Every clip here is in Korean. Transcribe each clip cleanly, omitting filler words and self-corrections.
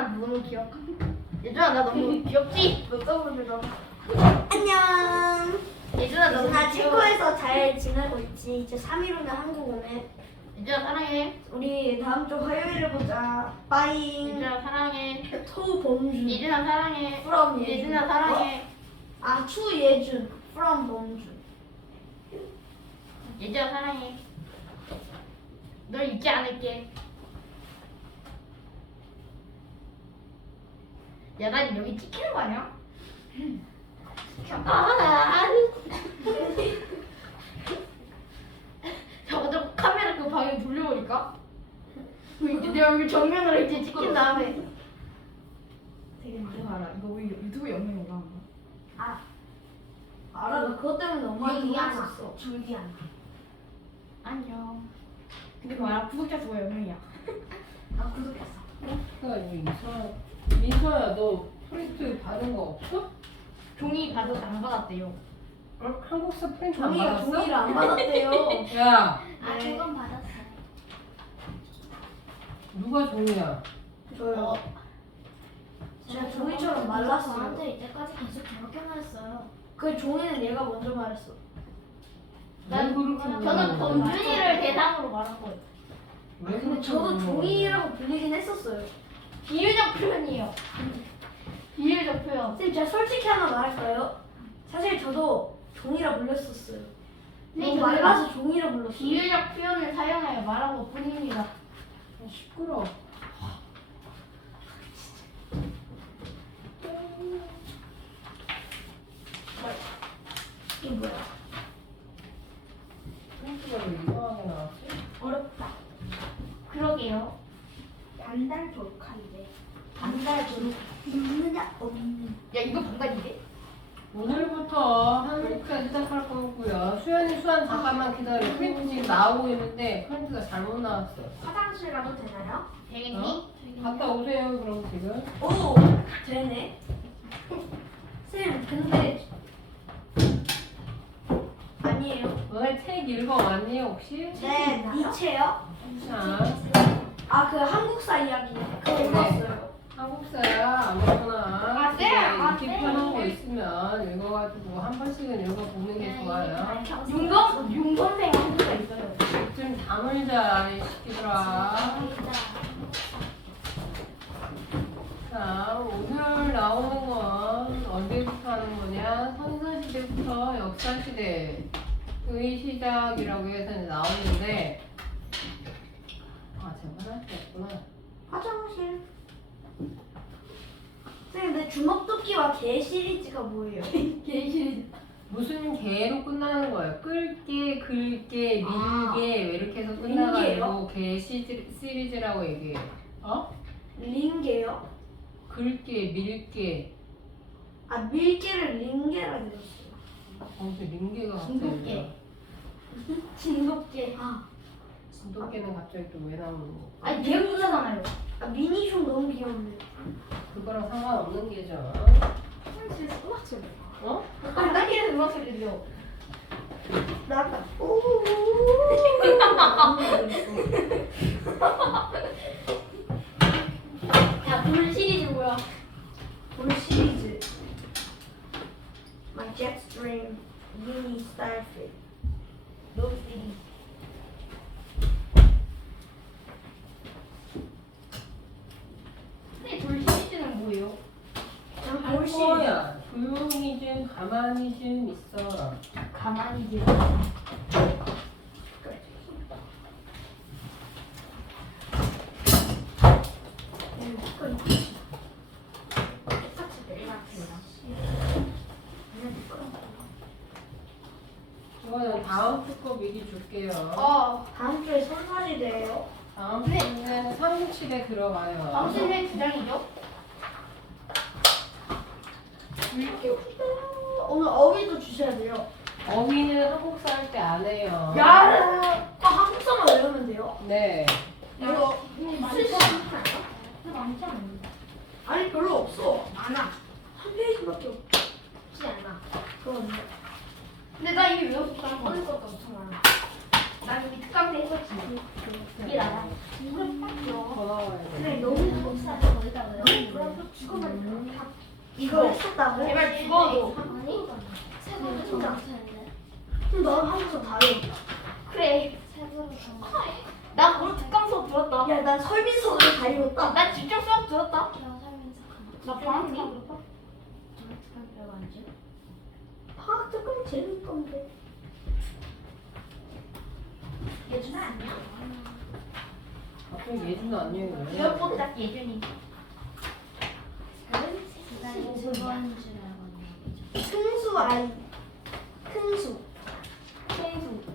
예준아 너무 귀엽다. 예준아 나 너무 귀엽지? 너 떠보자. 안녕. 예준아 너 나 너무 귀여워. 체코에서 잘 지내고 있지. 이제 3일 후면 한국 오네. 예준아 사랑해. 우리 다음 주 화요일에 보자. 빠잉. 예준아 사랑해. 토범준. 예준아 사랑해. from 예준. 예준아 사랑해. 아 추예준. from 범준. 예준아 사랑해. 널 잊지 않을게. 야, 난 여기 찍히는 거 아니야? 저거 카메라 그 방향 돌려보니까 이제 내 얼굴 정면으로 이제 찍힌 다음에 되게 이거 알아. 이거 우리 유튜브 영상에 올라간 거야. 알아. 나 그것 때문에 엄마한테 얘기하나. 혼났었어. 줄기 않아. 안녕. 근데 그거 알아? 구독자 수가 0명이야. 나 구독했어. 민서야, 너 프린트 받은 거 없어? 종이 받아도 안 받았대요. 어? 한국사 프린트 안 종이가 받았어? 종이를 안 받았대요. 야, 아 저건 받았어요. 누가 종이야? 저요. 제가 종이처럼 말랐어요. 저한테 이때까지 계속 저렇게만 했어요. 그 종이는 얘가 먼저 말했어. 왜 그렇게 저는 물어봐? 범준이를 대상으로 말한 거예요. 왜 근데 그렇게 저도 물어봐? 종이라고 불리긴 했었어요. 비유적 표현이에요. 비유적 표현. 선생님 제가 솔직히 하나 말할까요? 사실 저도 종이라 불렸었어요. 너무 저는 말라서 종이라 불렀어요. 비유적 표현을 사용하여 말한 것 뿐입니다. 시끄러워. 이게 뭐야? 프린트가 왜 이상하게 나왔지? 어렵다. 그러게요. 반달 졸카인데. 반달 졸 있느냐 없느냐. 야 이거 반달이게? 오늘부터 한국사 시작할 거고요. 수연이 수한 잠깐만 기다려. 프린트 지금 나오고 있는데 프린트가 잘못 나왔어. 화장실 가도 되나요? 되겠니? 어? 갔다 오세요. 그럼 지금. 오 되네. 쌤 근데 아니에요. 너네 책 읽어왔니 혹시? 네 니체요? 자, 아 그 한국사 이야기 그거 네. 읽었어요. 한국사야 아무거나 아, 쌤! 읽기 편한 거 있으면 읽어가지고 한 번씩은 읽어보는 게 좋아요. 용선생 한국사 있어요. 좀 다물자 이 시키더라. 자, 오늘 나오는 건 언제부터 하는 거냐? 선사시대부터 역사시대의 시작이라고 해서 나오는데 아, 제가 화장실 없구나. 화장실. 쌤 근데 주먹도끼와 개 시리즈가 뭐예요? 개실. 무슨 개로 끝나는 거예요? 끌게, 긁게, 밀게 아. 왜 이렇게 해서 링게요? 끝나가지고 개 시리즈라고 얘기해요. 어? 링게요? 긁게, 밀게. 아 밀게를 링게라 들었어요. 거기서 링게가 갑자기 진돗개. 왜 진돗개. 아, 진돗개는 갑자기 또 왜 나오는 거? 아니 개구잖아요. 아 미니숑 너무 귀여운데. 그거랑 상관없는 게죠. 진짜 음악 소리. 어? 깜짝이야 음악 소리 들려. 나 아까 오. 야, 볼 시리즈 뭐야? 볼 시리즈. My Jetstream Mini Starfit. 너 시리즈. 근데 볼 시리즈는 뭐예요? 볼 시리즈. 거야. 조용히 좀 가만히 좀 있어. 가만히 지 이거는 다음 주 거 미리 줄게요. 다음 주에 선사시대예요. 다음 주는 삼국시대 들어가요. 당신의 주장이죠? 오늘 어휘도 주셔야 돼요. 어휘는 한국사 할 때 안 해요. 야, 한국사만 외우면 돼요. 네. 이거 많지 쓰시 많지 않은데. 아니 별로 없어. 많아. 한 페이지밖에 없지 않아. 그런데 근데 나 이미 외웠어. 어릴 것도 엄청 많아. 난 이미 특강 때 했었지. 일 알아. 더 나와야 돼. 근데 너무 한국사를 거기다 외워. 이거 했었다고? 제발 죽어도. 아니 세번을 진짜. 더 못했는데. 그럼 너 하면서 다 해. 그래. 세번을 더 못했는데. 나 오늘 특강 수업 들었다. 야, 난 설민석을 다 읽었다. 나 직접 수업 들었다. 야 살면서 나 방학 특강 들었다. 정확한 별거 안 줘? 방학 조금 재밌을 건데. 예준아 안녕. 갑자기 예준은 안녕이네. 이어폰 딱 예준이. 기다리 두번 줄 알고 흥수 아이. 흥수.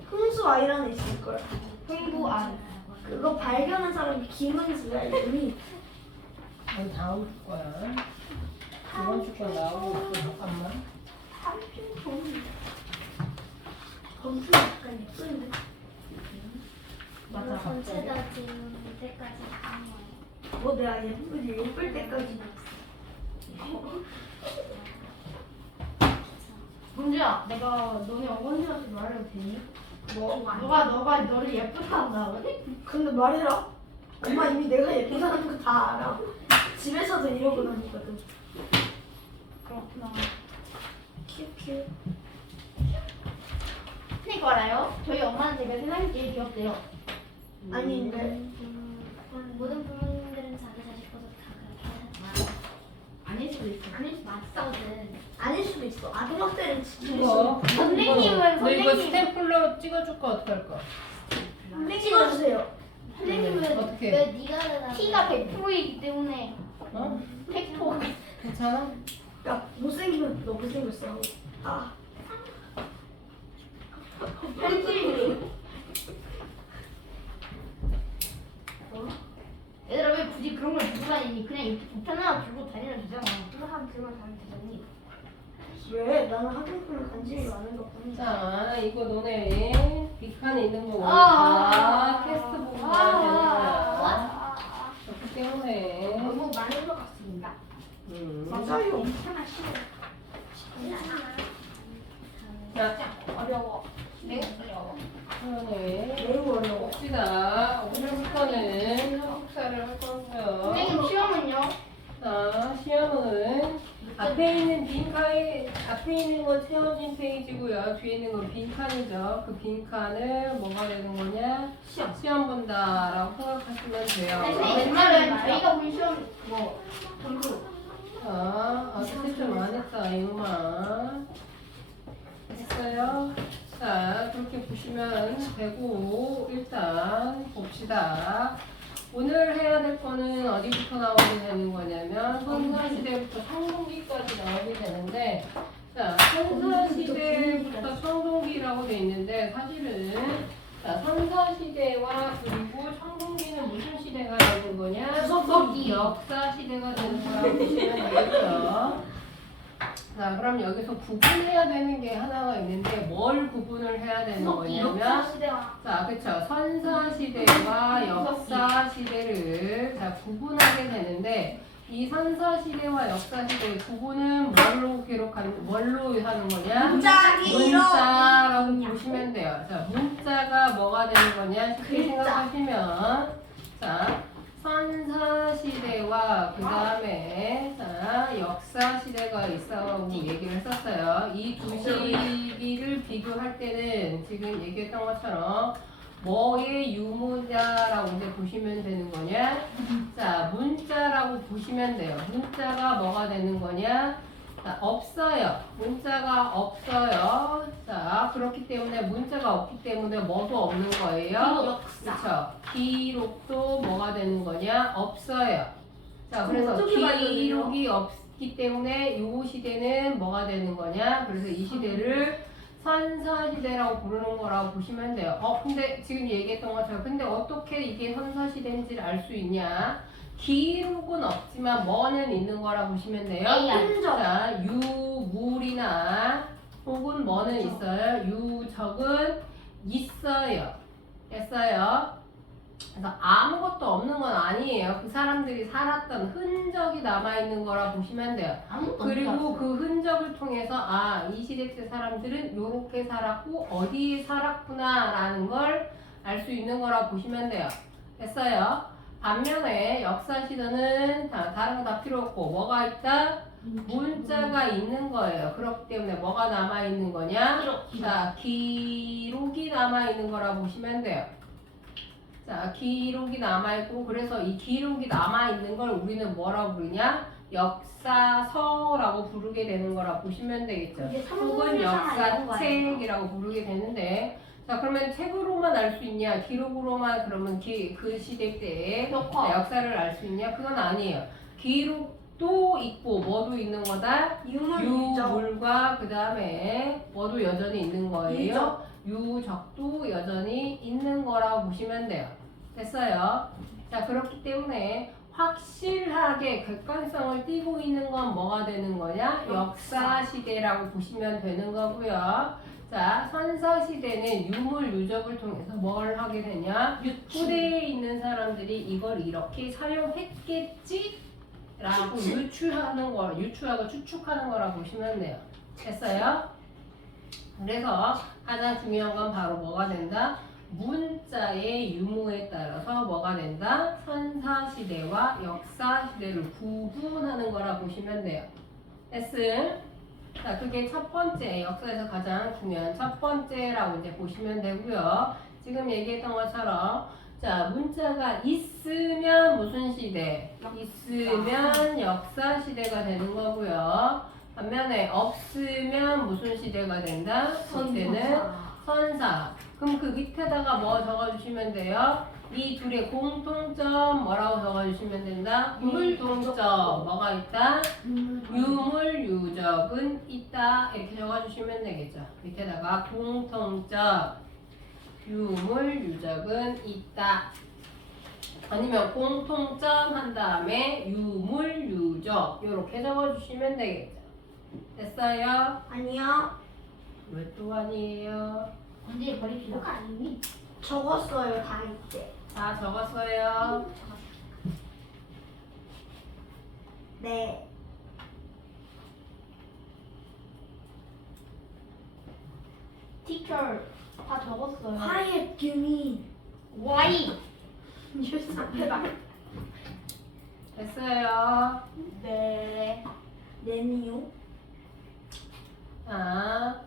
흥수 아이라는 애 있을걸. 흥부 안. 그거 발견한 사람이 김흥수야, 이름이. 넌 다음 줄 거야. 이번 줄 거야 나오고 있어. 잠깐만. 검수 약간 예쁜데. 맞아. 전체다 지금 때까지 한 거예요. 뭐 내가 예쁠 때까지. 문주야, 내가 너네 어머님한테 말해도 되니? 너가 너를 예쁘다 한다고? 근데 말해라. 엄마 이미 내가 예쁘다는 거 다 알아. 집에서도 이러고 다니거든. 그렇구나. 큐큐. 이거 알아요? 저희 엄마는 제가 세상에 제일 귀엽대요. 아닌데. 모든 부모님들은 자기 자식보다 다 그렇게 하잖아. 아닐 수도 있어. 아닐 수도 있어. 맞거든. 아닐 수도 있어. 아동학대는 진짜 이거 선생님은 너 이거 선생님. 스탬플러 찍어줄 거 어떻게 할 거야? 찍어주세요. 선생님은 어떻게? 왜 네가 대답? T가 100%이기 때문에 어? 100%. 괜찮아? 야, 못생기면 너 못생겼어. 아. 편집이. 얘들아 왜 굳이 그런 걸 들고 다니니? 그냥 이렇게 보편 하나 들고 다니면 되잖아. 그거 하나 들고 다니면 되잖니. 왜? 나는 한국분에 관심이 많은 것 뿐이야. 자, 이거 너네 빅칸에 있는 거 다 테스트 보고 가야 되는 거야. 그렇기 때문에 너무 많은 것 같습니다. 맞아요. 괜찮아 싫어. 자, 어려워. 매우 어려워. 그러네. 매우 어려워. 봅시다. 오늘부터는 한국사를 할 거고요. 선생님 시험은요? 자, 시험은 앞에 있는 빈칸에 앞에 있는 건 채워진 페이지고요. 뒤에 있는 건 빈칸이죠. 그 빈칸을 뭐가 되는 거냐? 시험 본다라고 생각하시면 돼요. 선생님 옛날엔 저희가 본 시험 그거 점수. 자, 테스트 안 했다 이놈아. 했어요? 자, 그렇게 보시면 되고 일단 봅시다. 오늘 해야 될 거는 어디부터 나오게 되는 거냐면 선사시대부터 청동기까지 나오게 되는데, 자, 선사시대부터 청동기라고 돼 있는데 사실은 자, 선사시대와 그리고 청동기는 무슨 시대가 되는 거냐? 역사시대가 되는 거라고 보시면 되겠죠. 자, 그럼 여기서 구분해야 되는 게 하나가 있는데 뭘 구분을 해야 되는 거냐면 자, 그쵸. 선사시대와 역사시대를 자, 구분하게 되는데 이 선사시대와 역사시대 구분은 뭘로 하는 거냐? 문자라고 보시면 돼요. 자, 문자가 뭐가 되는 거냐? 쉽게 생각하시면 자, 선사시대와 그 다음에 자, 역사시대가 있어라고 얘기를 했었어요. 이 두 시기를 비교할 때는 지금 얘기했던 것처럼 뭐의 유무자라고 이제 보시면 되는 거냐? 자, 문자라고 보시면 돼요. 문자가 뭐가 되는 거냐? 자, 없어요. 문자가 없어요. 자, 그렇기 때문에 문자가 없기 때문에 뭐도 없는 거예요. 그렇죠. 기록도 뭐가 되는 거냐? 없어요. 자, 그래서 기록이 없기 때문에 이 시대는 뭐가 되는 거냐? 그래서 이 시대를 선사시대라고 부르는 거라고 보시면 돼요. 근데 지금 얘기했던 것처럼 근데 어떻게 이게 선사시대인지를 알 수 있냐? 기록은 없지만 뭐는 있는 거라 보시면 돼요. 자, 유물이나 혹은 뭐는 있어요. 유적은 있어요. 됐어요? 그래서 아무것도 없는 건 아니에요. 그 사람들이 살았던 흔적이 남아있는 거라 보시면 돼요. 그리고 그 흔적을 통해서 이 시대 때 사람들은 이렇게 살았고 어디에 살았구나 라는 걸 알 수 있는 거라 보시면 돼요. 됐어요? 반면에 역사 시대는 다른 거 다 필요 없고 뭐가 있다? 문자가 있는 거예요. 그렇기 때문에 뭐가 남아 있는 거냐? 자, 기록이 남아 있는 거라 보시면 돼요. 자, 기록이 남아 있고 그래서 이 기록이 남아 있는 걸 우리는 뭐라고 부르냐? 역사서라고 부르게 되는 거라 보시면 되겠죠. 이게 혹은 삼국지사 이런 거 역사책이라고 부르게 되는데, 자 그러면 책으로만 알 수 있냐? 기록으로만 그러면 그 시대 때의 역사를 알 수 있냐? 그건 아니에요. 기록도 있고 뭐도 있는 거다? 유물과 그 다음에 뭐도 여전히 있는 거예요. 유적도 여전히 있는 거라고 보시면 돼요. 됐어요? 자 그렇기 때문에 확실하게 객관성을 띠고 있는 건 뭐가 되는 거냐? 역사 시대라고 보시면 되는 거고요. 자, 선서 시대는 유물 유적을 통해서 뭘 하게 되냐? 후대에 있는 사람들이 이걸 이렇게 사용했겠지? 라고 유추하고 추측하는 거라 보시면 돼요. 됐어요? 그래서 가장 중요한 건 바로 뭐가 된다? 문자의 유무에 따라서 뭐가 된다? 선사시대와 역사시대를 구분하는 거라 보시면 돼요. 됐음? 자, 그게 첫 번째, 역사에서 가장 중요한 첫 번째라고 이제 보시면 되고요. 지금 얘기했던 것처럼 자, 문자가 있으면 무슨 시대? 있으면 역사 시대가 되는 거고요. 반면에 없으면 무슨 시대가 된다? 그때는 선사. 그럼 그 밑에다가 뭐 적어주시면 돼요? 이 둘의 공통점 뭐라고 적어주시면 된다? 공통점 뭐가 있다? 유물 유적은 있다 이렇게 적어주시면 되겠죠. 밑에다가 공통점 유물 유적은 있다. 아니면 공통점 한 다음에 유물 유적 이렇게 적어주시면 되겠죠. 됐어요? 아니요. 왜 또 아니에요? 언제 버립시다. 뭐가 아니니? 적었어요. 다 이때. 다 적었어요. 네. 티처 다 적었어요. Quiet, Jimmy. Y. 해봐. 됐어요. 네. 네니요. 자,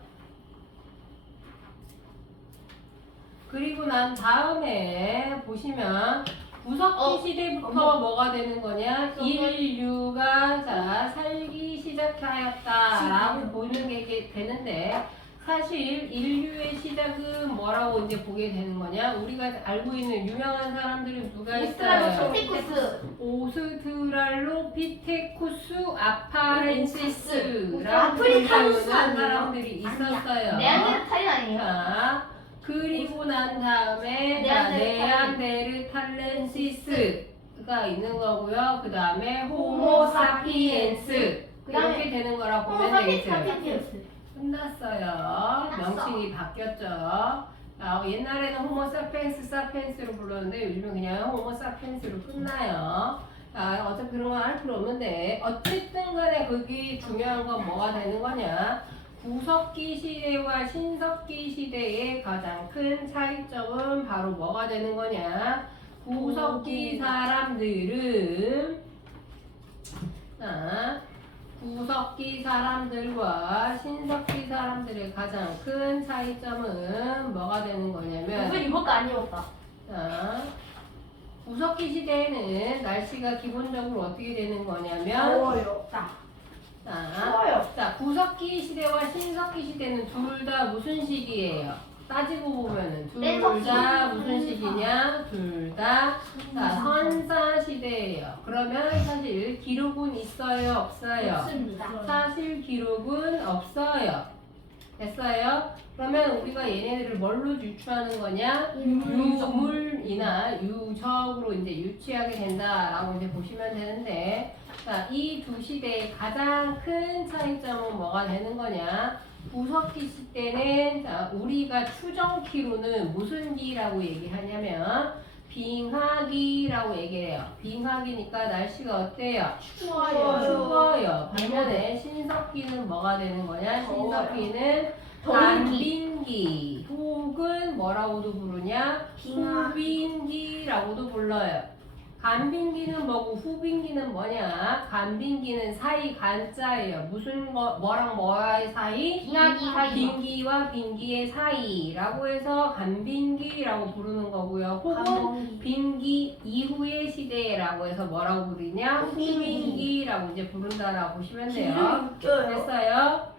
그리고 난 다음에 보시면 구석기 시대부터 뭐가 되는 거냐? 인류가 자 살기 시작하였다라고 보는 게 되는데 사실 인류의 시작은 뭐라고 이제 보게 되는 거냐? 우리가 알고 있는 유명한 사람들은 누가 있어요? 오스트랄로피테쿠스 아파렌시스라고 아프리카누스 부르는 아니에요? 사람들이 있었어요. 네안데르탈인 아니에요? 자, 그리고 난 다음에 네안데르탈렌시스가 있는 거고요. 그 다음에 호모사피엔스 이렇게 되는 거라 보면 되겠죠. 끝났어요. 명칭이 바뀌었죠. 옛날에는 호모사피엔스로 불렀는데 요즘은 그냥 호모사피엔스로 끝나요. 어차피 그런 건 할 필요 없는데 어쨌든 간에 그게 중요한 건 뭐가 되는 거냐? 구석기 시대와 신석기 시대의 가장 큰 차이점은 바로 뭐가 되는 거냐? 구석기 사람들은 구석기 사람들과 신석기 사람들의 가장 큰 차이점은 뭐가 되는 거냐면 무슨 이것도 아니었다. 자, 구석기 시대에는 날씨가 기본적으로 어떻게 되는 거냐면 더워요. 자, 구석기 시대와 신석기 시대는 둘 다 무슨 시기예요? 따지고 보면은 둘 다 무슨 시기냐? 둘 다 선사 시대예요. 그러면 사실 기록은 있어요, 없어요? 없습니다. 사실 기록은 없어요. 됐어요? 그러면 우리가 얘네들을 뭘로 유추하는 거냐? 유물이나 유적으로 이제 유추하게 된다라고 이제 보시면 되는데, 자, 이 두 시대의 가장 큰 차이점은 뭐가 되는 거냐? 구석기 시대는 자, 우리가 추정키로는 무슨 기라고 얘기하냐면 빙하기라고 얘기해요. 빙하기니까 날씨가 어때요? 추워요. 반면에 신석기는 뭐가 되는 거냐? 신석기는 단빙기 혹은 뭐라고도 부르냐? 후빙기라고도 불러요. 간빙기는 뭐고 후빙기는 뭐냐? 간빙기는 사이 간자예요. 무슨 뭐랑 뭐의 사이? 빙하기 사이. 빙기와 빙기의 사이라고 해서 간빙기라고 부르는 거고요. 혹은 빙기 이후의 시대라고 해서 뭐라고 부르냐? 후빙기라고 이제 부른다라고 보시면 돼요. 웃겨요. 됐어요?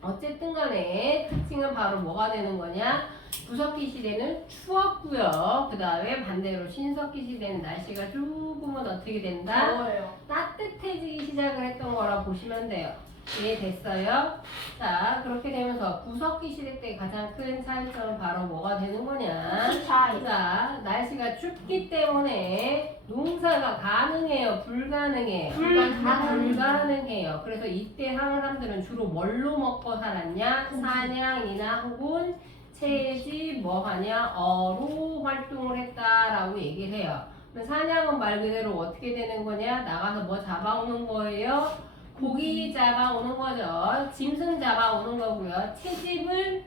어쨌든 간에 특징은 바로 뭐가 되는 거냐? 구석기 시대는 추웠고요. 그 다음에 반대로 신석기 시대는 날씨가 조금은 어떻게 된다? 더워요. 따뜻해지기 시작을 했던 거라 보시면 돼요. 이해됐어요? 자, 그렇게 되면서 구석기 시대 때 가장 큰 차이점은 바로 뭐가 되는 거냐? 차이. 자, 날씨가 춥기 때문에 농사가 가능해요? 불가능해요? 불가능해요. 그래서 이때 사람들은 주로 뭘로 먹고 살았냐? 사냥이나 혹은 채집 뭐하냐? 어로 활동을 했다라고 얘기를 해요. 그럼 사냥은 말 그대로 어떻게 되는 거냐? 나가서 뭐 잡아오는 거예요? 고기 잡아오는 거죠. 짐승 잡아오는 거고요. 채집은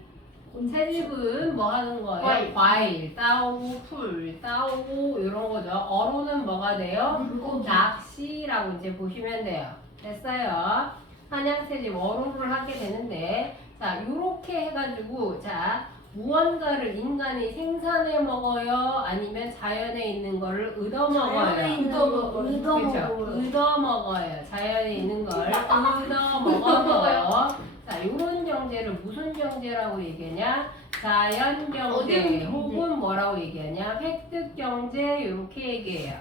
뭐 하는 거예요? 과일 따오고 풀 따오고 이런 거죠. 어로는 뭐가 돼요? 낚시라고 이제 보시면 돼요. 됐어요. 사냥 채집 어로를 하게 되는데 자 요렇게 해가지고 자 무언가를 인간이 생산해 먹어요? 아니면 자연에 있는 거를 얻어 먹어요? 그렇죠. 얻어 먹어요. 자연에 있는 걸 얻어 먹어서 자, 요런 경제를 무슨 경제라고 얘기하냐? 자연 경제 혹은 뭐라고 얘기하냐? 획득 경제 이렇게 얘기해요.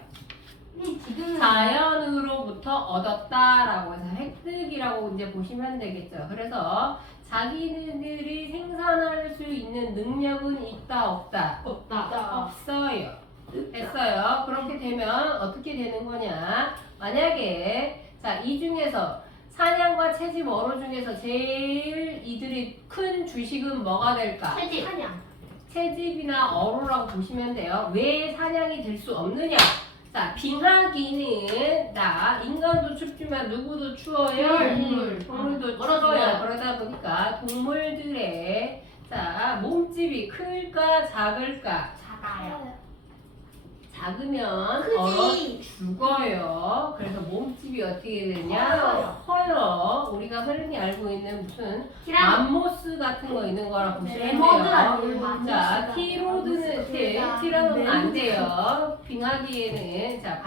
자연으로부터 얻었다라고 해서 획득이라고 이제 보시면 되겠죠. 그래서 자기네들이 생산할 수 있는 능력은 있다 없다? 없어요. 됐어요. 그렇게 되면 어떻게 되는 거냐? 만약에 자, 이 중에서 사냥과 채집 어로 중에서 제일 이들이 큰 주식은 뭐가 될까? 채집이나 어로라고 보시면 돼요. 왜 사냥이 될 수 없느냐? 자, 빙하기는 나 인간도 춥지만 누구도 추워요? 동물도 추워요. 그러다 보니까 동물들의 자 몸집이 클까 작을까? 작으면 얼어 죽어요. 그래서 몸집이 어떻게 되냐? 커요. 우리가 흔히 알고 있는 무슨 맘모스 같은 거 있는 거라 보시면 돼요. 자, 티라노는 안 돼요. 빙하기에는 자,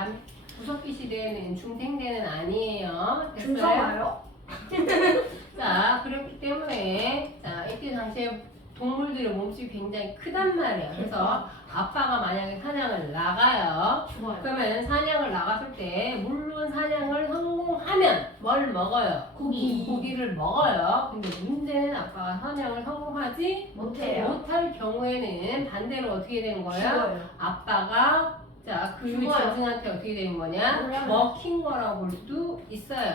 구석기 시대에는 중생대는 아니에요. 됐어요? 자, 그렇기 때문에 자, 이때 당시에 동물들의 몸집이 굉장히 크단 말이에요. 그래서 아빠가 만약에 사냥을 나가요. 그러면 사냥을 나갔을 때 물론 사냥을 성공하면 뭘 먹어요? 고기를 먹어요. 근데 문제는 아빠가 사냥을 성공하지 못할 경우에는 반대로 어떻게 되는 거예요? 아빠가 자, 그 짐승한테 어떻게 되는 거냐? 먹힌 거라고 볼 수도 있어요.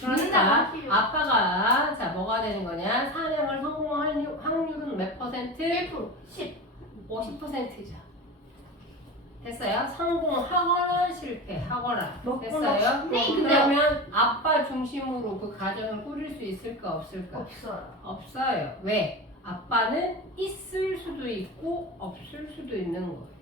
그러니까 아빠가 자 뭐가 되는 거냐? 사냥을 성공할 확률은 몇 퍼센트? 50%죠. 됐어요? 성공하거나 실패하거나. 됐어요? 그러면 아빠 중심으로 그 가정을 꾸릴 수 있을까 없을까? 없어요. 왜? 아빠는 있을 수도 있고 없을 수도 있는 거예요.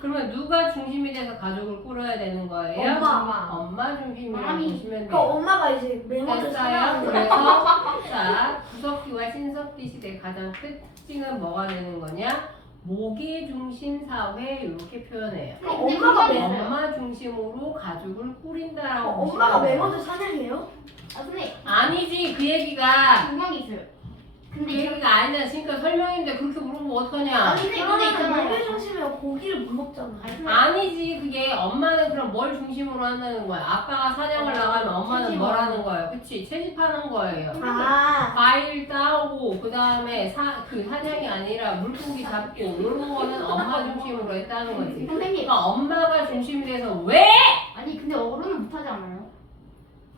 그러면 누가 중심이 돼서 가족을 꾸려야 되는 거예요? 엄마 중심이라고 보시면 돼요. 엄마가 이제 됐어요? 그래서 자 구석기와 신석기 시대 가장 큰 특징은 뭐가 되는 거냐? 모계 중심 사회 이렇게 표현해요. 엄마 중심으로 가족을 꾸린다라고 엄마가 보시면 돼요. 매모도 사냥해요? 아니지 그 얘기가 분명히 있어요. 그 얘기가 아니잖아. 지금까지 설명인데 그렇게 물으면 어떡하냐? 그러면 모계 중심이면 고기를 못 먹잖아. 아니지 그게 엄마는 그럼 뭘 중심으로 한다는 거야? 아빠가 사냥을 나가면 엄마는 뭘 하는 거예요? 그치? 채집하는 거예요. 과일 따오고 그 다음에 그 사냥이 아니라 물고기 잡고 이런 거는 엄마 중심으로 했다는 거지. 선생님. 그러니까 엄마가 중심이 돼서 왜? 아니 근데 어른은 못하지 않아요?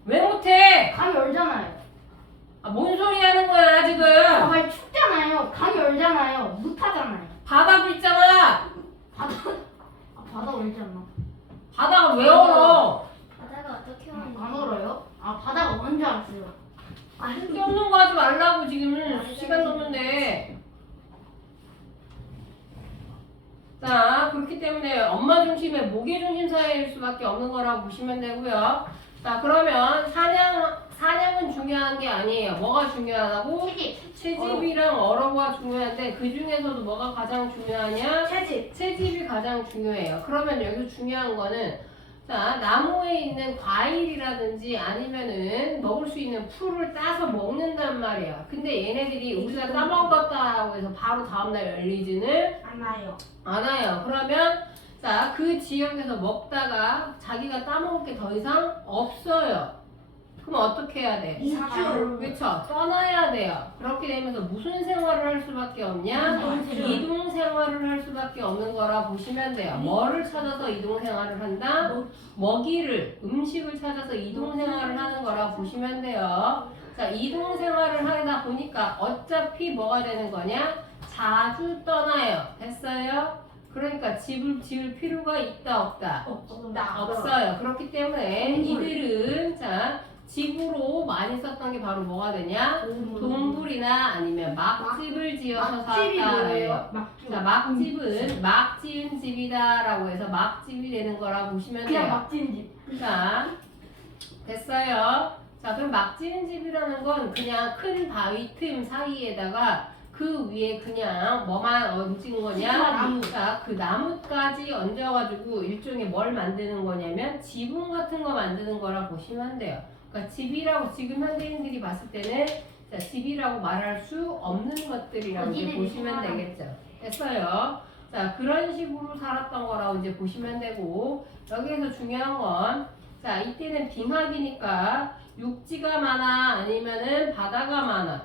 왜 못해? 감이 열잖아요. 뭔 소리 하는 거야 지금? 말 춥잖아요. 감이 열잖아요. 못하잖아요. 바다도 있잖아. 바다 얼지 않나? 바다가 왜 얼어? 바다가 어떻게 안 얼어요? 바다가 얼는 줄 알았어요. 쓸데없는 거 하지 말라고 지금 시간 넘는데. 자 그렇기 때문에 때문에 엄마 중심의 모계 중심 사회일 수밖에 없는 거라고 보시면 되고요. 자, 그러면 사냥은 중요한 게 아니에요. 뭐가 중요하다고? 채집이랑 어로가 중요한데 그 중에서도 뭐가 가장 중요하냐? 채집이 가장 중요해요. 그러면 여기서 중요한 거는 자, 나무에 있는 과일이라든지 아니면은 먹을 수 있는 풀을 따서 먹는단 말이야. 근데 얘네들이 우리가 따먹었다고 해서 바로 다음날 열리지는 않아요. 그러면 자, 그 지역에서 먹다가 자기가 따먹을 게 더 이상 없어요. 그럼 어떻게 해야 돼? 그렇죠. 떠나야 돼요. 그렇게 되면서 무슨 생활을 할 수밖에 없냐? 이동 생활을 할 수밖에 없는 거라 보시면 돼요. 뭐를 찾아서 이동 생활을 한다? 먹이를, 음식을 찾아서 이동 생활을 하는 거라 보시면 돼요. 자, 이동 생활을 하다 보니까 어차피 뭐가 되는 거냐? 자주 떠나요. 됐어요? 그러니까 집을 지을 필요가 있다 없다? 없어요. 그렇기 때문에 이들은 자 집으로 많이 썼던 게 바로 뭐가 되냐? 동굴이나 아니면 막집을 지어서 살았다래요. 자, 막집은 막 지은 집이다라고 해서 막집이 되는 거라 보시면 돼요. 막 지은 집. 자, 됐어요. 자, 그럼 막 지은 집이라는 건 그냥 큰 바위 틈 사이에다가 그 위에 그냥 뭐만 얹은 거냐? 자, 그 나뭇가지 얹어가지고 일종의 뭘 만드는 거냐면 지붕 같은 거 만드는 거라 보시면 돼요. 그러니까 집이라고 지금 현대인들이 봤을 때는 자, 집이라고 말할 수 없는 것들이라고 이제 보시면 되겠죠. 됐어요. 자, 그런 식으로 살았던 거라고 이제 보시면 되고 여기에서 중요한 건 자, 이때는 빙하기니까 육지가 많아 아니면은 바다가 많아?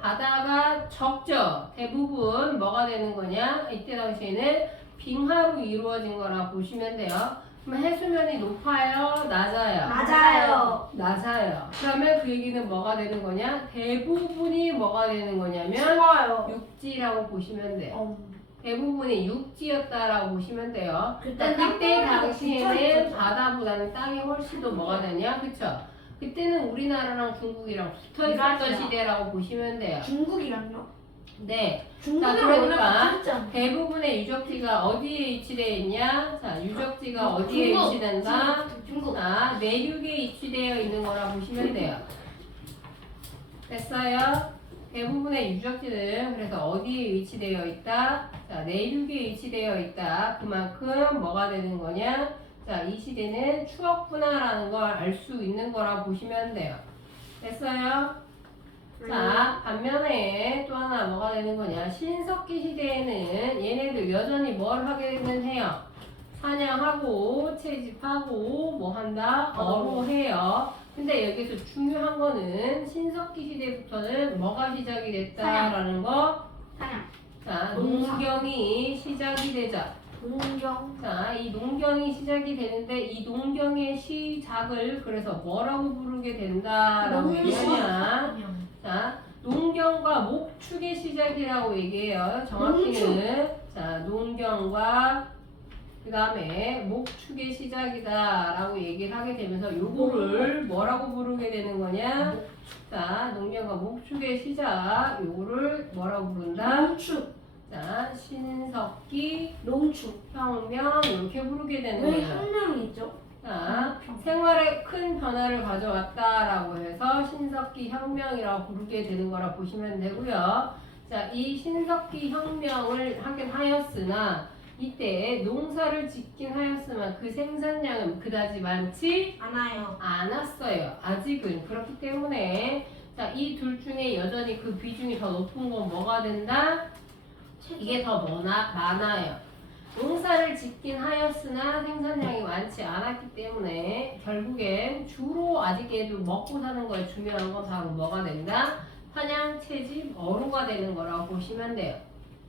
바다가 적죠. 대부분 뭐가 되는 거냐? 이때 당시에는 빙하로 이루어진 거라 보시면 돼요. 그럼 해수면이 높아요? 낮아요? 낮아요. 그러면 그 얘기는 뭐가 되는 거냐? 대부분이 뭐가 되는 거냐면 육지라고 보시면 돼요. 대부분이 육지였다라고 보시면 돼요. 그때 당시에는 바다보다는 땅이 훨씬 더 뭐가 되냐? 그쵸? 그때는 우리나라랑 중국이랑 붙어 있었던 시대라고 보시면 돼요. 중국이랑요? 네. 자, 중국이랑 그러니까 대부분의 유적지가 어디에 위치되어 있냐? 자, 유적지가 어디에 위치된다? 자, 내륙에 위치되어 있는 거라 보시면 돼요. 됐어요? 대부분의 유적지는 그래서 어디에 위치되어 있다? 자, 내륙에 위치되어 있다. 그만큼 뭐가 되는 거냐? 자, 이 시대는 추억구나라는 걸 알 수 있는 거라 보시면 돼요. 됐어요? 자, 반면에 또 하나 뭐가 되는 거냐? 신석기 시대에는 얘네들 여전히 뭘 하게는 해요? 사냥하고, 채집하고, 뭐 한다? 어로해요. 근데 여기서 중요한 거는 신석기 시대부터는 뭐가 시작이 됐다라는 거? 자, 농경이 시작이 되죠. 자, 이 농경이 시작이 되는데 이 농경의 시작을 그래서 뭐라고 부르게 된다라고 얘기하냐? 자, 농경과 목축의 시작이라고 얘기해요. 정확히는 자, 농경과 그 다음에 목축의 시작이다라고 얘기를 하게 되면서 요거를 뭐라고 부르게 되는 거냐? 자, 농경과 목축의 시작 요거를 뭐라고 부른다? 자, 신석기, 혁명 이렇게 부르게 되는 거예요. 혁명이 있죠? 자, 생활에 큰 변화를 가져왔다라고 해서 신석기 혁명이라고 부르게 되는 거라 보시면 되고요. 자, 이 신석기 혁명을 하긴 하였으나 이때 농사를 짓긴 하였으나 그 생산량은 그다지 많지 않았어요. 아직은. 그렇기 때문에 자, 이 둘 중에 여전히 그 비중이 더 높은 건 뭐가 된다? 이게 더 많아요. 농사를 짓긴 하였으나 생산량이 많지 않았기 때문에 결국엔 주로 아직에도 먹고 사는 거에 중요한 건 바로 뭐가 된다? 사냥, 채집, 어로가 되는 거라고 보시면 돼요.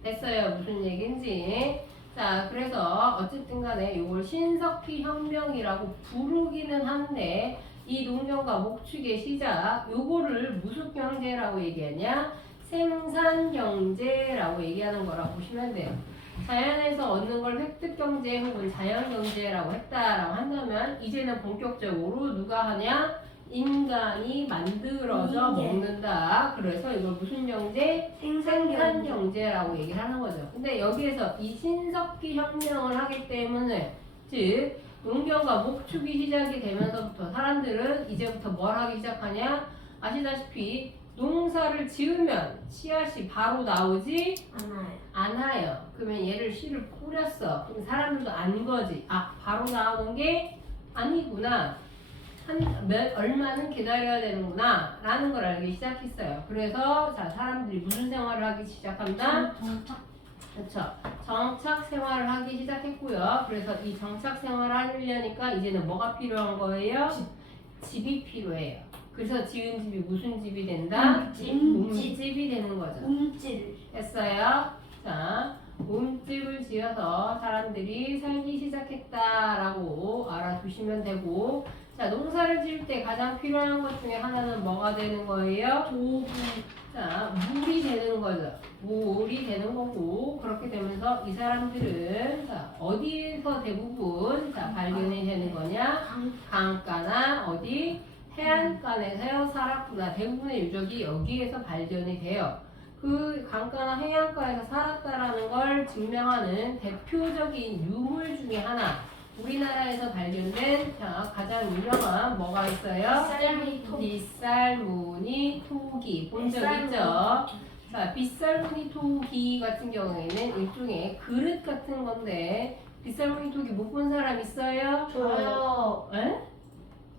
됐어요? 무슨 얘기인지. 자, 그래서 어쨌든 간에 이걸 신석기 혁명이라고 부르기는 한데 이 농경과 목축의 시작 요거를 무슨 경제라고 얘기하냐? 생산경제라고 얘기하는 거라 보시면 돼요. 자연에서 얻는 걸 획득경제 혹은 자연경제라고 했다라고 한다면 이제는 본격적으로 누가 하냐? 인간이 만들어져 먹는다. 그래서 이걸 무슨 경제? 생산 경제라고 얘기를 하는 거죠. 근데 여기에서 이 신석기 혁명을 하기 때문에 즉 농경과 목축이 시작이 되면서부터 사람들은 이제부터 뭘 하기 시작하냐? 아시다시피 농사를 지으면 씨앗이 바로 나오지 않아요. 그러면 얘를 씨를 뿌렸어. 그럼 사람들도 안 거지. 아, 바로 나오는 게 아니구나. 얼마는 기다려야 되는구나. 라는 걸 알기 시작했어요. 그래서 자, 사람들이 무슨 생활을 하기 시작한다? 그렇죠. 정착 생활을 하기 시작했고요. 그래서 이 정착 생활을 하려니까 이제는 뭐가 필요한 거예요? 집이 필요해요. 그래서 지은 집이 무슨 집이 된다? 몸집이 되는 거죠. 움찔. 했어요. 자, 몸집을 지어서 사람들이 살기 시작했다라고 알아두시면 되고, 자, 농사를 지을 때 가장 필요한 것 중에 하나는 뭐가 되는 거예요? 도구. 자, 물이 되는 거죠. 물이 되는 거고, 그렇게 되면서 이 사람들은 자, 어디에서 대부분 자, 발견이 되는 거냐? 강가나 어디? 해안가에서 살았구나. 대부분의 유적이 여기에서 발견이 돼요. 그 강가나 해안가에서 살았다라는 걸 증명하는 대표적인 유물 중에 하나. 우리나라에서 발견된 자, 가장 유명한 뭐가 있어요? 빗살무늬 토기. 본 적 있죠? 자, 빗살무늬 토기 같은 경우에는 일종의 그릇 같은 건데 빗살무늬 토기 못 본 사람 있어요? 저요. 에?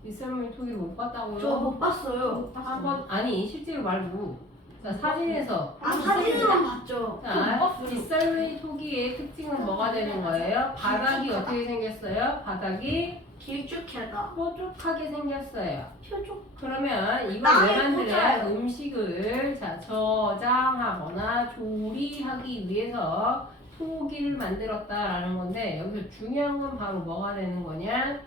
빗살무늬 토기를 못 봤다고요? 저 못 봤어요. 한번 아니 실제로 말고 자 사진에서 사진으로만 봤죠. 자 빗살무늬 토기의 특징은 뭐가 되는 거예요? 바닥이 어떻게 생겼어요? 바닥이 길쭉하다. 뾰족하게 생겼어요. 표적. 그러면 이걸 땅에 왜 만드냐? 꽂아요. 음식을 자 저장하거나 조리하기 위해서 토기를 만들었다라는 건데 여기서 중요한 건 바로 뭐가 되는 거냐?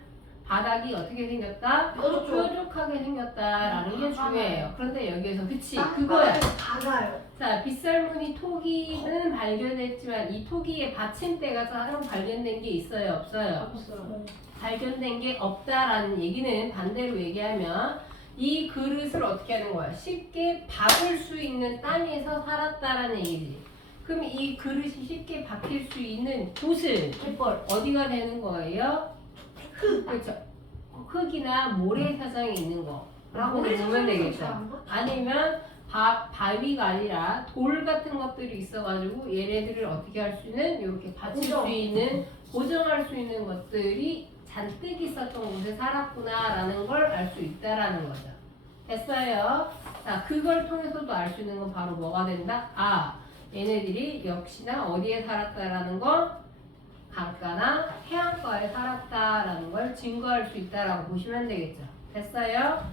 바닥이 어떻게 생겼다? 뾰족하게 생겼다라는 게 중요해요. 그런데 여기에서 그치 그거야. 작아요. 자 빗살무늬 토기는 발견했지만 이 토기의 받침대가 따로 발견된 게 있어요? 없어요? 없어요. 발견된 게 없다라는 얘기는 반대로 얘기하면 이 그릇을 어떻게 하는 거야? 쉽게 박을 수 있는 땅에서 살았다라는 얘기지. 그럼 이 그릇이 쉽게 박힐 수 있는 곳은 갯벌. 어디가 되는 거예요? 그렇죠. 흙이나 모래사장에 있는 거라고 보면 되겠죠. 아니면 바위가 아니라 돌 같은 것들이 있어가지고 얘네들을 어떻게 할 수 있는 이렇게 받칠 수 있는 고정할 수 있는 것들이 잔뜩 있었던 곳에 살았구나라는 걸 알 수 있다라는 거죠. 됐어요? 자, 그걸 통해서도 알 수 있는 건 바로 뭐가 된다? 아, 얘네들이 역시나 어디에 살았다라는 건 강가나 해안가에 살았다라는 걸 증거할 수 있다라고 보시면 되겠죠. 됐어요?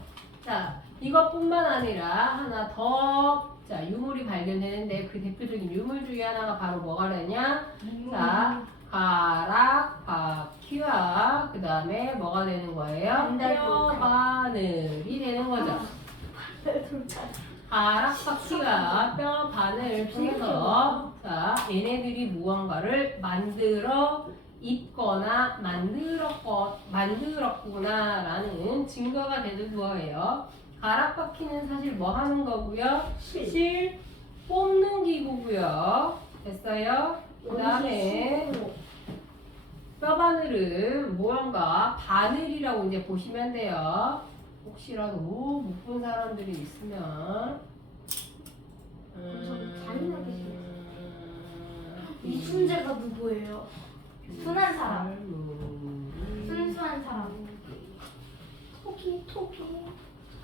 자, 이것뿐만 아니라 하나 더 자, 유물이 발견되는데 그 대표적인 유물 중에 하나가 바로 뭐가 되냐? 자, 가락, 바퀴와 그 다음에 뭐가 되는 거예요? 뼈바늘이 되는 거죠. 가락, 바퀴와 뼈 바늘을 통해서 자, 얘네들이 무언가를 만들어 입거나 만들었구나라는 증거가 되는 거예요. 가락, 바퀴는 사실 뭐 하는 거고요? 실 뽑는 기구고요. 됐어요? 그 다음에 뼈바늘은 무언가 바늘이라고 이제 보시면 돼요. 혹시라도 못 본 사람들이 있으면 이 순재가 누구예요? 순한 사람. 순수한 사람. 토기.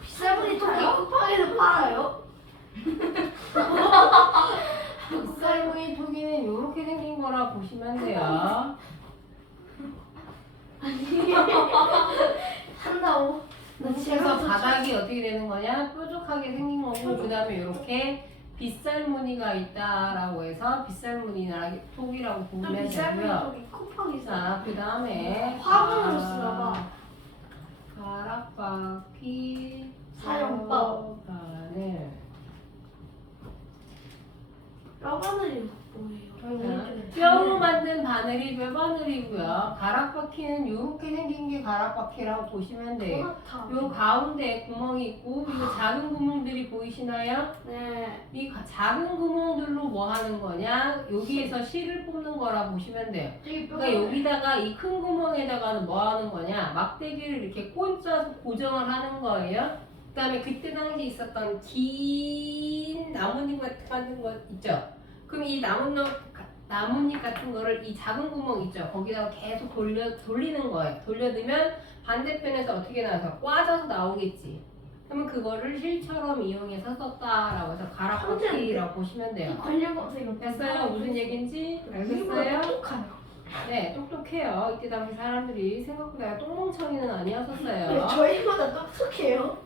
빗살무늬 토기 쿠팡에서 팔아요? 빗살무늬 토기는 이렇게 생긴 거라 보시면 돼요. 산다고. 그래서 바닥이 어떻게 되는 거냐? 뾰족하게 생긴 거고 그 다음에 이렇게 빗살무늬가 있다라고 해서 빗살무늬나 토기라고 보면 빗살무늬 되고요. 토기 쿠팡에서. 자, 그 다음에 화분으로 쓰나봐. 가락바퀴 사용법. 바늘. 뼈바늘이 뭐예요? 뼈로 만든 바늘 바늘이 왜 바늘이고요? 가락바퀴는 이렇게 생긴 게 가락바퀴라고 보시면 돼요. 요 가운데 구멍이 있고 이 작은 구멍들이 보이시나요? 네. 이 작은 구멍들로 뭐 하는 거냐? 여기에서 실을 뽑는 거라 보시면 돼요. 그러니까 여기다가 이 큰 구멍에다가는 뭐 하는 거냐? 막대기를 이렇게 꽂아서 고정을 하는 거예요. 그 다음에 그때 당시 있었던 긴 나뭇잎 같은 거 있죠? 그럼 이 나뭇잎 같은 거를 이 작은 구멍 있죠? 거기다가 계속 돌리는 거예요. 돌려두면 반대편에서 어떻게 나와서 꽈져서 나오겠지. 그러면 그거를 실처럼 이용해서 썼다라고 해서 가락바퀴라고 보시면 돼요. 관련해서 이거 됐어요? 무슨 얘기인지 알겠어요? 네, 똑똑해요. 이때 당시 사람들이 생각보다 똥멍청이는 아니었었어요. 저희보다 똑똑해요.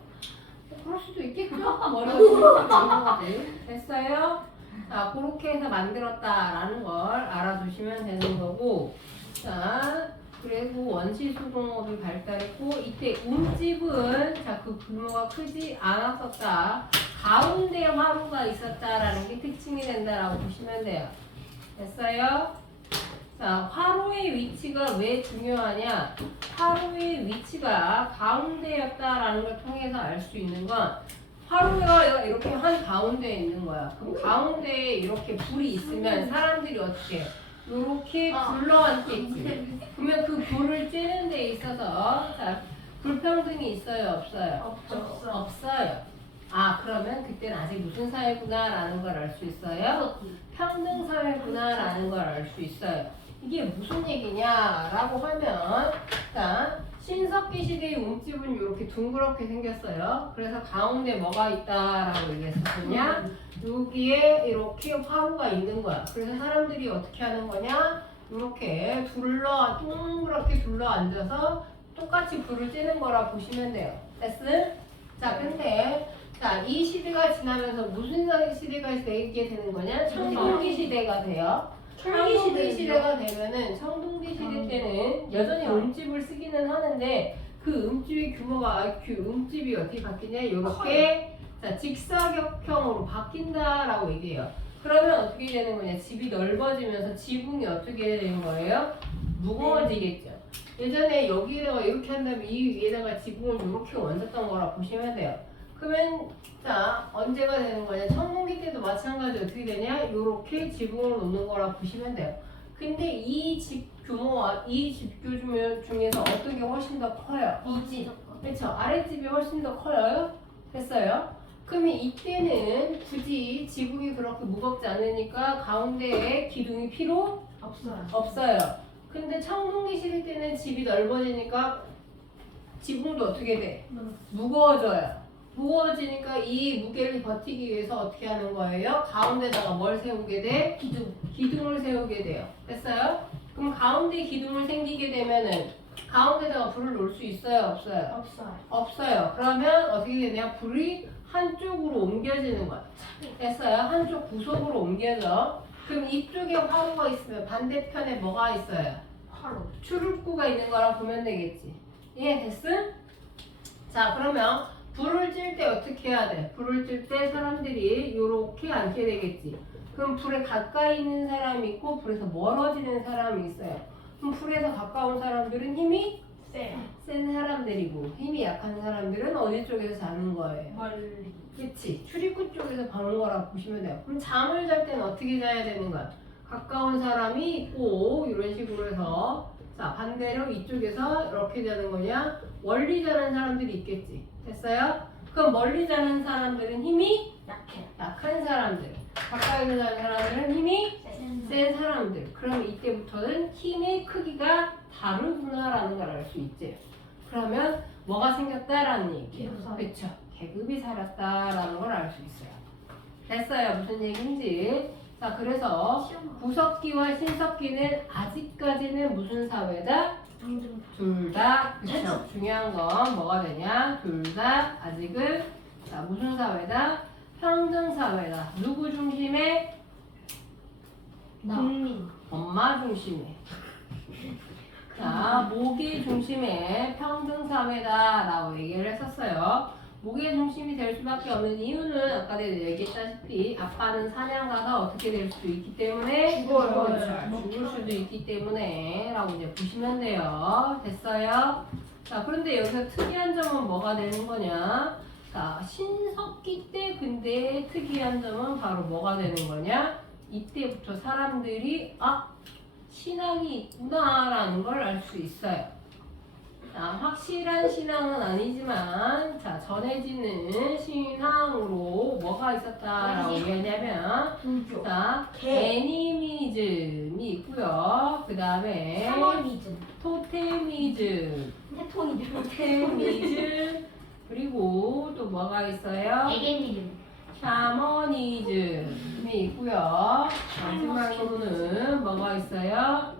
그럴 수도 있겠죠? 머리가 좋은 거지. 됐어요? 자, 그렇게 해서 만들었다라는 걸 알아두시면 되는 거고. 자, 그리고 원시수공업이 발달했고, 이때 움집은, 자, 그 규모가 크지 않았었다. 가운데 화로가 있었다라는 게 특징이 된다라고 보시면 돼요. 됐어요? 자, 화로의 위치가 왜 중요하냐? 화로의 위치가 가운데였다라는 걸 통해서 알 수 있는 건 화로가 이렇게 한 가운데에 있는 거야. 그럼 가운데에 이렇게 불이 있으면 사람들이 어떻게? 이렇게 불러앉겠지. 그러면 그 불을 쬐는 데 있어서 자, 불평등이 있어요? 없어요? 없어요. 아, 그러면 그때는 아직 무슨 사회구나라는 걸 알 수 있어요? 평등사회구나라는 걸 알 수 있어요. 이게 무슨 얘기냐라고 하면, 자, 신석기 시대의 움집은 이렇게 둥그렇게 생겼어요. 그래서 가운데 뭐가 있다라고 얘기했었냐? 여기에 이렇게 화로가 있는 거야. 그래서 사람들이 어떻게 하는 거냐? 이렇게 동그랗게 둘러 앉아서 똑같이 불을 쬐는 거라 보시면 돼요. 됐음? 자, 근데 자, 이 시대가 지나면서 무슨 시대가 되게 되는 거냐? 청동기 시대가 돼요. 청동기 시대가 되면은 청동기 시대 때는 여전히 움집을 쓰기는 하는데 그 움집의 규모가 움집이 어떻게 바뀌냐? 이렇게 자, 직사각형으로 바뀐다라고 얘기해요. 그러면 어떻게 되는 거냐? 집이 넓어지면서 지붕이 어떻게 되는 거예요? 무거워지겠죠. 예전에 여기다가 이렇게 한 다음에 이 위에다가 지붕을 이렇게 얹었던 거라 보시면 돼요. 그러면 자, 언제가 되는 거냐? 청동기 때도 마찬가지 어떻게 되냐? 이렇게 지붕을 놓는 거라 보시면 돼요. 근데 이 집 규모와 이 집 규모 중에서 어떤 게 훨씬 더 커요? 이 집. 그렇죠? 아랫집이 훨씬 더 커요. 됐어요? 그러면 이때는 굳이 지붕이 그렇게 무겁지 않으니까 가운데에 기둥이 필요 없어요. 근데 청동기 시대 때는 집이 넓어지니까 지붕도 어떻게 돼? 무거워져요. 무거워지니까 이 무게를 버티기 위해서 어떻게 하는 거예요? 가운데다가 뭘 세우게 돼? 기둥을 세우게 돼요. 됐어요? 그럼 가운데 기둥을 생기게 되면은 가운데다가 불을 놓을 수 있어요? 없어요? 없어요. 그러면 어떻게 되냐? 불이 한쪽으로 옮겨지는 거야. 됐어요? 한쪽 구석으로 옮겨져. 그럼 이쪽에 화로가 있으면 반대편에 뭐가 있어요? 출입구가 있는 거라 보면 되겠지. 이해됐음? 자, 그러면 불을 찔 때 어떻게 해야 돼? 불을 찔 때 사람들이 이렇게 앉게 되겠지. 그럼 불에 가까이 있는 사람이 있고 불에서 멀어지는 사람이 있어요. 그럼 불에서 가까운 사람들은 힘이 센 사람들이고 힘이 약한 사람들은 어디 쪽에서 자는 거예요? 그치? 출입구 쪽에서 자는 거라 보시면 돼요. 그럼 잠을 잘 때는 어떻게 자야 되는 거야? 가까운 사람이 있고 이런 식으로 해서 자, 반대로 이쪽에서 이렇게 자는 거냐? 멀리 자는 사람들이 있겠지. 됐어요? 그럼 멀리 자는 사람들은 힘이 약한 사람들. 가까이 있는 사람들은 힘이 센 사람들. 그럼 이때부터는 힘의 크기가 다르구나라는 걸 알 수 있지. 그러면 뭐가 생겼다라는 얘기예요. 그렇죠? 계급이 살았다라는 걸 알 수 있어요. 됐어요? 무슨 얘기인지. 자, 그래서 구석기와 신석기는 아직까지는 무슨 사회다? 둘 다. 그쵸? 중요한 건 뭐가 되냐? 둘 다 아직은 자, 무슨 사회다? 평등 사회다. 누구 중심에? 국민. 엄마 중심에. 자, 모기 중심에 평등 사회다라고 얘기를 했었어요. 무게 중심이 될 수밖에 없는 이유는 아까 내가 얘기했다시피 아빠는 사냥 가서 어떻게 될 수도 있기 때문에 죽을 수도 있기 때문에 라고 이제 보시면 돼요. 됐어요? 자, 그런데 여기서 특이한 점은 뭐가 되는 거냐? 자, 신석기 때 근데 특이한 점은 바로 뭐가 되는 거냐? 이때부터 사람들이 신앙이 있구나라는 걸 알 수 있어요. 자, 확실한 신앙은 아니지만 자, 전해지는 신앙으로 뭐가 있었다라고 얘기하냐면 불교. 자, 개. 애니미즘이 있고요. 그 다음에 샤머니즘. 토테미즘, 토테미즘 그리고 또 뭐가 있어요? 에게미즘. 샤머니즘이 있고요. 마지막으로는 뭐가 있어요?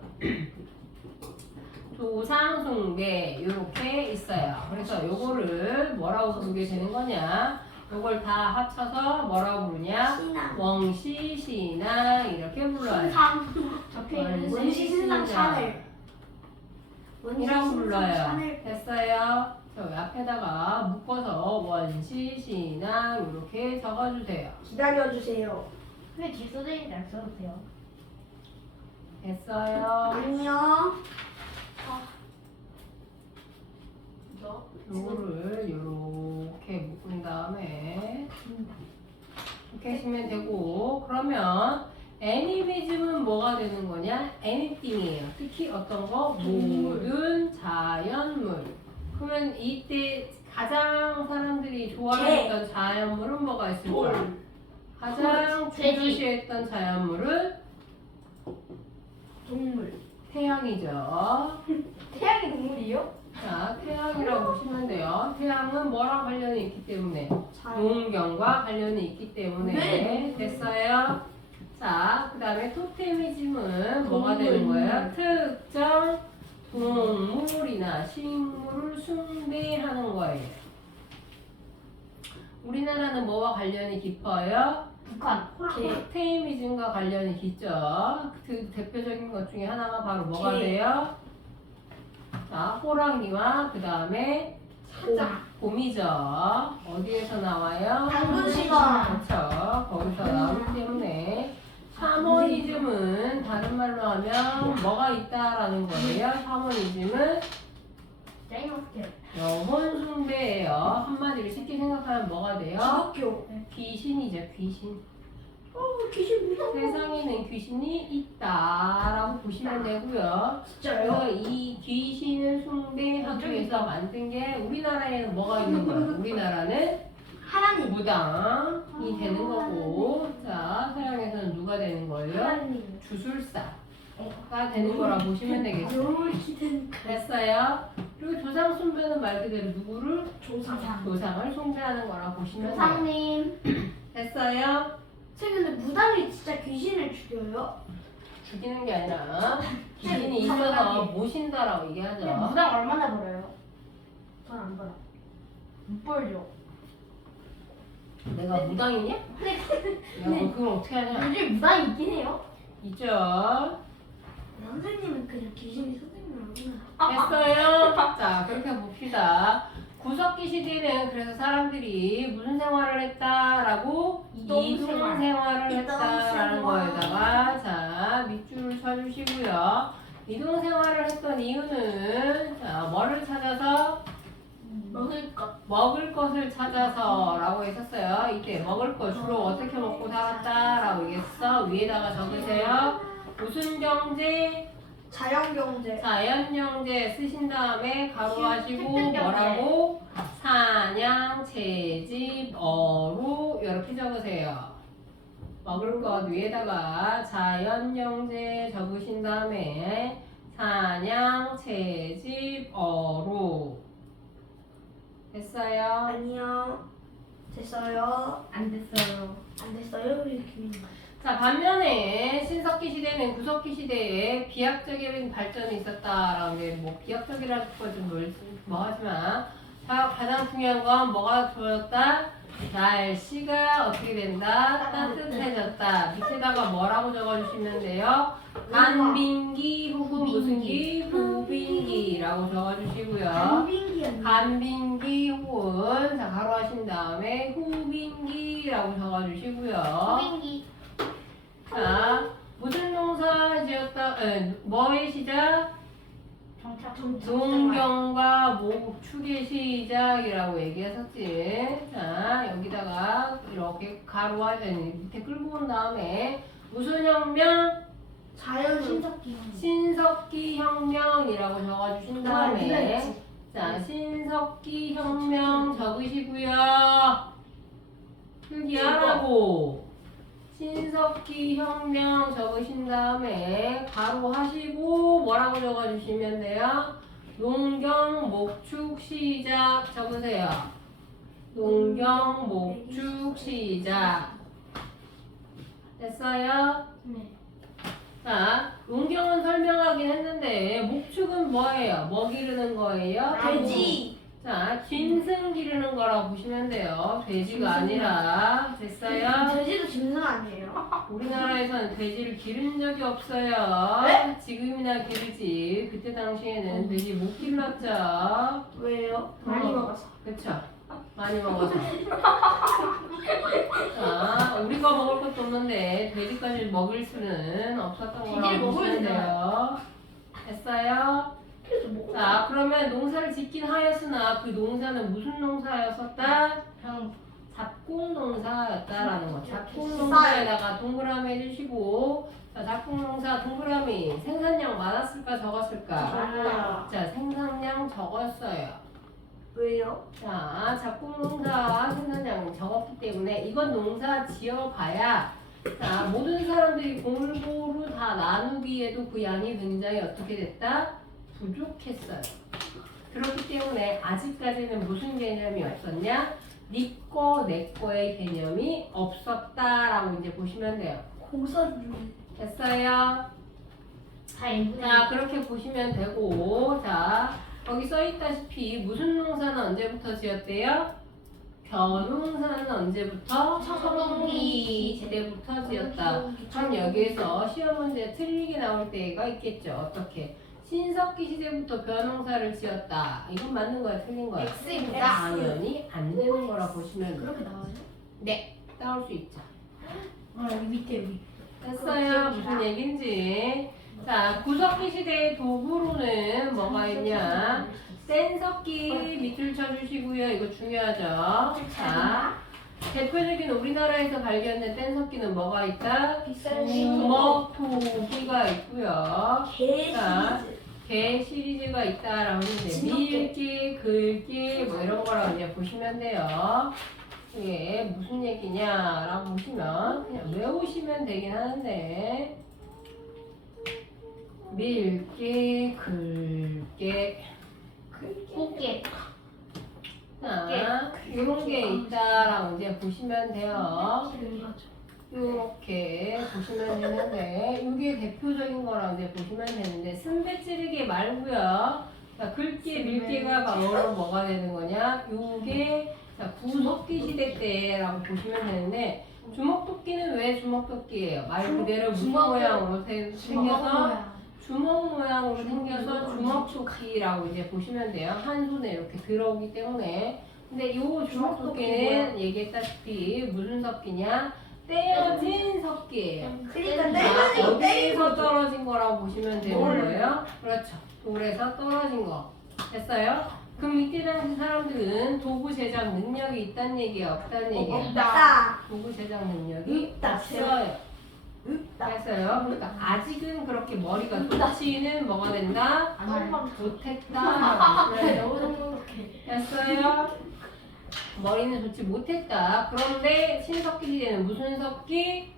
조상 숭배 이렇게 있어요. 그래서 요거를 뭐라고 부르게 되는 거냐? 요걸 다 합쳐서 뭐라고 부르냐? 신앙. 원시 신앙 이렇게 불러요. 적혀있는 원시 신앙 샤넬. 이라고 불러요. 샤넬. 됐어요? 저 앞에다가 묶어서 원시 신앙 이렇게 적어주세요. 기다려주세요. 왜 뒤에 써져 있는지 안 써도 돼요? 됐어요? 안녕. 요거를 요렇게 묶은 다음에 이렇게 하시면 되고 그러면 애니미즘은 뭐가 되는 거냐? anything이에요. 특히 어떤 거? 모든 자연물. 그러면 이때 가장 사람들이 좋아했던 자연물은 뭐가 있을까? 가장 돼지. 중요시했던 자연물은 동물. 태양이죠. 태양이 동물이요? 자, 태양이라고 보시면 돼요. 태양은 뭐랑 관련이 있기 때문에? 자연. 동경과 관련이 있기 때문에 네. 됐어요. 자, 그 다음에 토테미즘은 뭐가 동물. 되는 거예요? 특정 동물이나 식물을 숭배하는 거예요. 우리나라는 뭐와 관련이 깊어요? 북한. 토테미즘과 관련이 깊죠. 그 대표적인 것 중에 하나가 바로 뭐가 개. 돼요? 자, 호랑이와 그 다음에 사자. 곰이죠. 어디에서 나와요? 당근시가. 그렇죠. 거기서 나오기 때문에 샤머니즘은 다른 말로 하면 뭐가 있다라는 거예요. 샤머니즘은 짱이마스켓. 영혼 숭배예요. 한마디로 쉽게 생각하면 뭐가 돼요? 기독교. 귀신이죠. 귀신. 귀신 무서워. 세상에는 귀신이 있다라고 보시면 되고요. 진짜요? 그래서 이 귀신을 숭배하기 위해서 만든 게 우리나라에는 뭐가 있는 거예요? 우리나라는 하나님. 무당이 되는 거고, 자, 서양에서는 누가 되는 거예요? 하나님. 주술사가 되는 거라 보시면 되겠죠. 요리된 됐어요? 그리고 조상 숭배는 말 그대로 누구를? 조상. 조상을 숭배하는 거라 보시면 돼요. 조상님. 됐어요? 선생님 근데 무당이 진짜 귀신을 죽여요? 죽이는 게 아니라 귀신이 네, 있어서 사람이. 모신다라고 얘기하죠. 무당 얼마나 벌어요? 전 안 봐요. 못 벌죠. 내가 무당이냐? 야, 너 그걸 어떻게 하냐? 요즘 무당이 있긴 해요. 있죠. 선생님은 그냥 귀신이 선생님을 하구나. 됐어요. 자, 그렇게 봅시다. 구석기 시대는 그래서 사람들이 무슨 생활을 했다라고? 이동 생활을 했다라는 거에다가 자, 밑줄을 쳐주시고요. 이동 생활을 했던 이유는 자, 뭐를 찾아서? 먹을 것. 먹을 것을 찾아서라고 했었어요. 이때 먹을 거 주로 어떻게 먹고 살았다라고 얘기했어. 위에다가 적으세요. 무슨 경제? 자연경제. 자연경제 쓰신 다음에 가로하시고 생존경제. 뭐라고? 사냥, 채집, 어루 이렇게 적으세요. 먹을 것 위에다가 자연경제 적으신 다음에 사냥, 채집, 어루 됐어요? 아니요. 됐어요. 안 됐어요. 안 됐어요. 우리 김. 자, 반면에 신석기 시대는 구석기 시대에 비약적인 발전이 있었다라는 게 뭐 비약적이라는 거좀 뭐하지만 자, 가장 중요한 건 뭐가 좋아졌다? 날씨가 어떻게 된다? 따뜻해졌다. 밑에다가 뭐라고 적어주시면 돼요? 간빙기 혹은 무슨 기? 부빙기라고 적어주시고요. 간빙기 아니야? 간빙기 혹은 자 가로 하신 다음에 후빙기라고 적어주시고요. 빙기. 자 무슨 동사 지었다? 뭐의 시작? 동경과 목축의 시작이라고 얘기했었지. 자 여기다가 이렇게 가로 밑에 끌고 온 다음에 무슨 혁명? 자연 신석기 혁명이라고 적어주신 다음에 자 신석기 혁명 적으시고요. 필기하라고. 신석기 혁명 적으신 다음에 가로 하시고 뭐라고 적어주시면 돼요? 농경 목축 시작 적으세요. 농경 목축 시작. 됐어요? 네. 자, 농경은 설명하긴 했는데 목축은 뭐예요? 뭐 기르는 거예요? 돼지. 자, 짐승 기르는 거라고 보시면 돼요. 돼지가 아니라. 됐어요? 돼지도 짐승 아니에요? 우리나라에서는 돼지를 기른 적이 없어요. 네? 지금이나 기르지. 그때 당시에는 돼지 못 길렀죠. 왜요? 많이 먹어서. 그쵸? 많이 먹어서. 자, 우리가 먹을 것도 없는데 돼지까지 먹일 수는 없었던 돼지를 거라고 먹어야 보시면 되잖아요. 돼요. 됐어요? 그래서 먹어. 자, 그러면 농사를 짓긴 하였으나 그 농사는 무슨 농사였었다? 잡곡농사였다라는 거. 잡곡농사에다가 동그라미 해주시고, 자, 잡곡농사 동그라미 생산량 많았을까 적었을까? 맞아요. 자, 생산량 적었어요. 왜요? 자, 잡곡농사 생산량 적었기 때문에 이건 농사 지어봐야 자, 모든 사람들이 골고루 다 나누기에도 그 양이 굉장히 어떻게 됐다? 부족했어요. 그렇기 때문에 아직까지는 무슨 개념이 없었냐? 네 거, 내 거의 개념이 없었다라고 이제 보시면 돼요. 고사주의. 됐어요? 자, 그렇게 보시면 되고, 자, 여기 써있다시피 무슨 농사는 언제부터 지었대요? 벼농사는 언제부터? 청동기 시대부터 지었다. 그럼 여기에서 시험 문제 틀리게 나올 때가 있겠죠. 어떻게? 신석기 시대부터 벼농사를 지었다. 이건 맞는 거야, 틀린 거야? X입니다. 당연히 안 되는 거라 보시면 돼요. 그렇게 나와요? 네, 나올 수 있죠. 여기 밑에 여기. 됐어요? 무슨 얘긴지. 자, 구석기 시대의 도구로는 뭐가 있냐? 센석기 밑줄 쳐주시고요. 이거 중요하죠. 자, 대표적인 우리나라에서 발견된 뗀석기는 뭐가 있다? 주먹토기가 있고요. 개 자, 시리즈. 개 시리즈가 있다라고 했는데 진돗개. 밀개, 글개 뭐 이런 거라고 이제 보시면 돼요. 이게 무슨 얘기냐라고 보시면 그냥 외우시면 되긴 하는데 밀개, 글개, 꽃게. 자, 이런 게 있다라고 이제 보시면 돼요. 이렇게 보시면 되는데 이게 대표적인 거라고 이제 보시면 되는데 쓴배 찌르기 말고요. 자, 글개, 밀개가 바로 뭐가 되는 거냐? 요게 자, 구석기 시대 때라고 보시면 되는데 주먹토끼는 왜 주먹토끼예요? 말 그대로 무슨 모양으로 생겨서 주먹 모양으로 생겨서 주먹토끼라고 이제 보시면 돼요. 한 손에 이렇게 들어오기 때문에. 근데 요 주먹토끼는 얘기했다시피 무슨 석기냐? 떼어진 석기예요. 그러니까 자, 때려지고 어디에서 때리고. 떨어진 거라고 보시면 되는 거예요. 그렇죠. 돌에서 떨어진 거. 됐어요? 그럼 이때 당시 사람들은 도구 제작 능력이 있다는 얘기야, 없다는 얘기야? 없다. 도구 제작 능력이 없다. 없어요. 됐어요? 그러니까 아직은 그렇게 머리가 좋지는 뭐가 된다? 못했다. 됐어요? 머리는 좋지 못했다. 그런데 신석기 시대는 무슨 석기?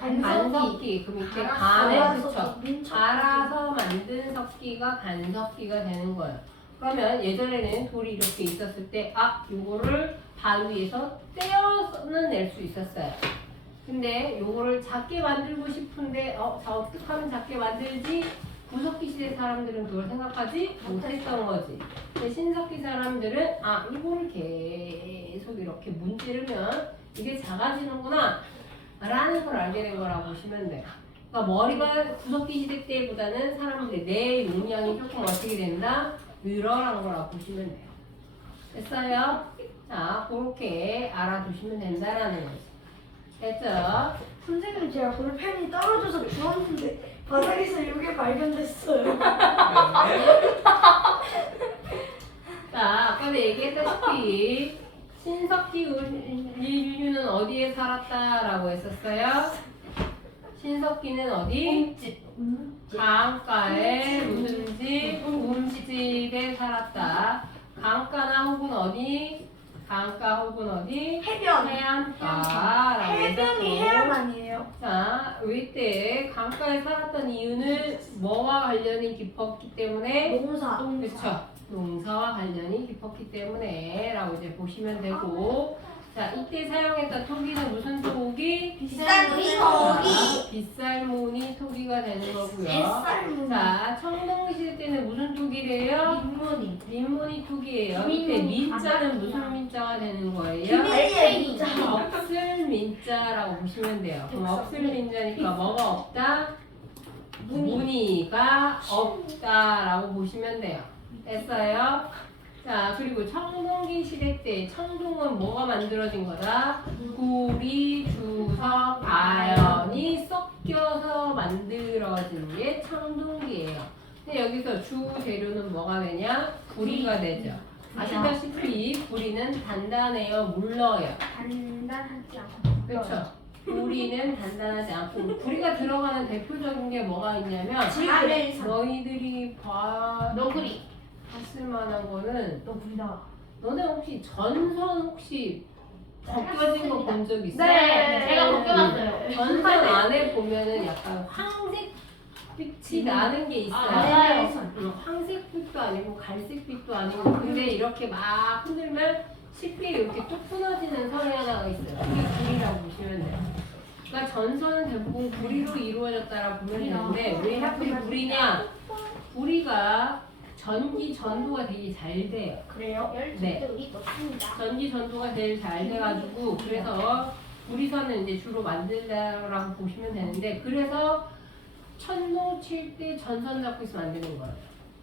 간석기. 그 밑에 간에 그쵸? 갈아서 만든 석기가 간석기가 되는 거예요. 그러면 예전에는 돌이 이렇게 있었을 때 요거를 바위에서 떼어는 낼 수 있었어요. 근데 요거를 작게 만들고 싶은데 자 어떻게 하면 작게 만들지? 구석기 시대 사람들은 그걸 생각하지 못했던 거지. 근데 신석기 사람들은 이거를 계속 이렇게 문지르면 이게 작아지는구나 라는 걸 알게 된 거라고 보시면 돼요. 그러니까 머리가 구석기 시대 때보다는 사람들의 뇌 용량이 조금 어떻게 된다? 늘어난 거라고 보시면 돼요. 됐어요? 자, 그렇게 알아두시면 된다라는 거지. 됐죠? 선생님 제가 볼펜이 떨어져서 주웠는데 바닥에서 이게 발견됐어요. 자, 아까도 얘기했다시피 신석기 인류는 어디에 살았다라고 했었어요? 신석기는 어디? 강가에 무슨 집? 움집에 살았다. 강가나 혹은 어디? 강가 혹은 어디? 해변. 해안가라고 해변이 했었고. 해안 아니에요? 자, 이때 강가에 살았던 이유는 뭐와 관련이 깊었기 때문에? 농사. 그렇죠. 농사와 관련이 깊었기 때문에 라고 이제 보시면 되고, 자, 이때 사용했던 토기는 무슨 토기? 빗살무늬 자, 토기. 빗살무늬 토기가 되는 거고요. 뱃살무늬. 자, 청동시대 때는 무슨 토기래요? 민무늬 토기예요. 이때 민자는 무슨 민자가 되는 거예요? 비밀리에 진짜. 없을 민자라고 보시면 돼요. 그럼 없을 민자니까 뭐가 없다? 무늬가 없다라고 보시면 돼요. 됐어요? 자, 그리고 청동기 시대 때 청동은 뭐가 만들어진 거다? 구리, 주석, 아연이 섞여서 만들어진 게 청동기예요. 근데 여기서 주 재료는 뭐가 되냐? 구리가 되죠. 아시다시피 구리는 단단해요, 물러요. 단단하지 않고. 그렇죠. 구리는 단단하지 않고 구리가 들어가는 대표적인 게 뭐가 있냐면 너희들이 너구리. 봤을 만한 거는 너 부리다. 너네 혹시 전선 혹시 벗겨진 거 본 적 있어? 네, 제가 벗겨놨어요. 전선 안에 보면은 약간 황색빛이 나는 게 있어요. 맞아요. 황색빛도 아니고 갈색빛도 아니고 근데 이렇게 막 흔들면 쉽게 이렇게 뚝 끊어지는 선이 하나가 있어요. 그게 구리라고 보시면 돼요. 그러니까 전선은 대부분 구리로 이루어졌다라고 보면 되는데 왜 하필 구리냐? 구리가 전기 전도가 되게 잘 돼요. 그래요? 네. 우리 넣습니다. 전기 전도가 제일 잘 돼가지고 그래서 구리선은 이제 주로 만들다라고 보시면 되는데 그래서 천둥 칠 때 전선 잡고 있으면 안 되는 거예요.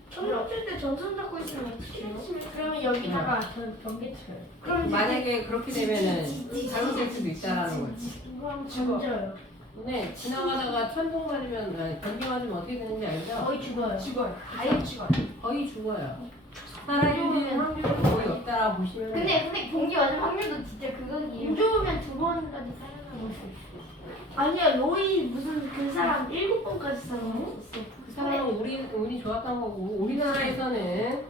천둥 칠때 전선 잡고 있으면 어떡해요? 그러면 여기다가 전기 틀어요. 그럼 만약에 그렇게 되면은 잘못될 수도 있다라는 거지. 그럼 죽어요. 네, 지나가다가 천둥 맞으면 아니, 전기 맞으면 어떻게 되는지 알죠? 거의 죽어요. 죽어요. 아예 죽어요. 거의 죽어요. 살아있는 확률이 거의 없다라고 보시면 돼요. 근데 공기 맞을 확률도 진짜 그거기에요. 운 좋으면 2번까지 살아남을 수 있어. 아니야 로이 무슨 그 사람 7번까지 살아남았어. 그 사람은 운이 좋았던 거고 우리나라에서는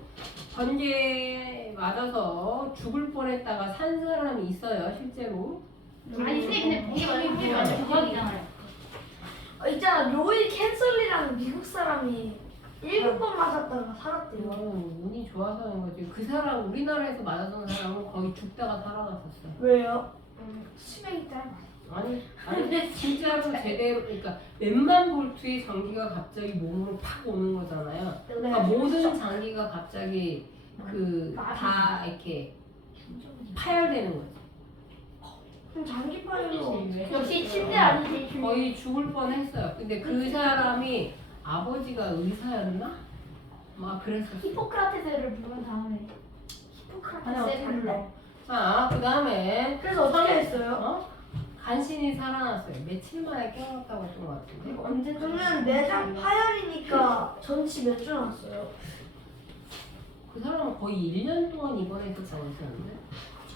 번개에 맞아서 죽을 뻔했다가 산 사람이 있어요 실제로. 아니 근데 공기 맞을 확률이 완전 대박이잖아요. 있잖아 로이 캔슬리라는 미국 사람이 7번 맞았다가 살았대요. 이거는 운이 좋아서 하는 거지. 그 사람 우리나라에서 맞았던 사람은 거의 죽다가 살아났었어요. 왜요? 수명이 짧아. 아니 진짜로 제대로 그러니까 몇만 볼트의 전기가 갑자기 몸으로 팍 오는 거잖아요. 그러니까 모든 장기가 갑자기 그 다 이렇게 파열되는 거지. 그럼 장기파일로 역시 침대 아니지. 거의 죽을 뻔했어요. 근데 그 사람이 아버지가 의사였나? 막 그랬었어. 히포크라테스를 부른 다음에 히포크라테스에 불러. 자, 그 다음에 그래서 어떻게 했어요? 간신히 살아났어요. 며칠 만에 깨어났다고 했던 것 같은데. 언제 그러면 내장 파열이니까 전치 몇 주 났어요? 그 사람은 거의 1년 동안 입원해 있었다고 했었는데.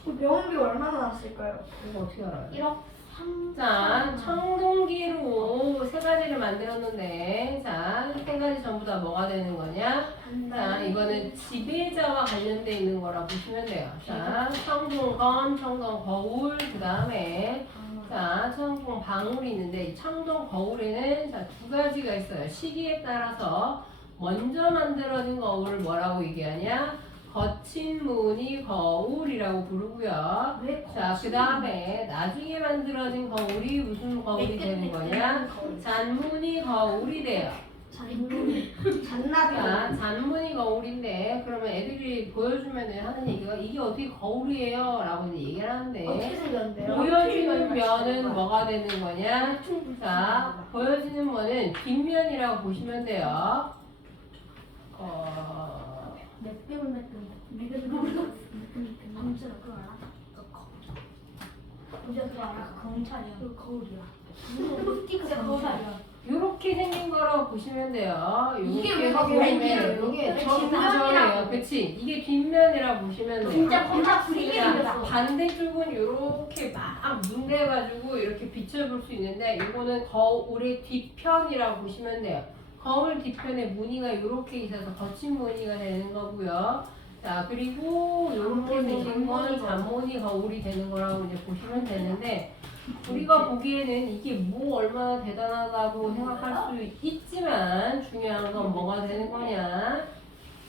그 병원비 얼마나 났을까요? 이거 어떻게 알아요? 1억 3. 자, 청동기로 세 가지를 만들었는데, 자, 세 가지 전부 다 뭐가 되는 거냐? 자, 이거는 지배자와 관련돼 있는 거라 보시면 돼요. 자, 청동건, 청동거울, 그 다음에 자, 청동방울이 있는데 이 청동거울에는 자, 두 가지가 있어요. 시기에 따라서 먼저 만들어진 거울을 뭐라고 얘기하냐? 거친 무늬 거울이라고 부르고요. 자, 그 다음에 나중에 만들어진 거울이 무슨 거울이 되는 거냐? 잔무늬 거울이 돼요. 잔나비. 자, 잔무늬 거울인데 그러면 애들이 보여주면 하는 얘기가 이게 어떻게 거울이에요? 라고 이제 얘기를 하는데 어떻게 생겼는데요? 보여지는 면은 뭐가 되는 거냐? 자, 보여지는 면은 뒷면이라고 보시면 돼요. 맷병을 맺던 범죄라 그거 알아? 범죄 그거 알아? 경찰이야. 그 거울이야. 진짜 거울이야. 요렇게 생긴 거라고 보시면 돼요. 이게 요렇게 왜 생기면 이게 뒷면이에요. 그치? 이게 뒷면이라고 보시면 돼요. 진짜 검사 분위기 자, 생겼어. 반대쪽은 이렇게 막 문대가지고 이렇게 비춰볼 수 있는데 이거는 거울의 뒤편이라고 보시면 돼요. 거울 뒤편에 무늬가 이렇게 있어서 거친 무늬가 되는 거고요. 자, 그리고 이렇게 생긴 건 잔무늬 거울이 되는 거라고 이제 보시면 되는데 우리가 보기에는 이게 뭐 얼마나 대단하다고 생각할 수 있지만 중요한 건 뭐가 되는 거냐?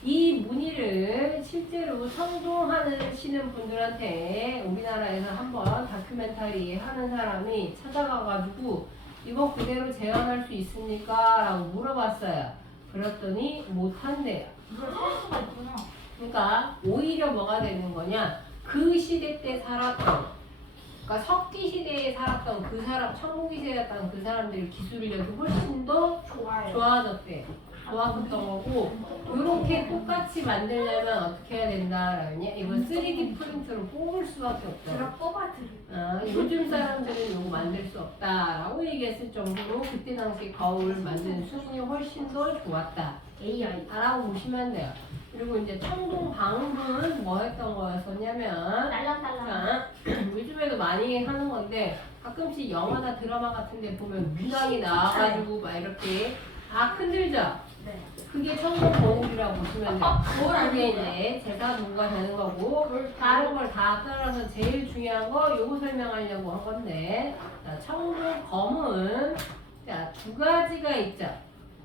이 무늬를 실제로 성동하시는 분들한테 우리나라에서 한번 다큐멘터리 하는 사람이 찾아가가지고 이거 그대로 재현할 수 있습니까? 라고 물어봤어요. 그랬더니 못한대요. 이걸 할 수가 있구나. 그러니까 오히려 뭐가 되는 거냐? 그 시대 때 살았던 그러니까 석기 시대에 살았던 그 사람, 청동기 시대에 살았던 그 사람들의 기술력이 훨씬 더 좋아요. 좋아졌대. 좋아졌던 거고 이렇게 똑같이 만들려면 어떻게 해야 된다라면 이건 3D 프린트로 뽑을 수밖에 없다. 제가 뽑아드릴게요. 요즘 사람들은 이거 만들 수 없다라고 얘기했을 정도로 그때 당시 거울 만드는 수준이 훨씬 더 좋았다. AI. 라고 보시면 돼요. 그리고 이제 청동 방음은 뭐 했던 거였었냐면 딸랑딸랑. 자, 요즘에도 많이 하는 건데 가끔씩 영화나 드라마 같은 데 보면 무당이 나와가지고 막 이렇게 다 흔들죠? 네. 그게 청동 거울이라고 보시면 돼요. 그게 이제 제사 도구가 되는 거고 다른 걸 다 따라서 제일 중요한 거 요거 설명하려고 한 건데 자, 청동 검은 자, 두 가지가 있죠.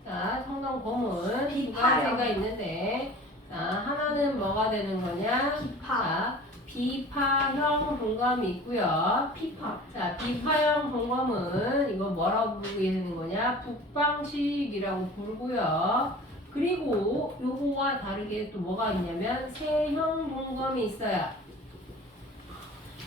자, 청동 검은 두 가지가 있는데 자, 하나는 뭐가 되는 거냐? 자, 비파형 동검이 있고요. 피파. 자, 비파형 동검은 이거 뭐라고 부르게 되는 거냐? 북방식이라고 부르고요. 그리고 요거와 다르게 또 뭐가 있냐면 세형 동검이 있어요.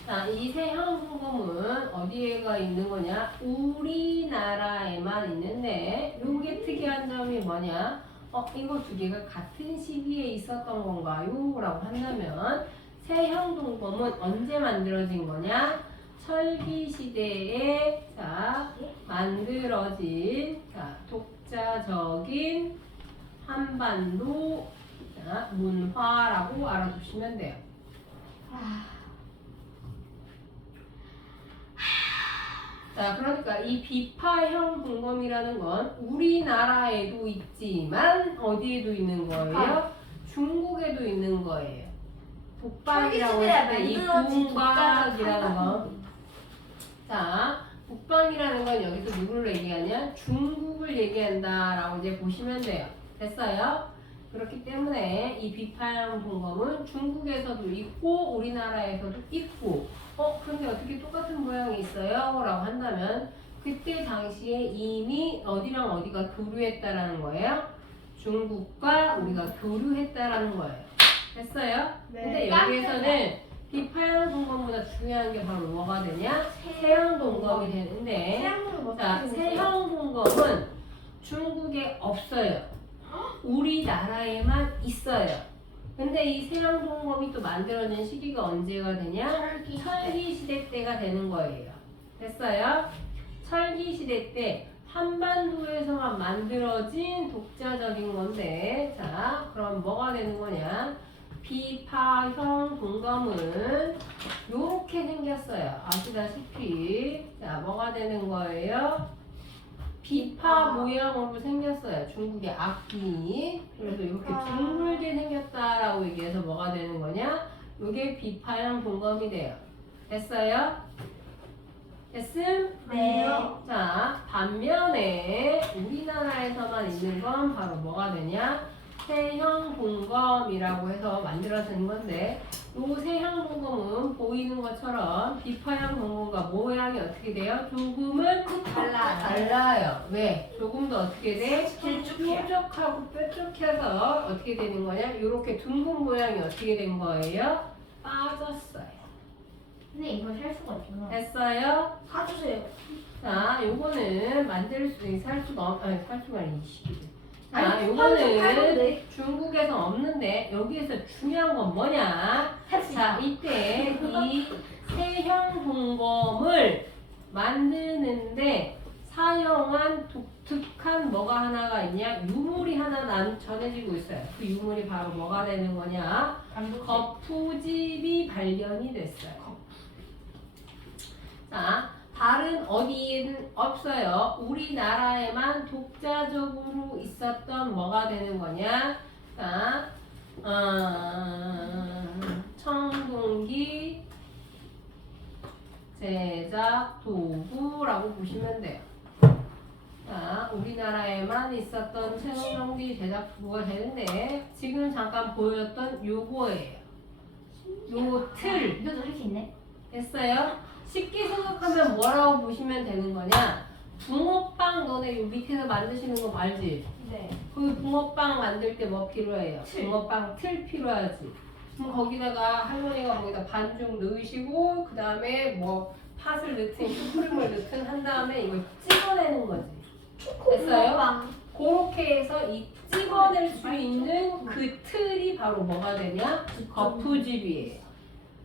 자, 이 세형 동검은 어디에가 있는 거냐? 우리나라에만 있는데 요게 특이한 점이 뭐냐? 이거 두 개가 같은 시기에 있었던 건가요? 라고 한다면 세형 동검은 언제 만들어진 거냐? 철기 시대에 자, 만들어진 자, 독자적인 한반도 자, 문화라고 알아두시면 돼요. 자, 그러니까 이 비파형 동검이라는 건 우리나라에도 있지만 어디에도 있는 거예요? 중국에도 있는 거예요. 북방이라고 했을 때 이 북방이라는 건 자, 북방이라는 건 여기서 누구를 얘기하냐? 중국을 얘기한다라고 이제 보시면 돼요. 됐어요? 그렇기 때문에 이 비파형 동검은 중국에서도 있고 우리나라에서도 있고 그런데 어떻게 똑같은 모양이 있어요? 라고 한다면 그때 당시에 이미 어디랑 어디가 교류했다라는 거예요? 중국과 우리가 교류했다라는 거예요. 됐어요? 네. 근데 여기에서는 비파형 동검보다 중요한 게 바로 뭐가 되냐? 세형 동검이 되는데 자, 세형 동검은 중국에 없어요. 우리나라에만 있어요. 근데 이 세형 동검이 또 만들어진 시기가 언제가 되냐? 철기 시대 때가 되는 거예요. 됐어요? 철기 시대 때 한반도에서만 만들어진 독자적인 건데 자, 그럼 뭐가 되는 거냐? 비파형 동검은 요렇게 생겼어요. 아시다시피 자, 뭐가 되는 거예요? 비파 모양으로 생겼어요. 중국의 악기. 그래서 이렇게 둥글게 생겼다라고 얘기해서 뭐가 되는 거냐? 이게 비파형 동검이 돼요. 됐어요? 됐음? 네. 자, 반면에 우리나라에서만 있는 건 바로 뭐가 되냐? 세형 동검이라고 해서 만들어진 건데 요 세향 동검은 보이는 것처럼 비파향 동검과 모양이 어떻게 돼요? 조금은 달라요. 왜? 조금 더 어떻게 돼? 뾰족하고 뾰족해서 어떻게 되는 거냐? 이렇게 둥근 모양이 어떻게 된 거예요? 빠졌어요. 근데 이거 살 수가 있구나. 됐어요? 사주세요. 자, 요거는 살 수가 아니지. 자, 아니, 요거는 팔던데. 중국에서 없는데 여기에서 중요한 건 뭐냐? 자, 이때 이 세형 동검을 만드는데 사용한 독특한 뭐가 하나가 있냐? 유물이 하나 전해지고 있어요. 그 유물이 바로 뭐가 되는 거냐? 거푸집이 발견이 됐어요. 자, 다른 어디에는 없어요. 우리나라에만 독자적으로 있었던 뭐가 되는 거냐? 자, 청동기 제작 도구라고 보시면 돼요. 자, 우리나라에만 있었던 청동기 제작 도구가 되는데 지금 잠깐 보였던 요거예요. 요 틀. 이것도 할 수 있네. 됐어요? 쉽게 생각하면 뭐라고 보시면 되는 거냐? 붕어빵 너네 요 밑에서 만드시는 거 알지? 네. 그 붕어빵 만들 때 뭐 필요해요? 붕어빵 틀 필요하지. 그럼 거기다가 할머니가 거기다 반죽 넣으시고 그 다음에 뭐 팥을 넣든 슈크림을 넣든 한 다음에 이걸 찍어내는 거지. 됐어요? 그렇게 해서 이 찍어낼 수 있는 그 틀이 바로 뭐가 되냐? 거푸집이에요.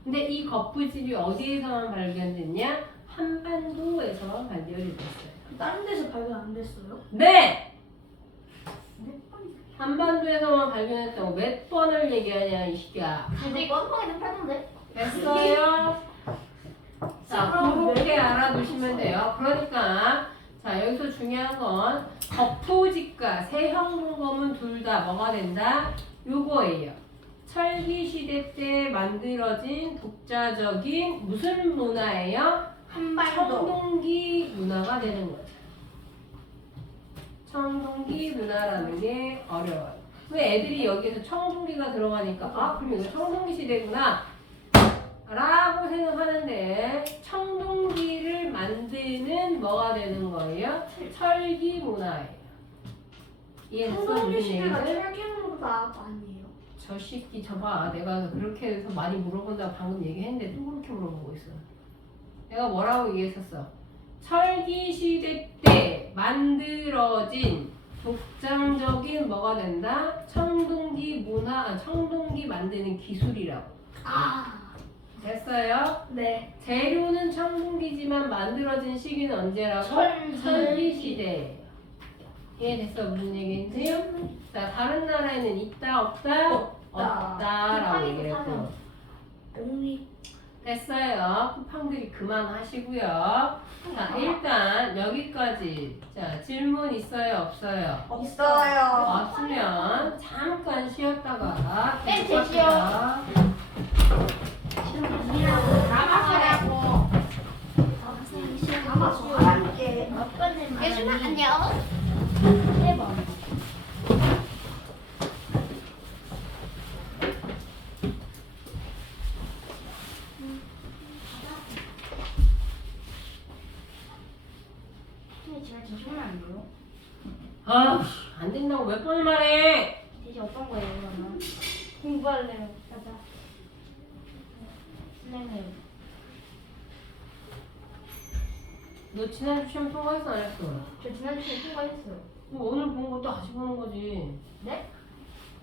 근데 이 거푸집이 어디에서만 발견됐냐? 한반도에서만 발견이 됐어요. 다른 데서 발견 안 됐어요? 네! 한반도에서만 발견했다고 몇 번을 얘기하냐 이 새끼야. 근데 깜빡이도 팔던데. 됐어요? 자, 그렇게 알아두시면 돼요. 그러니까 자, 여기서 중요한 건 거푸집과 세형동검은 둘 다 뭐가 된다? 요거예요. 철기 시대 때 만들어진 독자적인 무슨 문화예요? 청동기 문화가 되는 거죠. 청동기 문화라는 게 어려워요. 왜 애들이 여기에서 청동기가 들어가니까 아 그럼 이거 청동기 시대구나 라고 생각하는데 청동기를 만드는 뭐가 되는 거예요? 철기 문화예요. 이해됐어? 청동기 무슨 시대가 얘기는? 철기문화 아니에요? 저 새끼 저봐 내가 그렇게 해서 많이 물어본다고 방금 얘기했는데 또 그렇게 물어보고 있어. 내가 뭐라고 얘기했었어? 철기 시대 때 만들어진 독창적인 뭐가 된다? 청동기 문화, 청동기 만드는 기술이라고. 됐어요? 네. 재료는 청동기지만 만들어진 시기는 언제라고? 철기 시대. 이해됐어? 무슨 얘기인지? 자, 다른 나라에는 있다, 없다? 없다라고 얘기했고. 옹리. 됐어요. 쿠팡들이 그만하시고요. 자, 일단 여기까지. 자, 질문 있어요, 없어요? 없어요. 없으면 잠깐 쉬었다가 뺀 계속합시다. 나가라고. 아마 저한테 예준아 안녕. 해봐. 근데 제가 진짜 안 돼요? 아, 안 된다고 몇 번을 말해? 대체 어떤 거예요 그러면? 공부할래요. 가자. 선생님. 너 지난주 시험 통과했어, 안 했어? 저 지난주에 통과했어요. 그럼 오늘 본 거 또 다시 보는 거지. 네?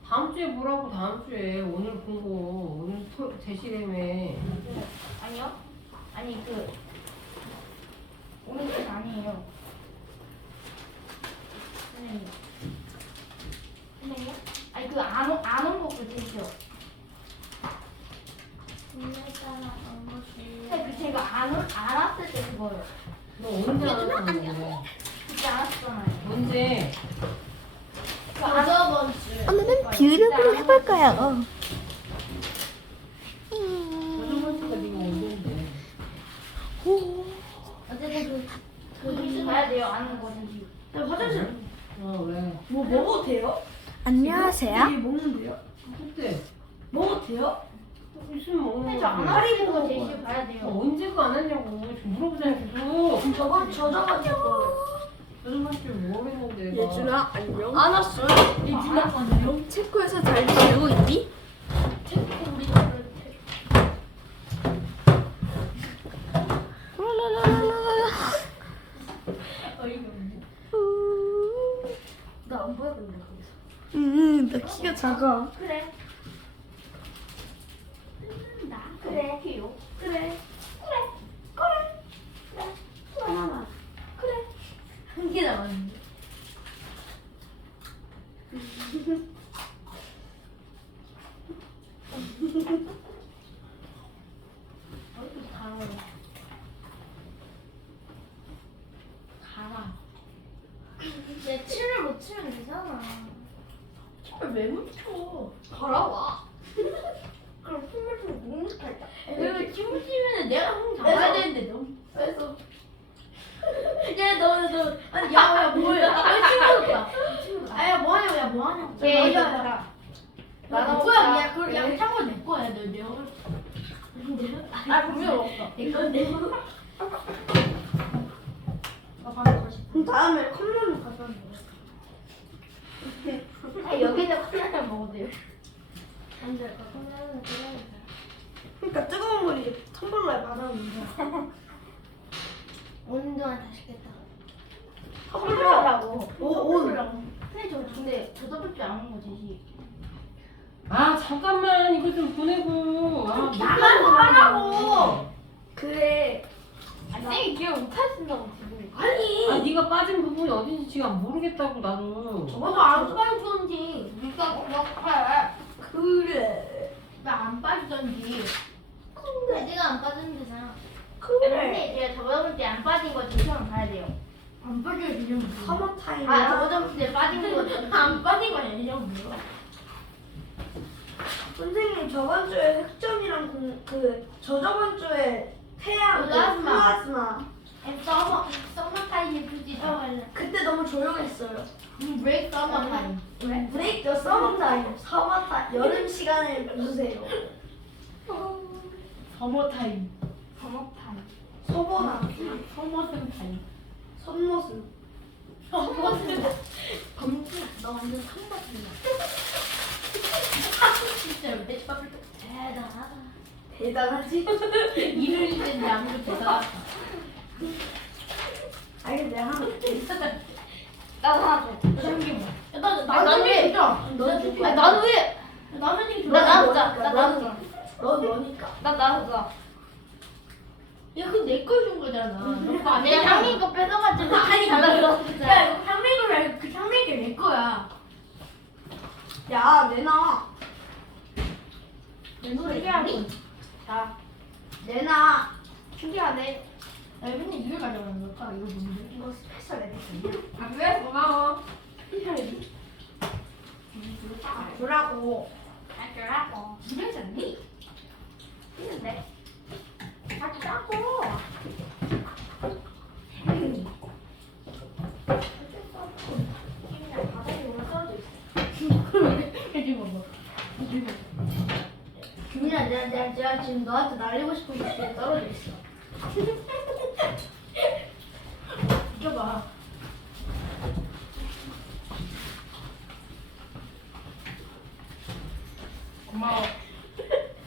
다음 주에 보라고, 다음 주에. 오늘 본 거. 오늘 제시래매. 아니요. 아니 오늘 거 아니에요. 선생님. 선생님? 아니 안온 거그 되죠. 근데 제가 알았을 때 그거요. 너 언제 알았었는데? 그때 알았잖아요. 언제? 그 저번 주. 오늘은 뷰르브로 해볼 거예요. 저번 주가 네가 언제인데? 어쨌든 그 뉴스 봐야 돼요. 아는 거든지. 네, 화장실 왜? 뭐 먹어도 돼요? 안녕하세요. 이게 먹는데요? 그때 먹어도 돼요? 있으면 빨리 보고 제시 봐야 돼요. 언제가 안 하냐고 좀 물어보잖아 계속. 저저번 주 거. 요즘 할줄 모르겠는데. 나. 예준아 안녕. 안 왔어요. 예준아 안녕. 체코에서 잘 지내고 있니? 우리 어이가 없네. 나안 보여 근데 거기서. 나 키가 작아. 그래. 나 그래. 귀요. 그래. 하나만. 한 개 남았는데. 가라. 내 춤을 못 추면 되잖아. 왜 묻혀? 걸어와. 그럼 춤을 좀 묵묵히 할까? 내가 춤을 추면 내가 손 잡아야 되는데 너. 그래서 너 아니 야 뭐야? 왜 친구였다? 아야 뭐하냐고 야 뭐하냐고. 예, 너야. 나 누구야? 야 그걸 야 참고 내 거야 내 얼굴. 아 분명 없어. 내 건데. 나 바로 다시. 그럼 다음에 컵라면 가져와. 아 여기다 콜라를 먹어도 돼요. 안 돼. 그러면 그래. 그러니까 뜨거운 물 이제 텀블러에 받아놓는 거야. 오는 동안 다시겠다. 콜라라고. 오. 근데 저 더블 줄 아는 거지. 아 잠깐만 이거 좀 보내고. 아, 나만 하라고. 그래. 아 쌩이 기억 못 하신다고 지금. 아 네가 빠진 부분이 어딘지 지금 모르겠다고 나는. 저도 안 빠지던지. 네가 그렇게. 그래. 나안 빠지던지. 그래. 네가 안 빠지면 되잖아. 그래. 근데 제가 저번 주에 안 빠진 거 조심히 봐야 돼요. 안 빠져야 되냐고. 서머 타임이야. 아 저번 주에 빠진 거 안 빠진 거 아니냐고. 선생님 저번 주에 흑점이랑 저저번 주에 태양 플라즈마. 플라즈마. 서머 타임이 굳이 들어갈래. 그때 너무 조용했어요. 브레이크 서머 타임. 브레이크 더 서머 타임. 서머 타임. 여름 시간을 주세요. 서머 타임. 서머 타임. 서머나 서머슨 타임. 선모습. 서머슨. 범주 너 완전 선머슨이야. 진짜 맷밥을 대단하다. 대단하지? 일을 했는데 아무도 대단하다. 아니 근데 하나 나도 하나 줘. 생기 뭐? 나도 왜? 진짜. 나도 왜? 나는 이거 나 나도 너니까. 나 나도 줘. 넌 너니까. 나 나도 줘. 야, 그거 내걸준 거잖아. 너가 내 향민 거 뺏어가지고 아니 달라고. 야, 이거 향민 거 말고 그 향민 게내 거야. 야 내놔. 내 노래 신기하니? 자, 내놔. 신기하네. 나 맨날 이걸 가져가는 걸까? 이거 뭔데? 이거 스페셜 에디션이야. 아 그래? 고마워. 신기하지? 주라고. 아 그래갖고 신기하지? 있는데? 아 주라고. 그냥 바닥에 올라떨어져 있어. 해지 먹어. 해지 먹어. 규민아 내가 지금 너한테 날리고 싶은 게 뒤에 떨어져 있어. 이겨봐. 고마워.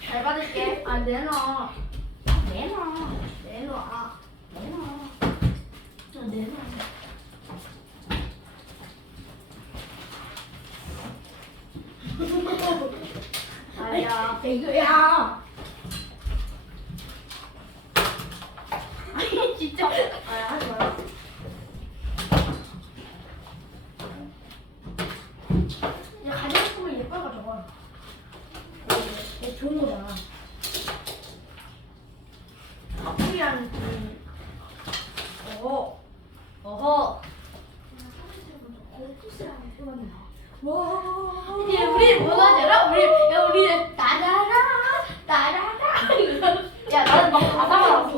잘 받을게. 아 내놔. 내놔. 내놔. 내놔. 저 내놔. 아니야. 이거야. 아니 진짜. 아야 하지 마라. 야 가지고 싶으면 예뻐 가져가. 얘 좋은 거잖아. 커피랑 어허. 와. 이제 우리 뭐 하잖아? 우리 따라라 따라라. 야 나는 막 가사가 나왔어.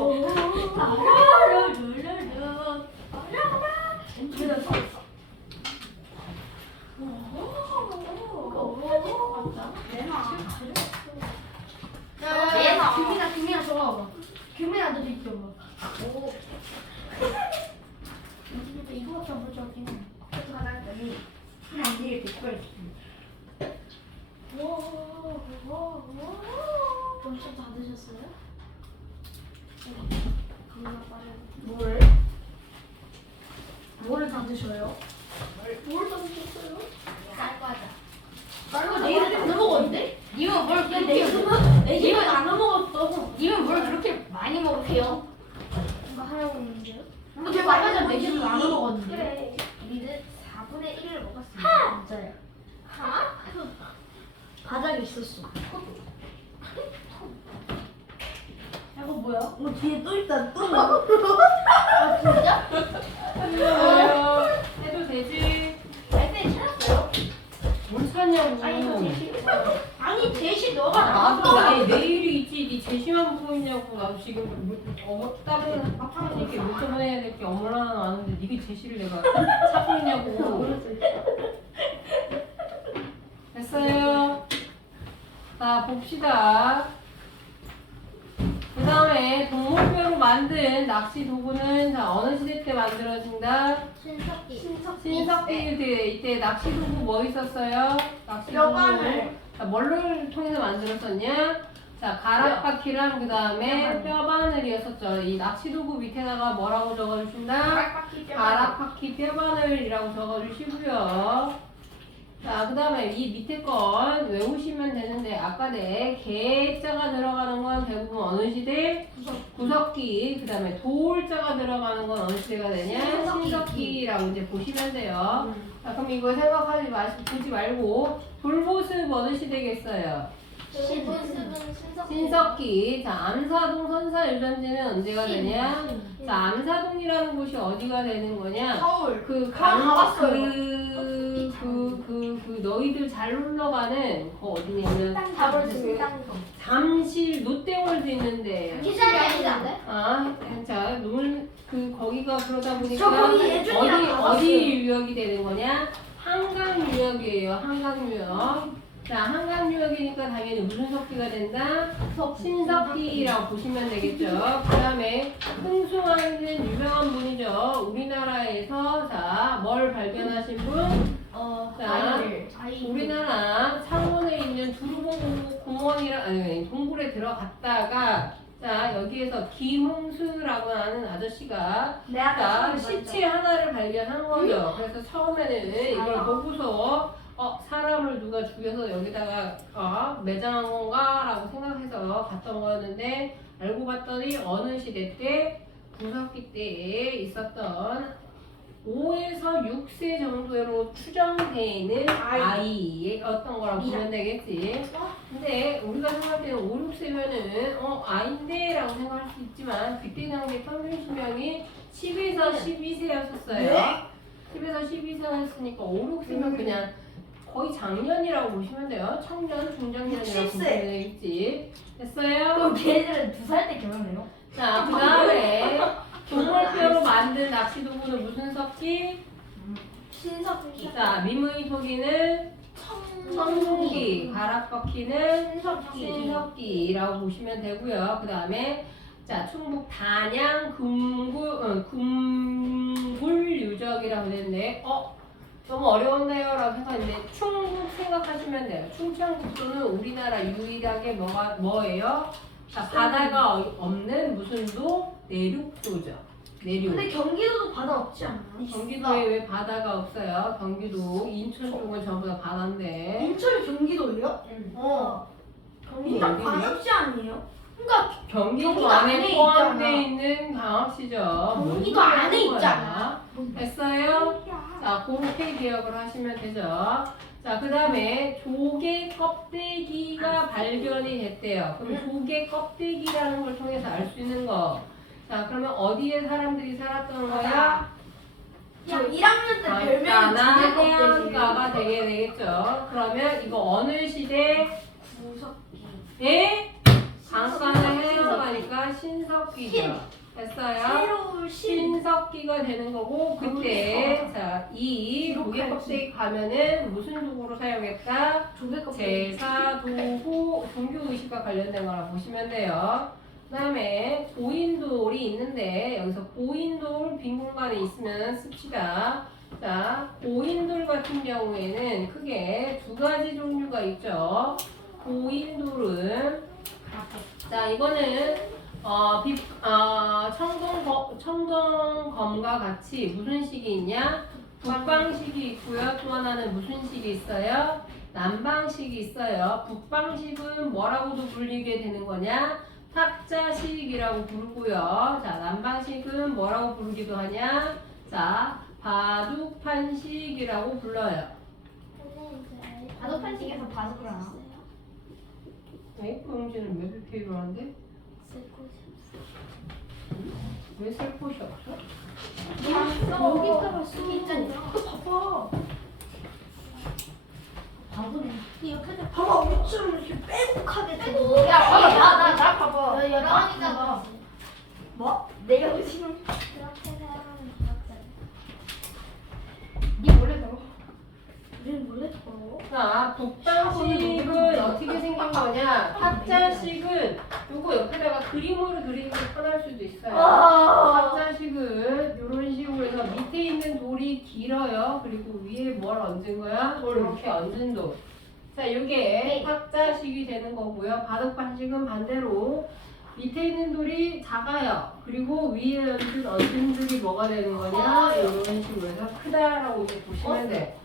따라라 룰루루 따라라. 그래서 썼어. 오. 내놔. 야, 규민아, 수 있죠. 오. 이거밖에 안 보죠. 그래서 하나님이 한지를 100번 벌써 다 드셨어요? 겁나 빠르네. 뭘? 뭐를 다 드셔요? 뭘 던졌어요? 쌀과자. 말고 내일은 나눠 먹었는데? 님은 뭘 그렇게 내집은 나눠 먹었어. 님은 뭘 그렇게 많이 먹으세요? 이거 하려고 했는데요? 근데 아까 전 내일은 나눠 먹었는데. 그래. 우리는 4분의 1을 먹었습니다. 진짜요. 바닥에 있었어. 이거 뭐야? 뒤에 또 있다. 또. 아 진짜? 해도 되지. 날때 찾았어요? 뭘 찾냐고. 아니 대신 아, 너가 나도 내일이 있지. 네 제시만 보고 있냐고. 나도 지금 다른 학생님께 문자 보내야 될 게 얼마나 많은데 네가 제시를 내가 찾고 있냐고. 됐어요. 자, 봅시다. 그 다음에 동물뼈로 만든 낚시 도구는 자, 어느 시대 때 만들어진다? 신석기. 신석기 때 이때 낚시 도구 뭐 있었어요? 낚시 도구. 뼈바늘. 자, 뭘로 통해서 만들었었냐? 자, 가락바퀴랑 그 다음에 뼈바늘이었었죠. 이 낚시 도구 밑에다가 뭐라고 적어주신다? 가락바퀴 뼈바늘이라고 적어주시고요. 자, 그 다음에 이 밑에 건 외우시면 되는데 아까 내 개자가 들어가는 건 대부분 어느 시대? 구석기. 그 다음에 돌자가 들어가는 건 어느 시대가 되냐? 신석기라고 이제 보시면 돼요. 자, 그럼 이거 생각하지 마시고 보지 말고 돌보습 어느 시대겠어요? 신보습은 신석기. 신석기. 자, 암사동 선사유전지는 언제가 되냐? 자, 암사동이라는 곳이 어디가 되는 거냐? 서울. 그 가봤어요. 너희들 잘 놀러 가는 거 어디냐면 잠실 롯데월드 있는데 기장이 아니잖아요? 자, 거기가 그러다 저 보니까 거기 예전이랑 가봤어요. 어디 유역이 되는 거냐? 한강 유역이에요. 한강 유역. 자, 한강 유역이니까 당연히 무슨 석기가 된다? 신석기라고 보시면 되겠죠. 그 다음에 흥숭아이는 유명한 분이죠. 우리나라에서 자, 뭘 발견하신 분? 자, 우리나라 창원에 있는 두루봉 공원이라 아니 동굴에 들어갔다가 자, 여기에서 김홍수라고 하는 아저씨가 자, 시체 하나를 발견한 거죠. 그래서 처음에는 이걸 보고서 사람을 누가 죽여서 여기다가 매장한 건가라고 생각해서 갔던 거였는데 알고 봤더니 어느 시대 때 구석기 때에 있었던 5에서 6세 정도로 추정되는 아이의 어떤 거라고 보면 되겠지. 근데 우리가 생각할 때는 5, 6세면은 아인데 라고 생각할 수 있지만 그때 당시 평균 수명이 10에서 12세였었어요. 10에서 12세였으니까 5, 6세면 그냥 거의 장년이라고 보시면 돼요. 청년, 중장년이라고 보시면 되겠지. 됐어요? 그럼 걔네들은 2살 때 결혼해요? 자, 그 다음에 동물뼈로 만든 낚시 도구는 무슨 석기? 신석기. 자, 민무이 토기는 청동기, 가락바퀴는 신석기라고 보시면 되고요. 그 다음에 자, 충북 단양 금굴 유적이라고 되는데 너무 어려운데요? 라고 생각했는데 충북 생각하시면 돼요. 충청북도는 우리나라 유일하게 뭐예요? 자, 바다가 없는 무슨 도? 내륙도죠. 내륙. 근데 경기도도 바다 없지 않나? 경기도에 왜 바다가 없어요? 경기도, 인천 쪽은 전부 다 바다인데. 인천이 경기도예요? 일단 광역시 아니에요? 그러니까 경기도 경기도 안에 안에 포함되어 있는 광역시죠. 경기도 안에 있잖아. 됐어요? 자, 그렇게 기억을 하시면 되죠. 자, 그 다음에 조개 껍데기가 발견이 됐대요. 그럼 조개 껍데기라는 걸 통해서 알 수 있는 거. 자, 그러면 어디에 사람들이 살았던 거야? 저 1학년 때 별명이 해안가가 되게 되겠죠. 그러면 이거 어느 시대? 구석기. 예? 강가는 해안가니까 신석기죠. 됐어요? 새로운 신석기가 되는 거고 그때 자, 이 조개 껍데기 가면은 무슨 도구로 사용했다? 조개 껍데기. 제사 도구 종교 의식과 관련된 거라 보시면 돼요. 그 다음에 고인돌이 있는데 여기서 고인돌 빈 공간에 있으면 씁시다. 자, 고인돌 같은 경우에는 크게 두 가지 종류가 있죠. 고인돌은 자 이거는 청동검과 같이 무슨 식이 있냐? 북방식이 있고요. 또 하나는 무슨 식이 있어요? 남방식이 있어요. 북방식은 뭐라고도 불리게 되는 거냐? 탁자식이라고 부르고요. 자, 남방식은 뭐라고 부르기도 하냐? 자, 바둑판식이라고 불러요. 바둑판식에서 바둑을 하나? 네? 그럼지는 몇 페이로 하는데? 왜 쓸 곳이 없어? 여기다가 쓰기 있잖아. 봐봐. 바보네. 이 옆에다 봐봐 우리처럼 이렇게 빼곡하게 되고. 야 봐봐 나 봐봐. 여러 번이잖아. 뭐? 내가 의심을. 그렇게 사용하는 기억자. 니 몰래 더. 우리는 몰래 더. 자, 북방식은 어떻게 생긴 거냐? 탁자식은 요거 옆에다가 그림으로 그리는 게 편할 수도 있어요. 탁자식은 이런 식으로 해서 밑에 있는 돌이 길어요. 그리고 위에 뭘 얹은 거야? 이렇게 얹은 돌. 자, 요게 탁자식이 되는 거고요. 바둑판식은 반대로 밑에 있는 돌이 작아요. 그리고 위에 얹은 돌이 뭐가 되는 거냐? 이런 식으로 해서 크다라고 이제 보시면 돼.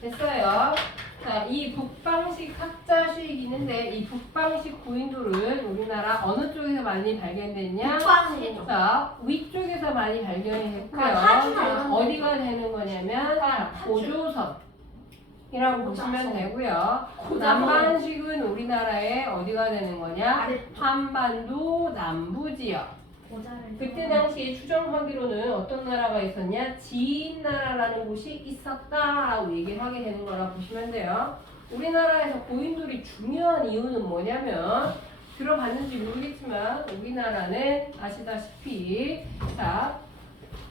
됐어요. 자, 이 북방식 탁자식이 있는데 이 북방식 고인돌은 우리나라 어느 쪽에서 많이 발견됐냐? 북방식. 자, 위쪽에서 많이 발견이 됐고요. 사진 자, 알던데. 어디가 되는 거냐면 고조선이라고 보시면 되고요. 남반식은 우리나라에 어디가 되는 거냐? 한반도 남부지역. 고자를. 그때 당시에 추정하기로는 어떤 나라가 있었냐? 지인나라라는 곳이 있었다라고 얘기를 하게 되는 거라 보시면 돼요. 우리나라에서 고인돌이 중요한 이유는 뭐냐면 들어봤는지 모르겠지만 우리나라는 아시다시피 자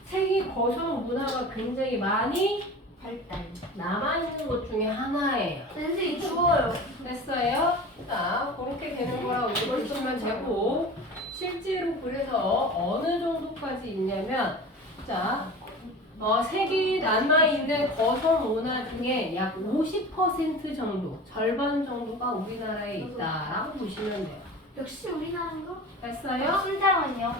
세계 거성 문화가 굉장히 많이 발달. 남아있는 것 중에 하나예요. 선생님 추워요. 됐어요? 자, 그렇게 되는 거라고 보시면 되고 실제로 그래서 어느 정도까지 있냐면 자, 세계에 남아있는 거성 문화 중에 약 50% 정도, 절반 정도가 우리나라에 있다라고 보시면 돼요. 역시 우리나라인가? 됐어요? 순장은요?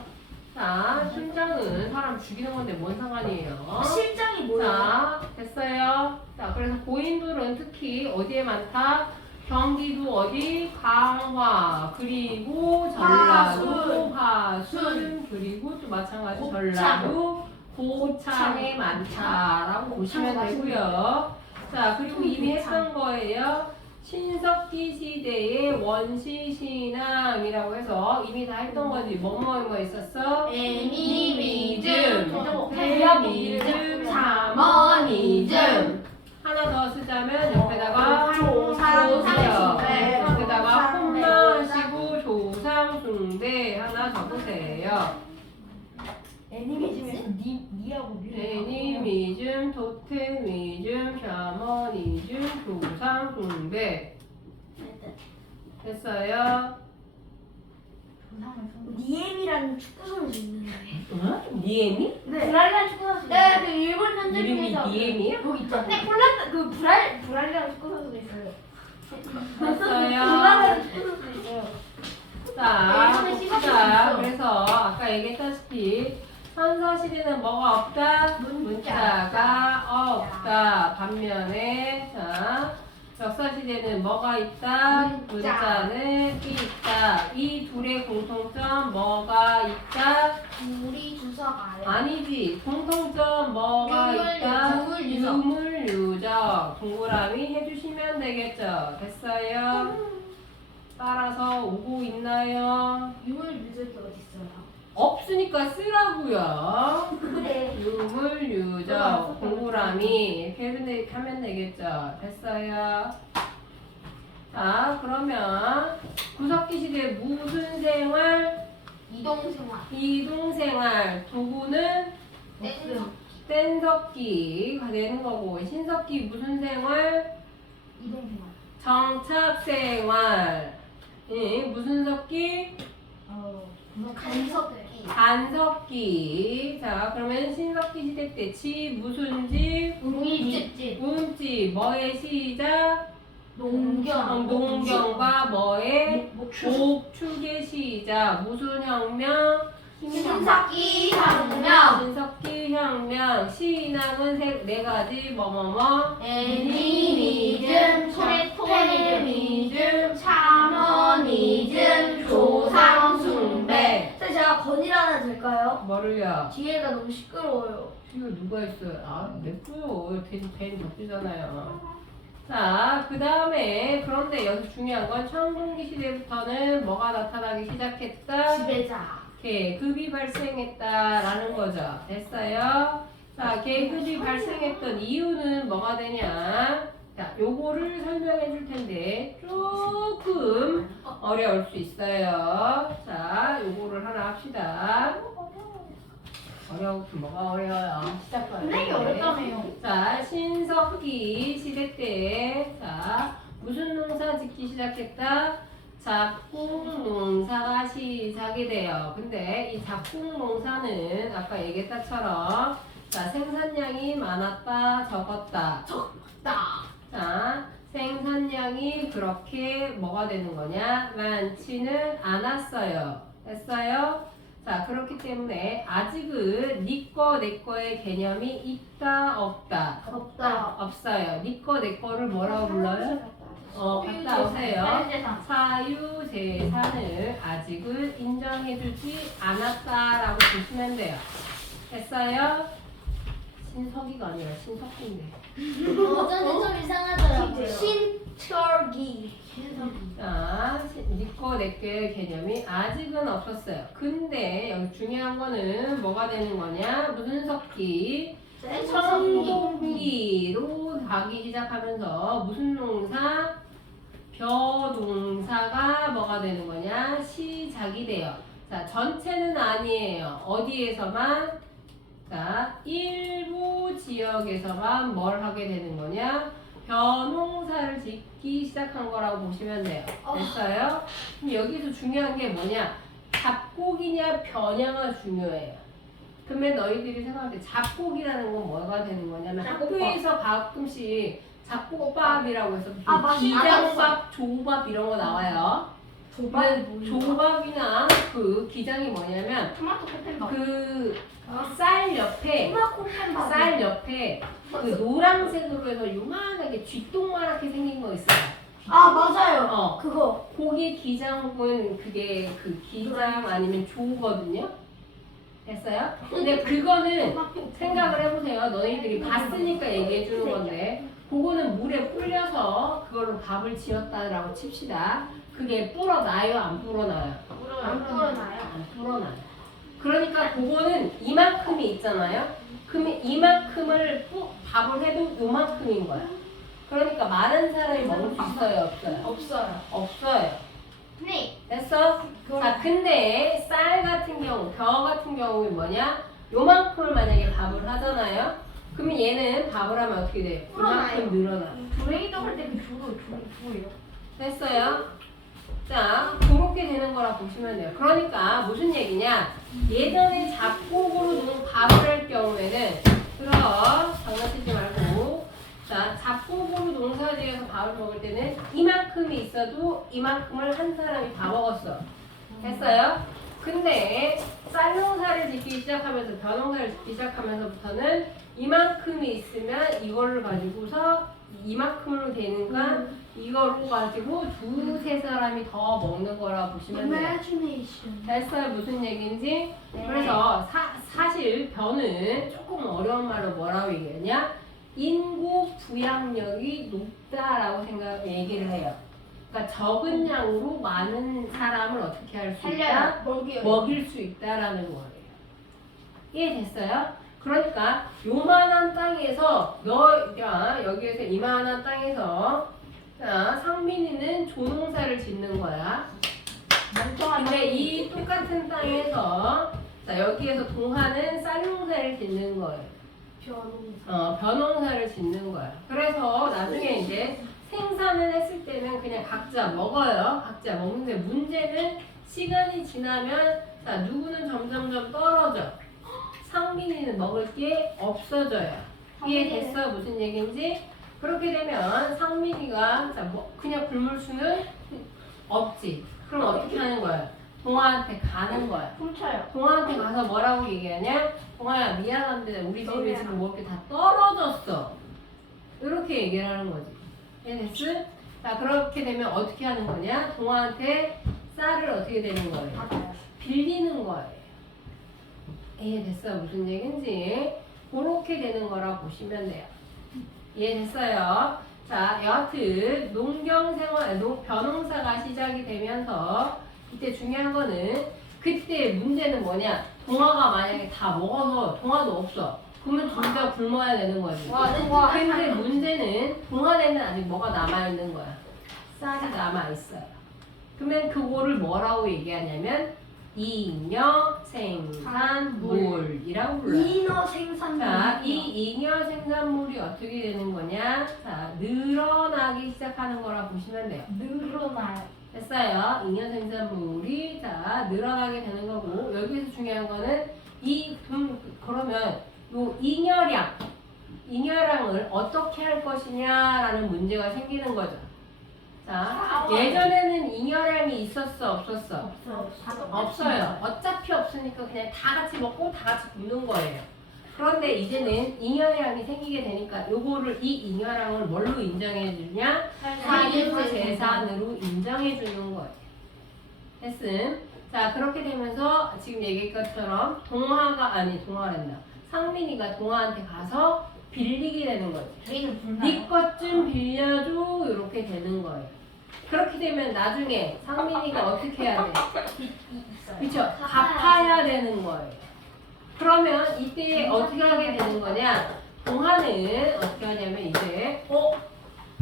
자, 순장은 사람 죽이는 건데 뭔 상관이에요? 실장이 뭐야? 자, 됐어요. 자, 그래서 고인돌은 특히 어디에 많다? 경기도 어디? 강화, 그리고 전라도, 화순, 그리고 또 마찬가지 전라도, 고창에 많다라고 보시면 되고요. 자, 그리고 이미 했던 거예요. 신석기 시대의 원시신앙이라고 해서 이미 다 했던 거지. 뭐 있었어? 애니미즘, 페미니즘, 샤머니즘. 하나 더 쓰자면 옆에다가 조상숭배, 옆에다가 콤마 하시고 조상숭배 하나 적으세요. 애니메이션에서 니하고 애니미즘, 토테미즘, 샤머니즘, 조상숭배. 됐어요? 니엠이라는 축구 선수 있는데. 어? 니엠이? 브랄리안 축구 선수. 네, 그 일본 현대 이름이 중에서 니엠이야? 거기 있잖아. 근데 폴란드 그 브랄리안 축구 선수도 있어요. 됐어요? 브랄리안 축구 선수 있어요. 자, 일본에 시각이 봅시다. 있어. 그래서 아까 얘기했다시피 선서시대는 뭐가 없다? 문자가 없다. 반면에 자 역사시대는 뭐가 있다? 문자는 있다. 이 둘의 공통점 뭐가 있다? 우리 주소가 아래. 아니지. 공통점 뭐가 있다? 유물유적. 유물유적. 동그라미 해주시면 되겠죠. 됐어요? 따라서 오고 있나요? 유물 유적이 어디 있어요? 없으니까 쓰라고요. 그래. 유물유적 동그라미 이렇게 하면 되겠죠. 됐어요. 자, 그러면 구석기 시대 무슨 생활? 이동생활. 이동생활. 도구는 뗀석기가 되는 거고 신석기 무슨 생활? 이동생활. 정착생활. 무슨 석기? 간섭기. 간섭기. 자, 그러면 신석기 시대 때 지 무슨 집? 웅이집. 운집. 뭐의 시작? 농경. 농경과 뭐의 목축. 목축의 시작. 무슨 혁명? 신석기 혁명. 신석기 혁명. 신앙은 네 가지 뭐뭐뭐 애니미즘, 페미니즘, 샤머니즘, 조상숭배. 선생님 제가 건의를 하나 될까요? 뭐를요? 뒤에가 너무 시끄러워요. 이거 누가 있어요? 아, 냅둬요. 된 덕지잖아요. 자, 그 다음에 그런데 여기서 중요한 건 청동기 시대부터는 뭐가 나타나기 시작했다? 지배자. 계급이 발생했다라는 거죠. 됐어요? 자, 계급이 발생했던 이유는 뭐가 되냐? 자, 요거를 설명해 줄 텐데 조금 어려울 수 있어요. 자, 요거를 하나 합시다. 어려운 뭐가 어려워요? 시작부터. 선생님이 어렵다며요. 자, 신석기 시대 때, 자, 무슨 농사 짓기 시작했다? 작곡농사가 시작이 돼요. 근데 이 작곡농사는 아까 얘기했다처럼, 자, 생산량이 많았다, 적었다. 자, 생산량이 그렇게 뭐가 되는 거냐? 많지는 않았어요. 됐어요? 자, 그렇기 때문에 아직은 니꺼 내꺼의 개념이 있다 없다? 없어요. 니꺼 내꺼를 뭐라고 불러요? 갔다 오세요. 사유재산을 아직은 인정해주지 않았다라고 보시면 돼요. 됐어요? 신석이가 아니라 신석기인데. 어쩐지 좀 이상하더라고요. 신철기. 자, 니꺼 내꺼의 개념이 아직은 없었어요. 근데 여기 중요한 거는 뭐가 되는 거냐? 무슨 석기? 청동기로 가기 시작하면서 무슨 농사? 벼농사가 뭐가 되는 거냐? 시작이 돼요. 자, 전체는 아니에요. 어디에서만? 자, 일부 지역에서만 뭘 하게 되는 거냐? 벼농사를 짓기 시작한 거라고 보시면 돼요. 됐어요? 그럼 여기서 중요한 게 뭐냐? 잡곡이냐 벼냐가 중요해요. 그러면 너희들이 생각할 때 잡곡이라는 건 뭐가 되는 거냐면 학교에서 가끔씩 잡곡밥이라고 해서 무슨 기장밥, 조밥 이런 거 나와요. 조밥이나 그 기장이 뭐냐면 토마토 코펜밥. 그 쌀 옆에 그 노란색으로 해서 요만하게 쥐똥만하게 생긴 거 있어요. 아 맞아요. 그거. 고기 기장은 그게 그 기장 아니면 조거든요. 됐어요? 근데 그거는 생각을 해보세요. 너희들이 봤으니까 얘기해 주는 건데 그거는 물에 불려서 그걸로 밥을 지었다라고 칩시다. 그게 불어나요? 안 불어나요? 안 풀어놔요. 안 불어나요. 그러니까 그거는 이만큼이 있잖아요. 그러면 이만큼을 밥을 해도 요만큼인 거야. 그러니까 많은 사람이 먹을 수 있어요? 없어요? 없어요. 네. 됐어? 자, 근데 쌀 같은 경우, 벼 같은 경우는 뭐냐? 요만큼을 만약에 밥을 하잖아요? 그러면 얘는 밥을 하면 어떻게 돼요? 요만큼 늘어나. 브레이드 할때그 조예요. 됐어요? 자, 그렇게 되는 거라 보시면 돼요. 그러니까 무슨 얘기냐? 예전에 잡곡으로 놓은 밥을 할 경우에는 장난치지 말고 자, 잡곡으로 농사지어서 밥을 먹을 때는 이만큼이 있어도 이만큼을 한 사람이 다 먹었어. 됐어요? 근데 쌀 농사를 짓기 시작하면서 벼 농사를 짓기 시작하면서부터는 이만큼이 있으면 이걸로 가지고서 이만큼으로 되니까 이걸로 가지고 두세 사람이 더 먹는 거라 보시면 돼요. Imagination. 됐어요? 무슨 얘기인지? 그래서 사실 벼는 조금 어려운 말로 뭐라고 얘기하냐? 인구 부양력이 높다라고 얘기를 해요. 그러니까 적은 양으로 많은 사람을 어떻게 할 수 있다? 먹일 수 있다라는 거예요. 이해됐어요? 그러니까 요만한 땅에서 여기에서 이만한 땅에서 자, 상민이는 조농사를 짓는 거야. 근데 이 똑같은 땅에서 자, 여기에서 동하는 쌀농사를 짓는 거예요. 벼농사를 짓는 거야. 그래서 나중에 이제 생산을 했을 때는 그냥 각자 먹어요. 각자 먹는데 문제는 시간이 지나면 자 누구는 점점점 떨어져. 상민이는 먹을 게 없어져요. 이해됐어? 무슨 얘기인지? 그렇게 되면 상민이가 자 뭐 그냥 굶을 수는 없지. 그럼 어떻게 하는 거야? 동아한테 가는 거야. 훔쳐요. 동아한테 가서 뭐라고 얘기하냐? 동아야 미안한데 우리 집에 지금 먹을 게 다 떨어졌어. 이렇게 얘기를 하는 거지. 이해됐어? 자 그렇게 되면 어떻게 하는 거냐? 동아한테 쌀을 어떻게 되는 거예요? 맞아요. 빌리는 거예요. 이해됐어? 무슨 얘기인지? 그렇게 되는 거라 보시면 돼요. 이해됐어요? 자, 여하튼 농경생활, 벼농사가 시작이 되면서 이때 중요한 거는 그때 문제는 뭐냐? 동아가 만약에 다 먹어서 동아도 없어. 그러면 둘 다 굶어야 되는 거지. 와, 근데 문제는 동아에는 아직 뭐가 남아있는 거야? 쌀이 남아있어요. 그러면 그거를 뭐라고 얘기하냐면 잉여 생산물이라고 불러요. 인어 생산물. 자, 이 잉여 생산물이 어떻게 되는 거냐? 자, 늘어나기 시작하는 거라 보시면 돼요. 늘어나요. 됐어요. 잉여 생산물이 자 늘어나게 되는 거고 여기서 중요한 거는 그러면 요 잉여량을 어떻게 할 것이냐라는 문제가 생기는 거죠. 자, 예전에는 잉여량이 있었어, 없었어? 없어요. 어차피 없으니까 그냥 다 같이 먹고 다 같이 굶는 거예요. 그런데 이제는 잉여량이 생기게 되니까 요거를 이 잉여량을 뭘로 인정해 주냐? 사유재산으로 인정해 주는 거예요. 됐음. 자 그렇게 되면서 지금 얘기한 것처럼 동아란다. 상민이가 동아한테 가서 빌리게 되는 거지. 저희는 불나요. 네 것 좀 빌려줘 이렇게 되는 거예요. 그렇게 되면 나중에 상민이가 어떻게 해야 돼? 그쵸? 갚아야 되는 거예요. 그러면 이때 어떻게 하게 되는 거냐? 동아는 어떻게 하냐면 이제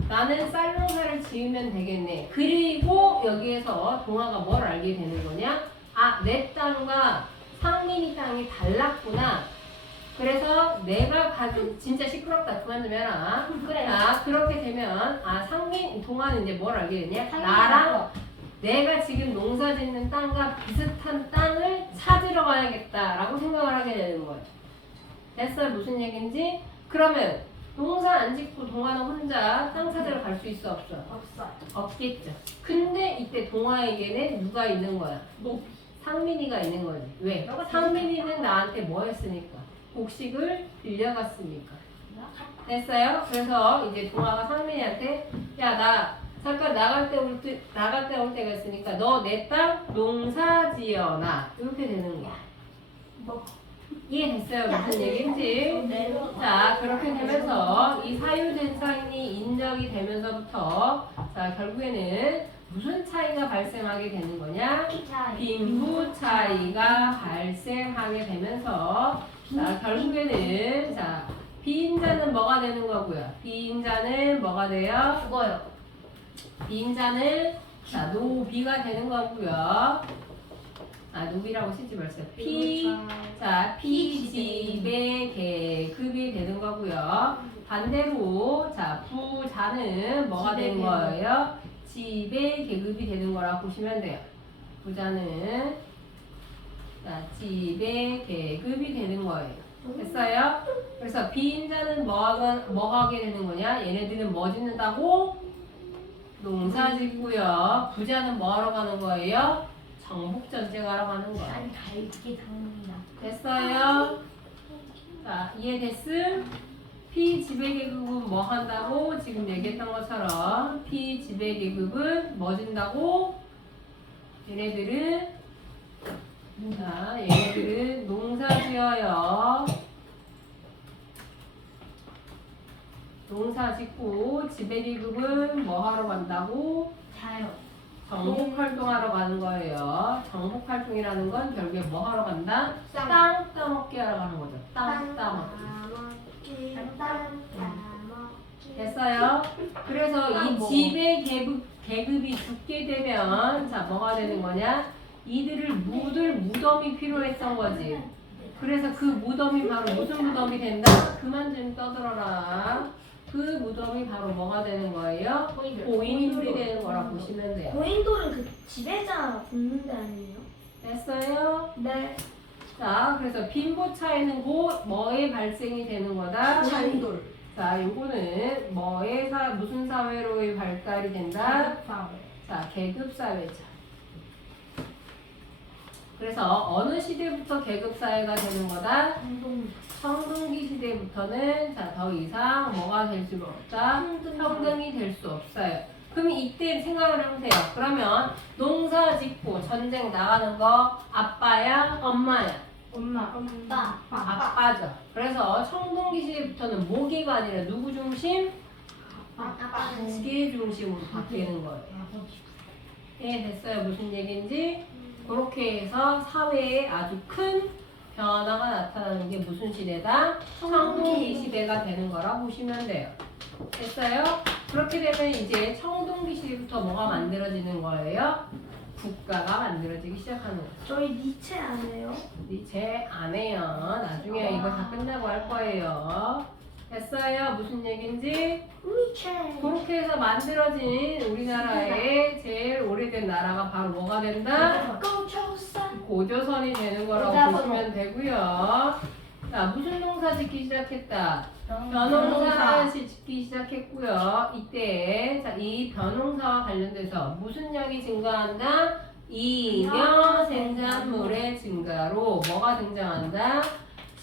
나는 쌀 농사를 지으면 되겠네. 그리고 여기에서 동아가 뭘 알게 되는 거냐? 아, 내 땅과 상민이 땅이 달랐구나. 그래서 내가 가진 진짜 시끄럽다. 그만 좀 해라. 그래. 자, 그렇게 되면 동아는 이제 뭘 알게 되냐? 나랑 내가 지금 농사 짓는 땅과 비슷한 땅을 찾으러 가야겠다라고 생각을 하게 되는 거예요. 됐어요? 무슨 얘기인지? 그러면 농사 안 짓고 동아는 혼자 땅 찾으러 갈 수 있어? 없어? 없어요. 없겠죠. 근데 이때 동아에게는 누가 있는 거야? 상민이가 있는 거지. 왜? 상민이는 나한테 뭐 했으니까? 곡식을 빌려갔으니까. 됐어요? 그래서 이제 동아가 상민이한테 야, 나 잠깐 나갈 때 올 때가 있으니까 너 내 땅 농사 지어놔. 이렇게 되는 거야. 이해됐어요? 무슨 얘기인지? 자, 그렇게 되면서 이 사유재산이 인정이 되면서부터 자, 결국에는 무슨 차이가 발생하게 되는 거냐? 빈부 차이가 발생하게 되면서 자, 결국에는 자, 빈자는 뭐가 되는 거고요? 빈자는 뭐가 돼요? 죽어요. 빈자는 자, 노비가 되는 거고요. 노비라고 쓰지 마세요. 피집의 계급이 되는 거고요. 반대로 자, 부자는 뭐가 되는 거예요? 집의 계급이 되는 거라 보시면 돼요. 부자는 자, 집의 계급이 되는 거예요. 됐어요? 그래서 빈자는 뭐 하게 되는 거냐? 얘네들은 뭐 짓는다고? 농사 짓고요. 부자는 뭐 하러 가는 거예요? 정복 전쟁하러 가는 거예요. 아니 갈게 당근이야. 됐어요? 자, 이해됐음? 피지배 계급은 뭐 한다고? 지금 얘기했던 것처럼 피지배 계급은 뭐 준다고? 얘네들은 농사 지어요. 농사 짓고 지배 계급은 뭐 하러 간다고? 자요. 정복 활동하러 가는 거예요. 정복 활동이라는 건 결국에 뭐 하러 간다? 땅 따먹기 하러 가는 거죠. 땅 따먹기. 됐어요? 그래서 이 지배 계급이 죽게 되면 자 뭐가 되는 거냐? 이들을 묻을 무덤이 필요했던 거지. 그래서 그 무덤이 바로 무슨 무덤이 된다? 그만 좀 떠들어라. 그 무덤이 바로 뭐가 되는 거예요? 고인돌이 되는 거라 보시면 돼요. 고인돌은 그 지배자 굽는 데 아니에요? 됐어요? 네. 자, 그래서 빈보차에는 곧 뭐의 발생이 되는 거다? 고인돌. 자, 요거는 뭐의 무슨 사회로의 발달이 된다? 자, 계급사회죠. 그래서 어느 시대부터 계급사회가 되는 거다? 청동기 시대부터는 자, 더 이상 뭐가 될 수가 없다? 평등이 될 수 없어요. 그럼 이때 생각을 해보세요. 그러면 농사 짓고 전쟁 나가는 거 아빠야? 엄마야? 오빠. 아빠죠. 그래서 청동기 시대부터는 모기가 아니라 누구 중심? 아빠는 지게 중심으로 바뀌는 거예요. 예, 됐어요. 무슨 얘기인지? 그렇게 해서 사회에 아주 큰 변화가 나타나는 게 무슨 시대다? 청동기 시대가 되는 거라 보시면 돼요. 됐어요? 그렇게 되면 이제 청동기 시대부터 뭐가 만들어지는 거예요? 국가가 만들어지기 시작하는 거죠. 저희 니체 안 해요? 제 안 해요. 나중에 이거 다 끝나고 할 거예요. 됐어요? 무슨 얘기인지? 니체. 그렇게 해서 만들어진 우리나라의 제일 오래된 나라가 바로 뭐가 된다? 고조선. 고조선이 되는 거라고 고조선. 보시면 되고요. 자, 무슨 농사 짓기 시작했다? 벼농사 짓기 시작했고요. 이때 자, 이 벼농사와 관련돼서 무슨 양이 증가한다? 잉여 생산물의 증가로 뭐가 등장한다?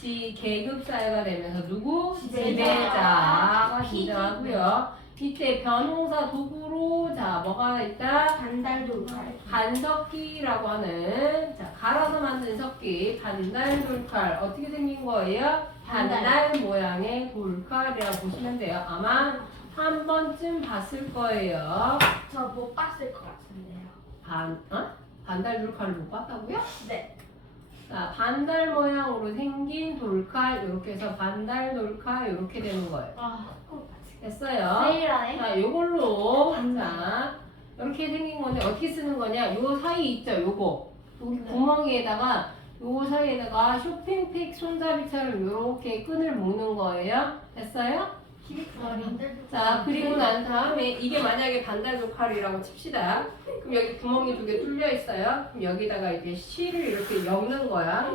계급사회가 되면서 누구? 지배자가 등장하고요. 이때 벼농사 도구로 자 뭐가 있다? 단달돌칼. 반석기라고 하는 자 갈아서 만든 석기 반달돌칼 어떻게 생긴 거예요? 반달 모양의 돌칼이라고 보시면 돼요. 아마 한 번쯤 봤을 거예요. 저 못 봤을 것 같은데요. 반달돌칼을 못 봤다고요? 네. 자, 반달 모양으로 생긴 돌칼 이렇게 해서 반달돌칼 이렇게 되는 거예요. 됐어요? 세일하네. 자, 요걸로 자 이렇게 생긴 건데 어떻게 쓰는 거냐? 요 사이 있죠, 요거 여기 구멍에다가 요 사이에다가 쇼핑백 손잡이처럼 요렇게 끈을 묶는 거예요. 됐어요? 자, 그리고 난 다음에 이게 만약에 반달돌칼이라고 칩시다. 그럼 여기 구멍이 2개 뚫려 있어요. 그럼 여기다가 이렇게 실을 이렇게 엮는 거야.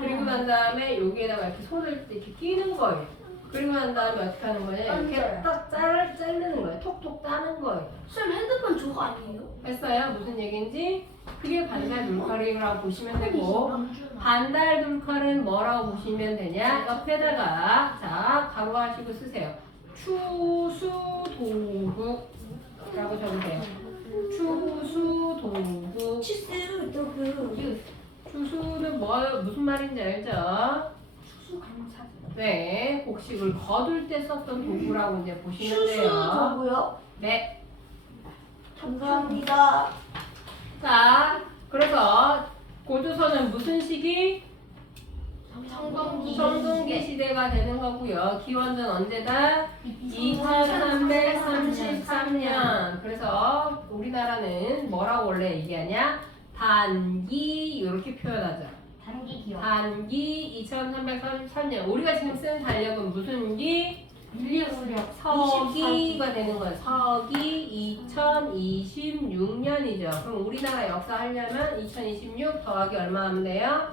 그리고 난 다음에 여기에다가 이렇게 손을 이렇게 끼는 거예요. 그리고 난 다음에 어떻게 하는 거냐? 이렇게 딱 자르는 거예요. 톡톡 따는 거예요. 쌤 핸드폰 저거 아니에요? 했어요? 무슨 얘기인지? 그게 반달돌칼이라고 보시면 되고 반달돌칼은 뭐라고 보시면 되냐? 옆에다가 자 가로하시고 쓰세요. 추수도구라고 적으세요. 추수도구. 치스 도구. 추수는 무슨 말인지 알죠? 추수감사. 네, 곡식을 거둘 때 썼던 도구라고 이제 보시면 추수 돼요. 도구요? 네. 감사합니다. 자, 그래서 고조선은 무슨 시기? 청동기 시대가 되는 거고요. 기원전 언제다? 2333년. 그래서 우리나라는 뭐라고 원래 얘기하냐? 단기 이렇게 표현하죠. 단기 기억. 단기 2333년. 우리가 지금 쓰는 달력은 무슨 기? 밀리수력. 서기가 되는 거예요. 서기 2026년이죠. 그럼 우리나라 역사 하려면 2026 더하기 얼마 하면 돼요?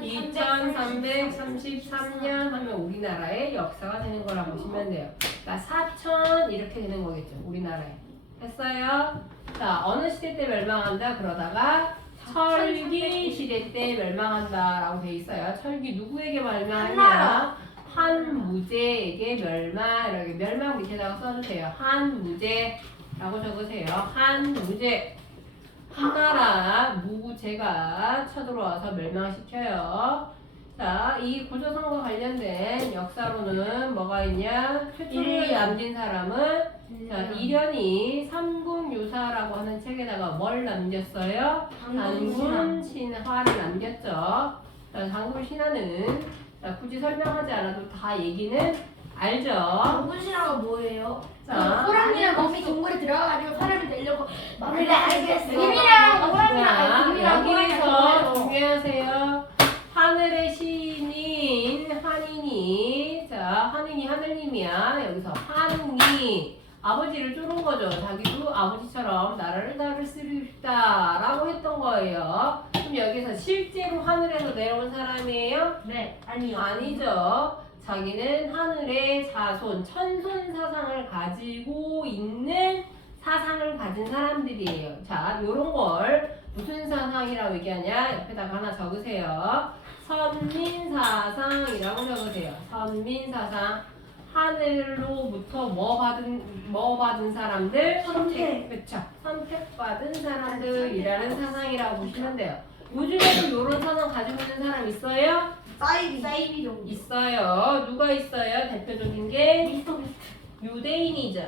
2333년 하면 우리나라의 역사가 되는 거라 보시면 돼요. 그러니까 4000 이렇게 되는 거겠죠. 우리나라에. 됐어요? 자, 어느 시대 때 멸망한다? 그러다가 철기 시대 때 멸망한다 라고 돼 있어요. 철기 누구에게 멸망하냐? 한무제에게 멸망, 이렇게 멸망 밑에다가 써주세요. 한무제라고 적으세요. 한무제. 한나라 무제가 쳐들어와서 멸망시켜요. 자, 이 고조선과 관련된 역사로는 뭐가 있냐? 최초로 남긴 사람은 자, 이련이 삼군유사라고 하는 책에다가 뭘 남겼어요? 단군신화를 남겼죠. 자, 단군신화는 자, 굳이 설명하지 않아도 다 얘기는 알죠? 당군신화가 뭐예요? 자, 호랑이랑 거미 동굴에 들어가가지고 사람을 내려고 그래, 알겠어요. 님이랑 자, 님이랑 여기에서 중요하세요. 하늘의 시인인 한인이 자, 한인 하느니 하느님이야. 여기서 하느니 아버지를 쪼른 거죠. 자기도 아버지처럼 나라를 다를 쓰고 싶다라고 했던 거예요. 그럼 여기서 실제로 하늘에서 내려온 사람이에요? 네. 아니요. 아니죠. 자기는 하늘의 자손, 천손 사상을 가지고 있는 사상을 가진 사람들이에요. 자, 요런 걸 무슨 사상이라고 얘기하냐? 옆에다가 하나 적으세요. 선민사상이라고 적으세요. 선민사상. 하늘로부터 뭐 받은 사람들? 선택. 그쵸. 선택받은 사람들이라는 사상이라고 보시면 돼요. 요즘에도 요런 사상 가지고 있는 사람 있어요? 사이비 정도. 있어요. 누가 있어요? 대표적인 게 미스터 유대인이죠.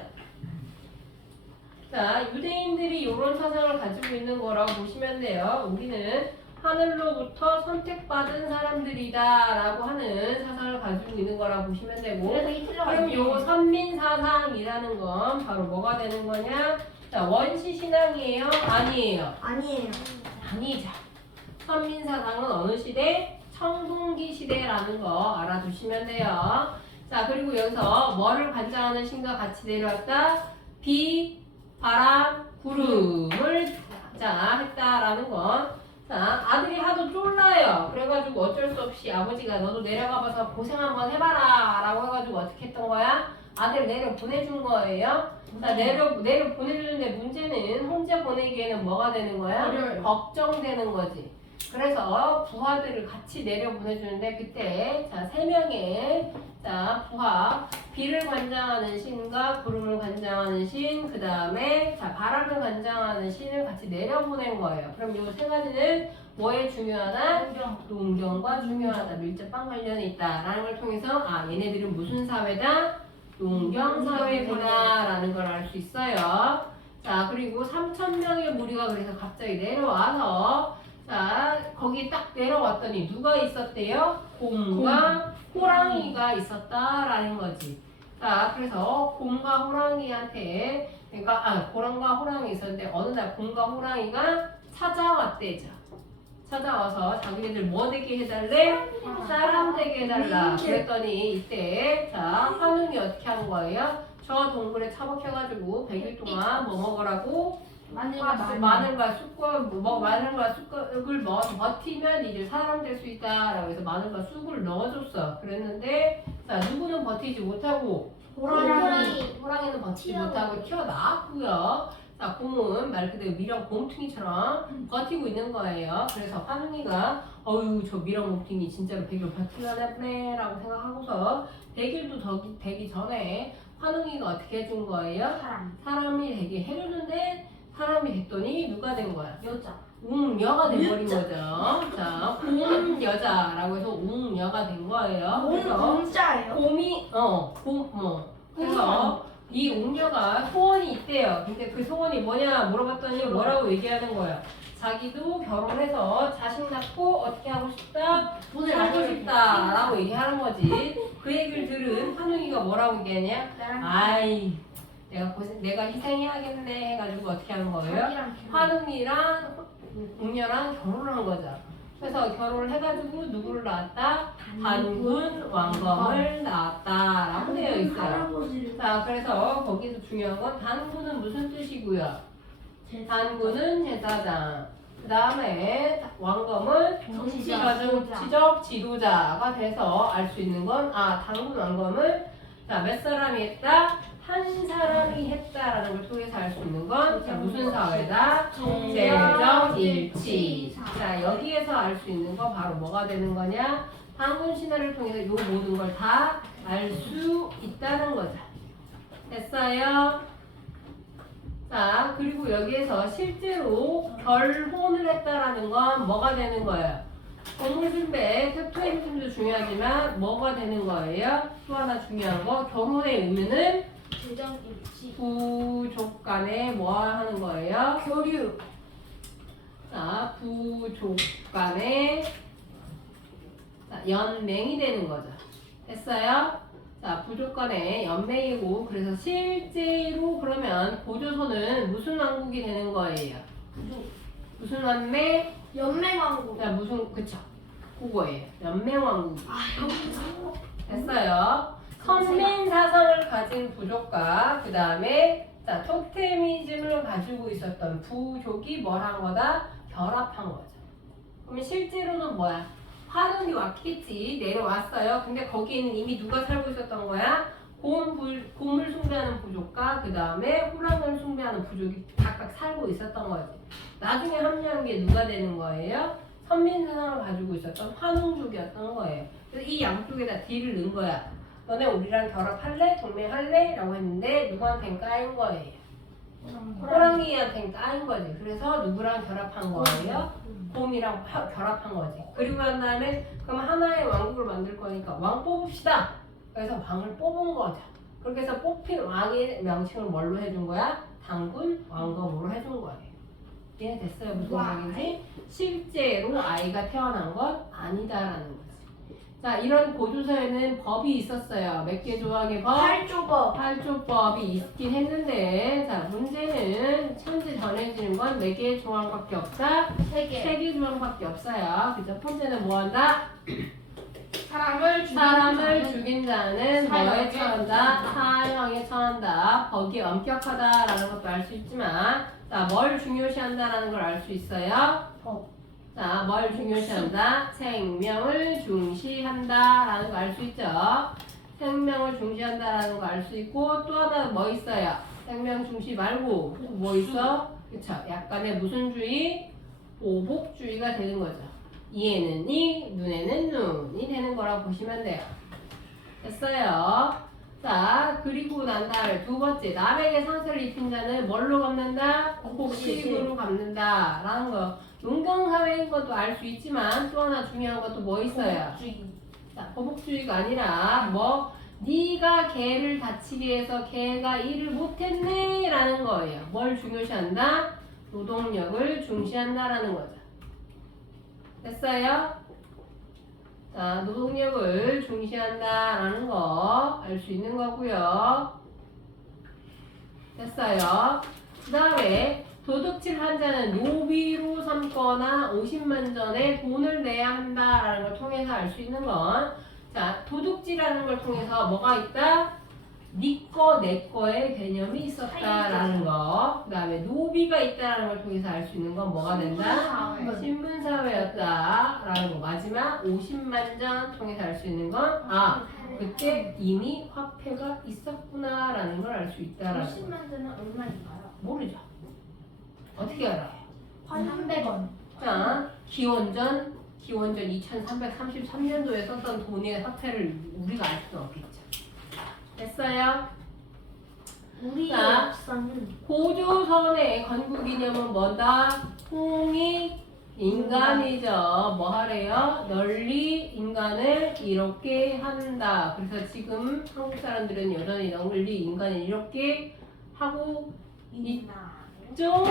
자, 유대인들이 이런 사상을 가지고 있는 거라고 보시면 돼요. 우리는 하늘로부터 선택받은 사람들이다라고 하는 사상을 가지고 있는 거라고 보시면 되고, 그래서 히틀러가 그럼 요 선민사상이라는 건 바로 뭐가 되는 거냐? 자, 원시신앙이에요? 아니에요? 아니에요. 아니죠. 선민사상은 어느 시대? 청동기 시대라는 거 알아두시면 돼요. 자, 그리고 여기서 뭐를 관장하는 신과 같이 내려왔다? 비, 바람, 구름을 했다라는 건, 자, 아들이 하도 쫄라요. 그래가지고 어쩔 수 없이 아버지가 너도 내려가봐서 고생 한번 해봐라 라고 해가지고 어떻게 했던 거야? 아들 내려 보내준 거예요. 자, 내려 보내주는데 문제는 혼자 보내기에는 뭐가 되는 거야? 어려워요. 걱정되는 거지. 그래서 부하들을 같이 내려 보내주는데 그때 자, 3명의 자, 부하, 비를 관장하는 신과 구름을 관장하는 신, 그 다음에 자, 바람을 관장하는 신을 같이 내려보낸 거예요. 그럼 이 3가지는 뭐에 중요하다? 농경과 중요하다. 밀접한 관련이 있다라는 걸 통해서 아, 얘네들은 무슨 사회다? 농경사회구나라는 걸 알 수 있어요. 자, 그리고 3,000명의 무리가 그래서 갑자기 내려와서 자, 거기 딱 내려왔더니 누가 있었대요? 곰과 호랑이가 있었다라는 거지. 자, 그래서 곰과 호랑이한테, 그러니까, 곰과 호랑이 있었는데, 어느 날 곰과 호랑이가 찾아왔대죠. 찾아와서 자기네들 뭐 되게 해달래? 사람 되게 해달라. 그랬더니 이때, 자, 환웅이 어떻게 하는 거예요? 저 동굴에 차박해가지고 100일 동안 뭐 먹으라고? 마늘과 쑥을 넣어서 버티면 이제 사람 될 수 있다라고 해서 마늘과 쑥을 넣어줬어. 그랬는데 자 누구는 버티지 못하고 호랑이는 버티지 못하고 튀어나왔고요. 자 곰은 말 그대로 미령 곰퉁이처럼 버티고 있는 거예요. 그래서 환웅이가 어유 저 미령 곰퉁이 진짜로 100일 버티려네 라고 생각하고서 100일도 더 되기 전에 환웅이가 어떻게 해준 거예요? 사람이 되게 해주는데 사람이 됐더니 누가 된 거야? 웅여가 돼버린 거죠. 자, 곰여자라고 해서 웅여가 된 거예요. 그래서 공짜예요. 곰이 그래서 이 웅여가 소원이 있대요. 근데 그 소원이 뭐냐 물어봤더니 뭐라고 얘기하는 거예요? 자기도 결혼해서 자식 낳고 어떻게 하고 싶다? 살고 싶다라고 얘기하는 거지. 그 얘기를 들은 환웅이가 뭐라고 얘기하냐? 아이 내가 희생해야겠네 해가지고 어떻게 하는 거예요? 환웅이랑 웅녀랑 결혼을 한 거죠. 그래서 결혼을 해가지고 누구를 낳았다? 단군 왕검을 낳았다라고 되어 있어요. 자, 그래서 거기서 중요한 건 단군은 무슨 뜻이고요? 단군은 제사장. 그 다음에 왕검은 정치적 지도자가 돼서 알 수 있는 건 단군 왕검을 자, 몇 사람이 했다? 한 사람이 했다라는 걸 통해서 알 수 있는 건 자, 무슨 사회다? 정제적 일치. 자, 여기에서 알 수 있는 건 바로 뭐가 되는 거냐? 단군 신화를 통해서 이 모든 걸 다 알 수 있다는 거죠. 됐어요? 자, 그리고 여기에서 실제로 결혼을 했다라는 건 뭐가 되는 거예요? 동물분배, 캡토임즘도 중요하지만 뭐가 되는 거예요? 또 하나 중요한 거, 결혼의 의미는 부족 간에 뭐 하는 거예요? 교류. 자, 부족 간에 연맹이 되는 거죠. 됐어요? 자, 부족 간에 연맹이고, 그래서 실제로 그러면 고조선은 무슨 왕국이 되는 거예요? 무슨 왕매? 연맹왕국. 자, 그쵸. 그거예요. 연맹왕국. 됐어요. 선민 사상을 가진 부족과 그 다음에 자 토테미즘을 가지고 있었던 부족이 뭘 한 거다? 결합한 거죠. 그러면 실제로는 뭐야? 환웅이 왔겠지. 내려왔어요. 근데 거기에는 이미 누가 살고 있었던 거야? 곰을 숭배하는 부족과 그 다음에 호랑이를 숭배하는 부족이 각각 살고 있었던 거지. 나중에 합류한 게 누가 되는 거예요? 선민사상을 가지고 있었던 환웅족이었던 거예요. 그래서 이 양쪽에다 D를 넣은 거야. 너네 우리랑 결합할래? 동맹할래? 라고 했는데 누구한텐 까인 거예요? 호랑이한텐 까인 거지. 그래서 누구랑 결합한 거예요? 곰이랑 결합한 거지. 그리고 난 다음에 그럼 하나의 왕국을 만들 거니까 왕 뽑읍시다. 그래서 왕을 뽑은 거죠. 그렇게 해서 뽑힌 왕의 명칭을 뭘로 해준 거야? 당군 왕검으로 해준 거예요. 이해 됐어요? 무슨 얘기인지? 실제로 아이가 태어난 건 아니다라는 거지. 자, 이런 고조서에는 법이 있었어요. 몇 개 조항의 법? 8조법. 8조법이 있긴 했는데, 자, 문제는 현재 전해지는 건 4개의 조항밖에 없다? 3개 조항밖에 없어요. 그죠? 번째는 뭐 한다? 사람을 죽인 자는 뭐에 처한다? 사형에 처한다. 거기에 엄격하다라는 것도 알 수 있지만, 자, 뭘 중요시한다라는 걸 알 수 있어요? 자, 뭘 중요시한다? 생명을 중시한다라는 거 알 수 있죠? 생명을 중시한다라는 거 알 수 있고, 또 하나 뭐 있어요? 생명 중시 말고 뭐 있어? 그쵸? 약간의 무슨 주의? 보복주의가 되는 거죠. 이에는 이, 눈에는 눈이 되는 거라고 보시면 돼요. 됐어요? 자, 그리고 난 다음에 두 번째, 남에게 상처를 입힌 자는 뭘로 갚는다? 복식으로 갚는다 라는 거. 농경사회인 것도 알 수 있지만 또 하나 중요한 것도 뭐 있어요? 자, 보복주의가 아니라 뭐 네가 걔를 다치게 해서 걔가 일을 못했네 라는 거예요. 뭘 중요시한다? 노동력을 중시한다라는 거죠. 됐어요? 자, 노동력을 중시한다라는 거 알 수 있는 거고요. 됐어요? 그 다음에 도둑질 한 자는 노비로 삼거나 50만 전에 돈을 내야 한다라는 걸 통해서 알 수 있는 건, 자, 도둑질하는 걸 통해서 뭐가 있다? 네 거, 내 거의 개념이 있었다라는 거. 그 다음에 노비가 있다라는 걸 통해서 알 수 있는 건 뭐가 된다? 신분사회였다라는 거. 마지막 50만 전 통해서 알 수 있는 건, 아, 그때 이미 화폐가 있었구나라는 걸 알 수 있다라는 거. 50만 대는 얼마인가요? 모르죠. 어떻게 알아요? 300원. 자, 기원전 2333년도에 썼던 돈의 화폐를 우리가 알 수는 없겠죠. 됐어요? 우리 자, 역사는 고조선의 건국이념은 뭐다? 통일 인간이죠. 뭐 하래요? 널리 인간을 이렇게 한다. 그래서 지금 한국 사람들은 여전히 널리 인간을 이렇게 하고 있죠?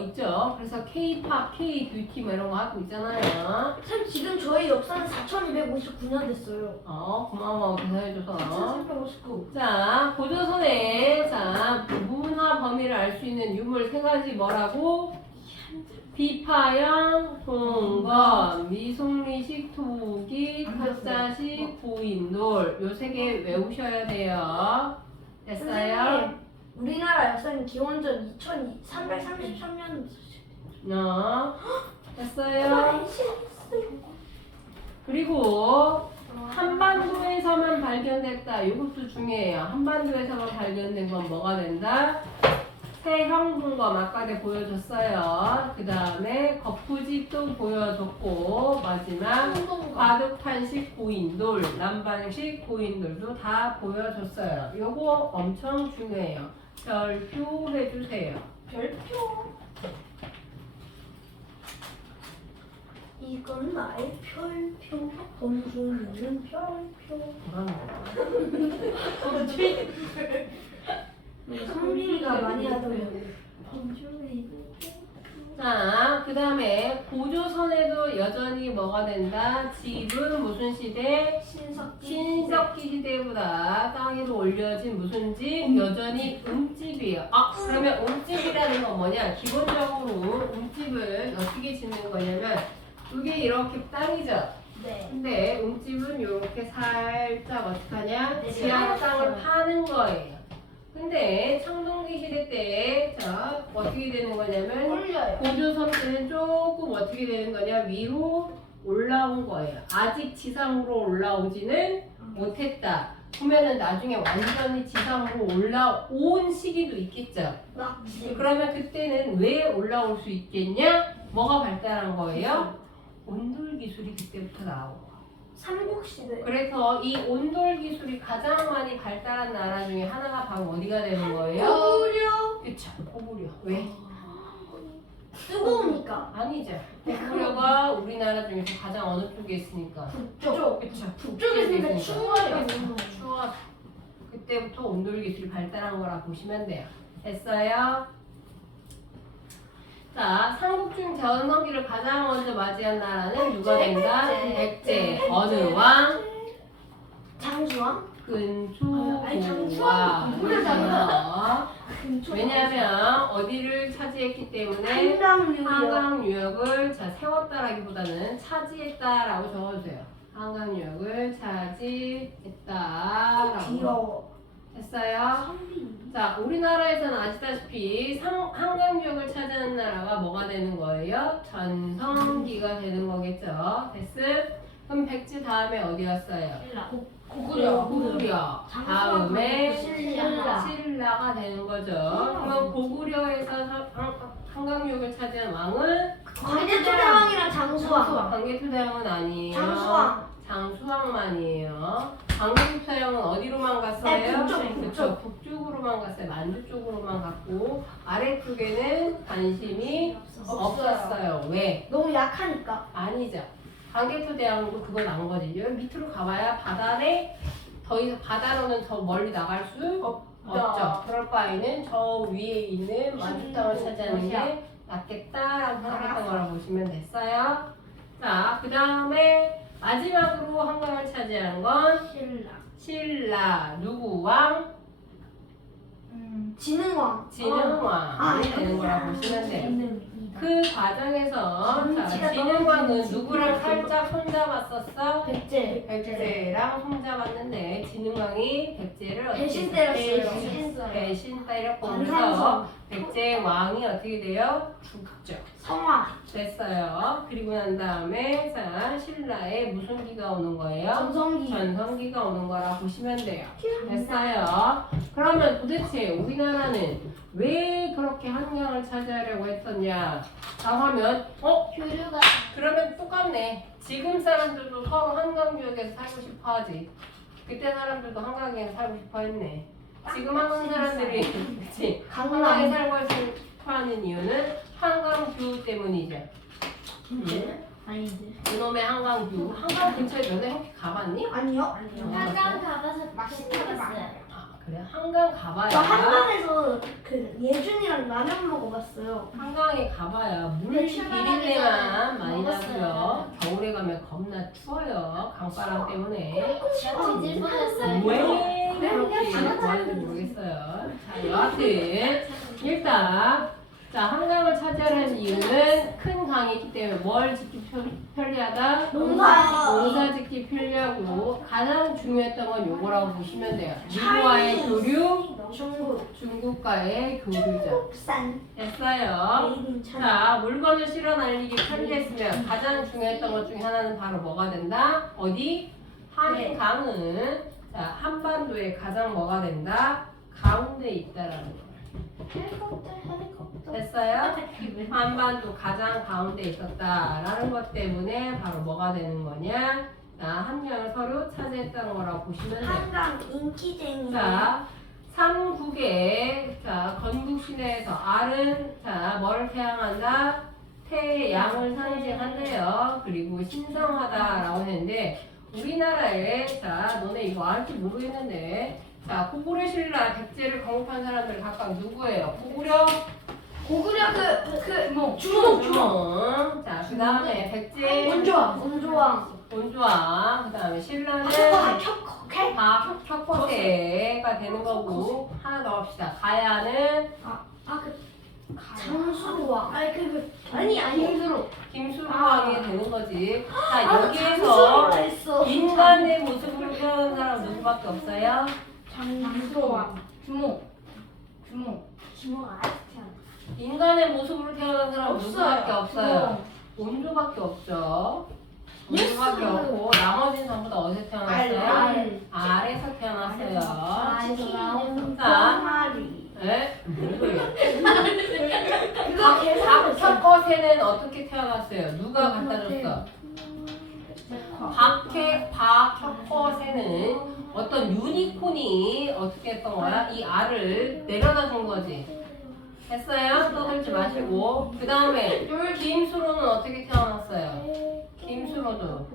있죠. 그래서 K-팝, K-뷰티 뭐 이런 거 하고 있잖아요. 쌤 지금 저희 역사는 4259년 됐어요. 고마워. 계산해줘서. 4359. 자, 고조선의 자, 문화 범위를 알 수 있는 유물 3가지 뭐라고? 비파형, 동건, 미송리식, 토기, 타짜식, 고인돌. 요 3개 외우셔야 돼요. 됐어요? 선생님, 우리나라 역사는 기원전 2333년. 됐어요? 그리고 한반도에서만 발견됐다. 이것도 중요해요. 한반도에서만 발견된 건 뭐가 된다? 세형동검 아까 보여줬어요. 그 다음에 거푸집도 보여줬고, 마지막 과득판식 고인돌, 남반식 고인돌도 다 보여줬어요. 요거 엄청 중요해요. 별표 해주세요. 별표. 이건 나의 별표. 범준이는 별표. 성빈이가 많이 하더라고요. 자, 그 다음에 고조선에도 여전히 뭐가 된다? 집은 무슨 시대? 신석기 시대보다 땅 위로 올려진 무슨 집? 여전히 음집이에요. 그러면 음집이라는 건 뭐냐? 기본적으로 음집을 어떻게 짓는 거냐면 이게 이렇게 땅이죠? 네. 근데 움집은 이렇게 살짝 어떡하냐? 네, 지하 네. 땅을 파는 거예요. 근데 청동기 시대 때, 자, 어떻게 되는 거냐면, 홀려요. 고조선 때는 조금 어떻게 되는 거냐? 위로 올라온 거예요. 아직 지상으로 올라오지는 못했다. 그러면은 나중에 완전히 지상으로 올라온 시기도 있겠죠. 그러면 그때는 왜 올라올 수 있겠냐? 뭐가 발달한 거예요? 온돌 기술이 그때부터 나온 거예요. 삼국시대. 그래서 이 온돌 기술이 가장 많이 발달한 나라 중에 하나가 바로 어디가 되는 거예요? 고구려. 그쵸, 고구려. 왜? 뜨거우니까. 아니죠. 고구려가 우리나라 중에서 가장 어느 쪽에 있으니까? 북쪽. 그쵸. 북쪽에 있으니까 추워요. 추워. 그때부터 온돌 기술이 발달한 거라 보시면 돼요. 됐어요? 자, 삼국 중 전성기를 가장 먼저 맞이한 나라는 누가 된다? 백제. 어느 왕? 장수왕? 근초고왕. 아니, 장수왕 고구려잖아. 왜냐면 어디를 차지했기 때문에 한강유역. 한강 유역을 자 세웠다라기보다는 차지했다라고 적어주세요. 한강 유역을 차지했다라고. 귀여워. 됐어요? 자, 우리나라에서는 아시다시피 한강 유역을 차지하는 나라가 뭐가 되는 거예요? 전성기가 되는 거겠죠. 됐음? 그럼 백제 다음에 어디 갔어요? 고구려. 고구려. 장수왕 다음에 신라. 신라가 되는 거죠. 그럼 고구려에서 한강유역을 차지한 왕은 광개토대왕이랑 장수왕. 광개토대왕은 아니에요. 장수왕. 장수왕만이에요. 광개토대왕은 어디로만 갔어요? 북쪽, 그쵸, 북쪽으로만 갔어요. 만주 쪽으로만 갔고 아래쪽에는 관심이 없었어요. 왜? 너무 약하니까. 아니죠. 광개토대왕도 그거 난 거지. 여기 밑으로 가봐야 바다에 더 이상 바다로는 더 멀리 나갈 수 없죠. 그럴 바에는 저 위에 있는 만주 땅을 차지하는 게 낫겠다라고 생각했던 거라 보시면 됐어요. 자, 그 다음에 마지막으로 한강을 차지한 건 신라. 누구 왕? 진흥왕. 진흥왕이 되는 거라 보시면 돼요. 그 과정에서 자, 진흥왕은 누구랑 살짝 손잡았었어? 백제. 백제랑 손잡았는데 진흥왕이 백제를 어떻게 대신 했어요? 때렸어요. 대신 때렸고 그래서 관상성. 백제 왕이 어떻게 돼요? 죽죠. 성왕. 됐어요. 그리고 난 다음에 자 신라에 무슨 기가 오는 거예요? 전성기. 전성기가 오는 거라 보시면 돼요. 됐어요. 그러면 도대체 우리나라는 왜 그렇게 한강을 차지하려고 했었냐? 라고 하면 교류가 그러면 똑같네. 지금 사람들도 서로 한강유역에서 살고 싶어 하지. 그때 사람들도 한강에 살고 싶어 했네. 지금 한강 사람들이 그치? 한강에 강남. 살고 싶어 하는 이유는 한강뷰 때문이죠. 아닌데. 그놈의 한강뷰. 한강 근처에 너네 혹시 가봤니? 아니요. 한강 가봐서 맛있는 게 맛있었어요. 많아요. 아 그래? 한강 가봐야 저 한강에서 그 예준이랑 라면 먹어봤어요. 한강에 가봐야 물 비린내만 많이 나고요. 겨울에 가면 겁나 추워요. 강바람 때문에. 제가 뒤질 뻔했어요. 왜 그렇게 좋아하는지 모르겠어요. 자, 여하튼 일단 자 한강을 차지하는 이유는 큰 강이 있기 때문에 뭘 짓기 편리하다? 농사 짓기 편리하고 가장 중요했던 건 요거라고 보시면 돼요. 누구와의 교류? 중국과의 교류죠. 국산. 됐어요. 메이드 차. 자, 물건을 실어 날리기 편리했으면 가장 중요했던 것 중에 하나는 바로 뭐가 된다? 어디? 한강은 자, 한반도에 가장 뭐가 된다? 가운데 있다라는 거. 헬리콥터. 됐어요? 한반도 가장 가운데 있었다라는 것 때문에 바로 뭐가 되는 거냐? 자, 함량을 서로 차지했다는 거라고 보시면 돼요. 한강 인기쟁이. 자, 삼국의 자 건국 시대에서 R은 자 뭐를 태양한다? 태양을 상징한대요. 그리고 신성하다라고 했는데 우리나라에 자 너네 이거 알지 모르겠는데 자 고구려 신라 백제를 건국한 사람들 각각 누구예요? 고구려 고구려 뭐 주몽 자 그다음에 백제 원조왕. 원조왕 그다음에 신라는 격포세가 되는 거고 하나 더 합시다. 가야는 장수왕. 아니. 김수로 왕이 되는 거지. 자 여기에서 누구밖에 없어요? 장소왕. 주모. 주모가 아직 태어나. 인간의 모습으로 태어난 사람 없어요. 누구밖에 없어요? 온조밖에 없죠. 온조밖에 없고 나머지는 전부 다 어디서 태어났어요? 알에서 태어났어요. 자, 네? 박혁거새는 어떻게 태어났어요? 누가 갖다 줬어? 박혁거새는 어떤 유니콘이 어떻게 했던 거야? 이 알을 내려다 준 거지. 됐어요? 떠들지 마시고. 그 다음에 김수로는 어떻게 태어났어요? 김수로도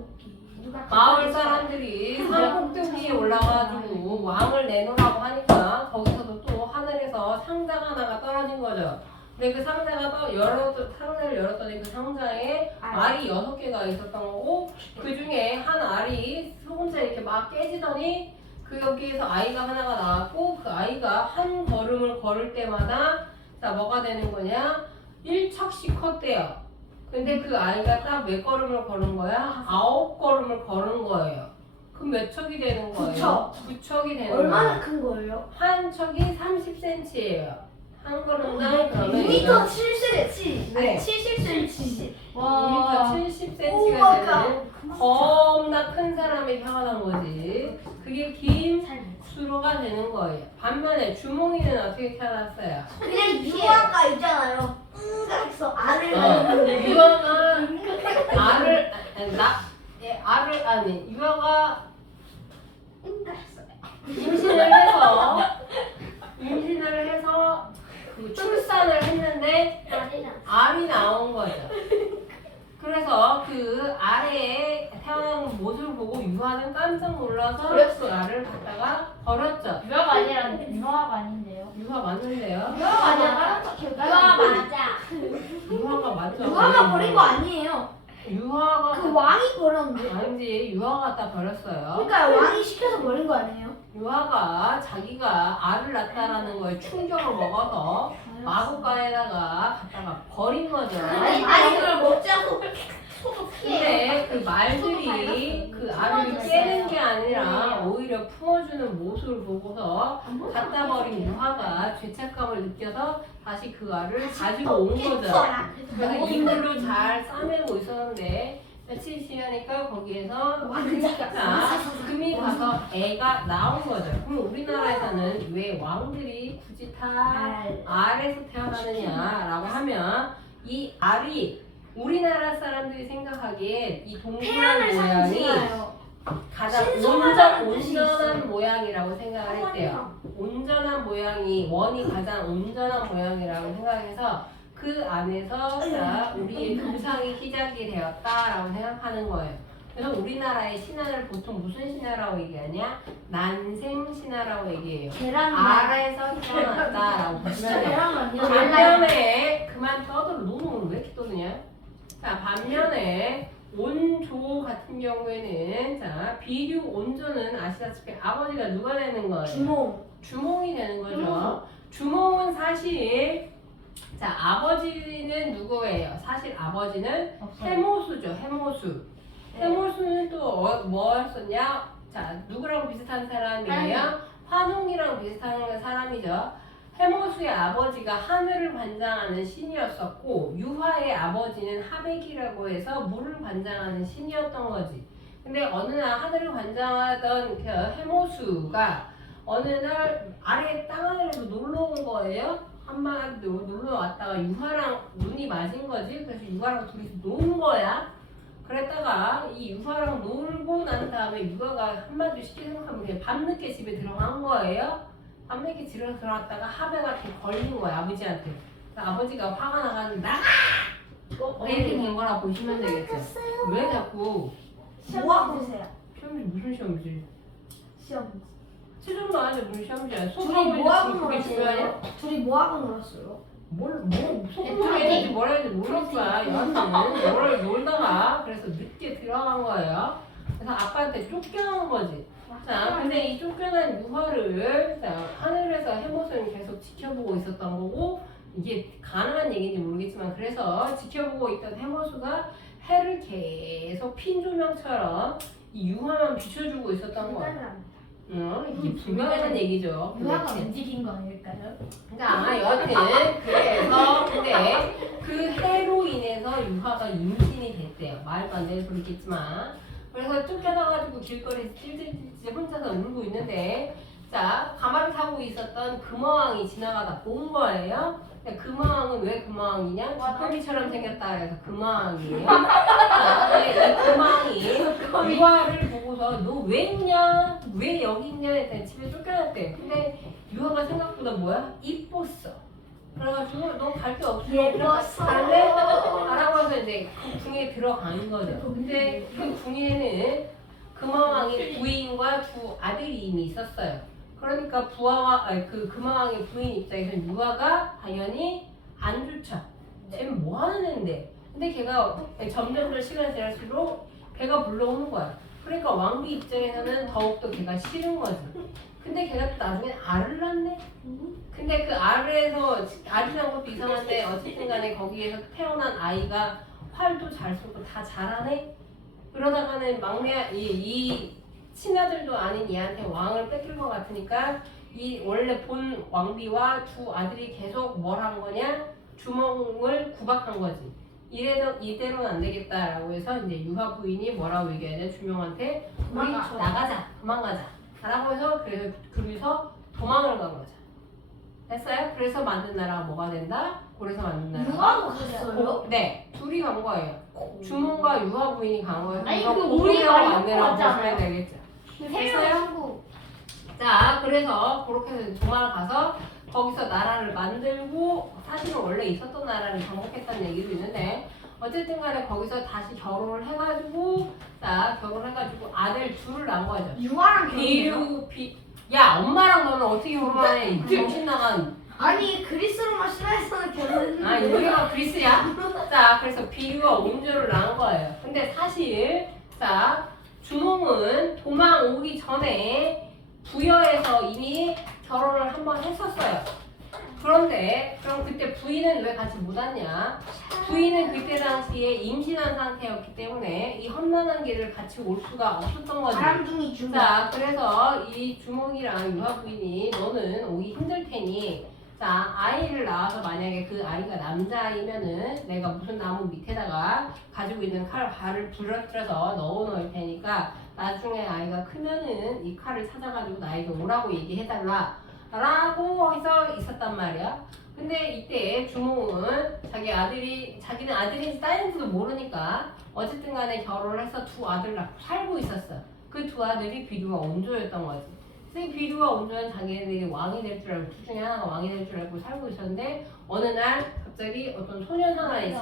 마을 사람들이 산 꼭대기에 올라가지고 왕을 내놓으라고 하니까 거기서도 또 하늘에서 상자가 하나가 떨어진 거죠. 근데 그 상자가 상자를 열었더니 그 상자에 알이 6개가 있었던 거고 그 중에 한 알이 혼자 이렇게 막 깨지더니 그 여기에서 아이가 하나가 나왔고 그 아이가 한 걸음을 걸을 때마다 자 뭐가 되는 거냐? 1척씩 컸대요. 근데 그 아이가 딱 몇 걸음을 걸은 거야? 9걸음을 걸은 거예요. 그럼 몇 척이 되는 거예요? 9척이 되는 얼마나 거예요. 큰 거예요? 한 척이 30cm예요. 한 걸음당 그러면 2m 70cm. 네. 70cm. 2m 70cm가 오마이갓. 되는 겁나 큰 사람이 태어난 거지. 그게 김수로가 되는 거예요. 반면에 주몽이는 어떻게 태어났어요? 그냥 유아가 있잖아요. 그래서 알을 낳는 유아가 유아가 임신을 해서 그 출산을 했는데 알이 나온 거죠. 그래서 그 알에 태어난 모습을 보고 유아는 깜짝 놀라서 그 알을 갖다가 버렸죠. 유아가 아니라 유아가 아닌데요. 유아 맞는데요? 유아가 아니라 유아 맞아. 유아가 맞죠? 유아가 버린 거 아니에요. 유아가 그 왕이 버렸는데. 아니지 유아가 갖다 버렸어요. 그러니까 왕이 시켜서 버린 거 아니에요? 유아가 자기가 알을 낳았다라는 거에 충격을 먹어서 마구간에다가 갖다가 버린 거죠. 아니 그걸 먹자고 근데 그 말들이 그 알을 깨는 게 아니라 오히려 품어주는 모습을 보고서 갖다 버린 유아가 죄책감을 느껴서 다시 그 알을 가지고 온 거죠. 그래서 이걸로 잘 싸매고 있었는데 며칠 지나니까 거기에서 금이 가서 애가 나온 거죠. 그럼 우리나라에서는 왜 왕들이 굳이 다 알에서 태어나느냐라고 하면 이 알이 우리나라 사람들이 생각하기에 이 동그란 모양이 가장 온전한 모양이라고 생각을 했대요. 온전한 모양이 원이 가장 온전한 모양이라고 생각해서 그 안에서 자, 우리의 조상이 시작이 되었다라고 생각하는 거예요. 그래서 우리나라의 신화를 보통 무슨 신화라고 얘기하냐? 난생 신화라고 얘기해요. 알에서 태어났다라고 보시면 돼요. 반면에 그만 떠들어. 너무 왜 이렇게 떠드냐? 자, 반면에 온조 같은 경우에는 자 비류 온조는 아시다시피 아버지가 누가 되는 거예요? 주몽이 되는 거죠. 주몽은 사실 자 아버지는 누구예요? 사실 아버지는 해모수죠. 해모수는 또 뭐였었냐? 자 누구랑 비슷한 사람이에요? 환웅이랑 비슷한 사람이죠. 해모수의 아버지가 하늘을 관장하는 신이었었고 유화의 아버지는 하백이라고 해서 물을 관장하는 신이었던 거지. 근데 어느 날 하늘을 관장하던 그 해모수가 어느 날 아래 땅하늘에서 놀러 온 거예요. 한번 놀러 왔다가 유화랑 눈이 맞은 거지. 그래서 유화랑 둘이서 노는 거야. 그랬다가 이 유화랑 놀고 난 다음에 유화가 한마디로 쉽게 생각하면 그냥 밤늦게 집에 들어간 거예요. 밤늦게 집에 들어갔다가 하백한테 걸린 거야, 아버지한테. 그래서 아버지가 화가 나가지고 나가! 이렇게 된 거라 보시면 되겠죠. 왜 자꾸 뭐하고 계세요? 시험지 무슨 시험지? 시험. 시험도 아니야 무슨 시험지야? 둘이 뭐하고 그게 중요하냐? 놀았어요? 둘이 뭐하고 놀았어요? 소금을 해야 되지 뭘 해야 되지 몰랐어. 여하튼 놀다가 그래서 늦게 들어간 거예요. 그래서 아빠한테 쫓겨난 거지. 자, 근데 이 쫓겨난 유화를 자, 하늘에서 해모수는 계속 지켜보고 있었던 거고 이게 가능한 얘기인지 모르겠지만 그래서 지켜보고 있던 해모수가 해를 계속 핀 조명처럼 이 유화만 비춰주고 있었던 거예요. 이게 분명한 얘기죠. 유아가 도대체. 움직인 거 아닐까요? 자, 여튼 그래서 근데 그 해로 인해서 유화가 임신이 됐대요. 말도 안 되는 소리겠지만. 그래서 쫓겨나가지고 길거리에서 찔찔찔찔 혼자서 울고 있는데, 자, 가마를 타고 있었던 금어왕이 지나가다 본 거예요. 금어왕은 왜 금어왕이냐? 두꺼비처럼 생겼다 그래서 금어왕이에요. 자, 근데 이 금어왕이 유화를 보고서 너 왜 있냐? 왜 여기 있냐? 했더니 집에 쫓겨났대. 근데 유화가 생각보다 뭐야? 이뻤어. 그래가지고 너 갈 데 없어. 예뻤어. 갈래? 가라고 해서 이제 그 궁에 들어간 거죠. 근데 그 궁에는 금화왕의 부인과 두 아들이 이미 있었어요. 그러니까 그 금화왕의 부인 입장에서 유화가 당연히 안 좋죠. 쟤는 뭐 하는 애인데? 근데 걔가 점점 시간이 지날수록 걔가 불러오는 거야. 그러니까 왕비 입장에서는 더욱더 걔가 싫은 거지. 근데 걔가 또 나중에 알을 낳네? 근데 그 알이 난 것도 이상한데 어쨌든 간에 거기에서 태어난 아이가 활도 잘 쏘고 다 잘하네? 그러다가는 막내, 이 친아들도 아닌 얘한테 왕을 뺏길 것 같으니까 이 원래 본 왕비와 두 아들이 계속 뭘 한 거냐? 주몽을 구박한 거지. 이대로는 안 되겠다라고 해서 이제 유화 부인이 뭐라고 얘기하냐? 주몽한테 우리 나가자, 도망가자. 라고 해서 그래서 도망을 간 거죠. 됐어요? 그래서 만든 나라가 뭐가 된다? 고래서 만든 나라. 유아도 갔어요? 네, 둘이 간 거예요. 주몽과 유화 부인이 간 거예요. 아니, 이거 그 고래라고 우리가 만들라고 맞지 않아요? 보시면 되겠죠. 해요. 자, 그래서 그렇게 해서 도망을 가서 거기서 나라를 만들고 사실은 원래 있었던 나라를 정복했다는 얘기도 있는데 어쨌든 간에 거기서 다시 결혼을 해가지고 결혼해가지고 아들 둘을 낳은 거죠. 유아랑 결혼해요? 야, 엄마랑 너는 어떻게 결혼해? 정신 나간. 아니 그리스로마 신화에서는 결혼했는데 아, 여기가 그리스야? 자, 그래서 비류와 온조를 낳은 거예요. 근데 사실, 주몽은 도망 오기 전에 부여에서 이미 결혼을 한번 했었어요. 그런데, 그럼 그때 부인은 왜 같이 못 왔냐? 부인은 그때 당시에 임신한 상태였기 때문에 이 험난한 길을 같이 올 수가 없었던 거지. 바람둥이 주모. 자, 그래서 이 주몽이랑 유화 부인이 너는 오기 힘들 테니 아이를 낳아서 만약에 그 아이가 남자아이면은 내가 무슨 나무 밑에다가 가지고 있는 발을 부러뜨려서 넣어놓을 테니까 나중에 아이가 크면은 이 칼을 찾아가지고 나에게 오라고 얘기해달라 라고 해서 있었단 말이야. 근데 이때 주몽은 자기는 아들인지 딸인지도 모르니까 어쨌든 간에 결혼을 해서 두 아들 낳고 살고 있었어. 그 두 아들이 비류와 온조였던 거지. 그래서 비류와 온조는 자기네들이 왕이 될 줄 알고 둘 중에 하나가 왕이 될 줄 알고 살고 있었는데 어느 날 갑자기 어떤 소년 하나의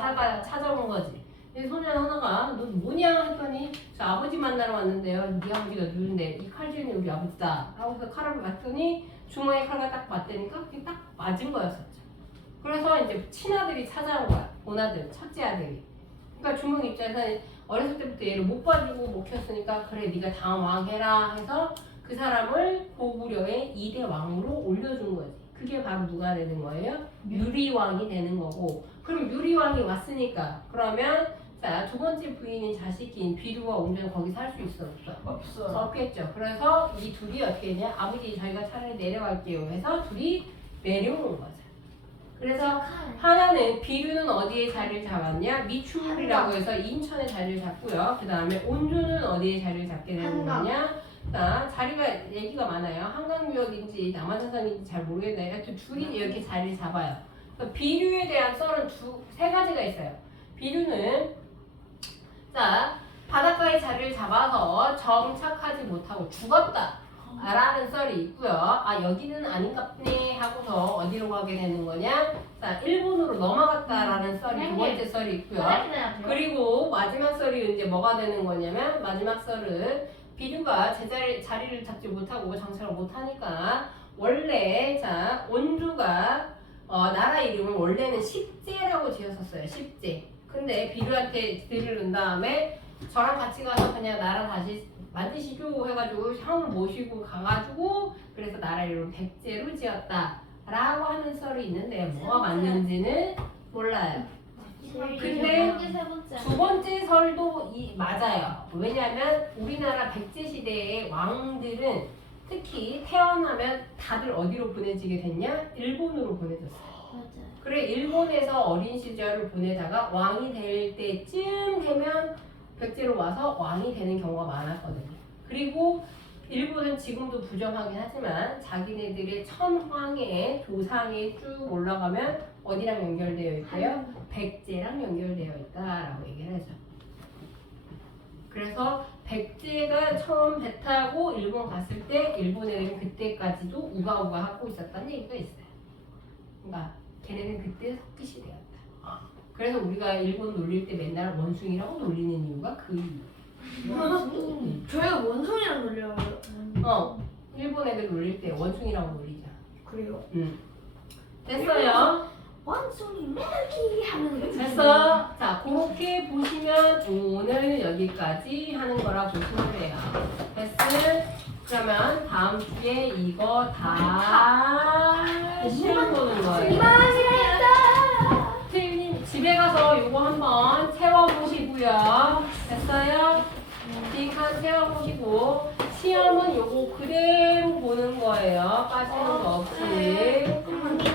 찾아온 거지. 근데 소년 하나가 너 뭐냐 했더니 저 아버지 만나러 왔는데요. 네 아버지가 누군데 이 칼질이 우리 아버지다 라고 그 칼을 맞더니 주먹에 칼과 딱 맞대니까 그게 딱 맞은 거였었죠. 그래서 이제 친아들이 찾아온 거야. 본아들, 첫째 아들이. 그러니까 주몽 입장에서는 어렸을 때부터 얘를 못 봐주고 못 키웠으니까 그래 네가 다음 왕 해라 해서 그 사람을 고구려의 2대 왕으로 올려준 거지. 그게 바로 누가 되는 거예요? 유리왕이 되는 거고. 그럼 유리왕이 왔으니까 그러면 두 번째 부인인 자식인 비류와 온조는 거기 살 수 있어 없어? 없어요. 없겠죠. 그래서 이 둘이 어떻게 했냐? 아버지 저희가 차라리 내려갈게요 해서 둘이 내려오는 거죠. 그래서 하나는 비류는 어디에 자리를 잡았냐? 미추홀이라고 해서 인천에 자리를 잡고요. 그 다음에 온조는 어디에 자리를 잡게 되는 거냐? 자리가 얘기가 많아요. 한강유역인지 남한산성인지 잘 모르겠는데 하여튼 둘이 이렇게 자리를 잡아요. 그러니까 비류에 대한 썰은 세 가지가 있어요. 비류는 바닷가에 자리를 잡아서 정착하지 못하고 죽었다 라는 썰이 있고요. 여기는 아닌갑네 하고서 어디로 가게 되는 거냐? 일본으로 넘어갔다라는 썰이 두 번째 썰이 있고요. 그리고 마지막 썰이 이제 뭐가 되는 거냐면 마지막 썰은 비류가 자리를 잡지 못하고 정착을 못하니까 원래 온조가 나라 이름을 원래는 십제라고 지었었어요. 십제. 근데 비류한테 들을 넣은 다음에 저랑 같이 가서 그냥 나라 다시 만드시죠 해가지고 형을 모시고 가가지고 그래서 나라 이름을 백제로 지었다 라고 하는 썰이 있는데 뭐가 맞는지는 몰라요. 근데 두 번째 설도 맞아요. 왜냐하면 우리나라 백제 시대의 왕들은 특히 태어나면 다들 어디로 보내지게 됐냐? 일본으로 보내졌어요. 맞아요. 그래 일본에서 어린 시절을 보내다가 왕이 될 때쯤 되면 백제로 와서 왕이 되는 경우가 많았거든요. 그리고 일본은 지금도 부정하긴 하지만 자기네들의 천황의 조상에 쭉 올라가면 어디랑 연결되어 있대요? 백제랑 연결되어 있다라고 얘기를 하죠. 그래서 백제가 처음 배 타고 일본 갔을 때 일본 애들은 그때까지도 우가우가 하고 있었다는 얘기가 있어요. 그러니까 걔네는 그때 석기시 되었다. 그래서 우리가 일본 놀릴 때 맨날 원숭이라고 놀리는 이유가 그 이유. 저희가 원숭이랑 놀려요. 일본 애들 놀릴 때 원숭이라고 놀리잖아. 그래요? 됐어요. 원숭이 메르기 하면 됐어. 자, 그렇게 보시면 오늘 여기까지 하는 거라 보시면 돼요. 됐어? 그러면 다음 주에 이거 다 시험 보는 거예요. 선생님 집에 가서 이거 한번 채워보시고요. 됐어요? 빅한 채워보시고 시험은 요거 그대로 보는 거예요. 빠지는 거 없이.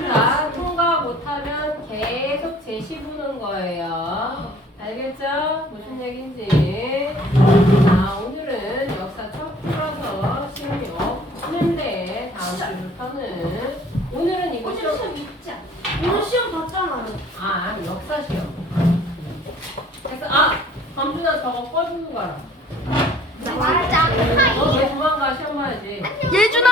자, 통과 못하면 계속 제시 보는 거예요. 알겠죠? 무슨 얘긴지. 자, 오늘은 역사 첫 풀어서 시험이 없는데 다음 주부터는 오늘은 이거 오늘 시험 시험 있지 않아? 오늘 시험 봤잖아요. 역사 시험. 그래서 범준아 저거 꺼주고 가라. 진짜. 너 왜 도망가 시험 봐야지. 예준아!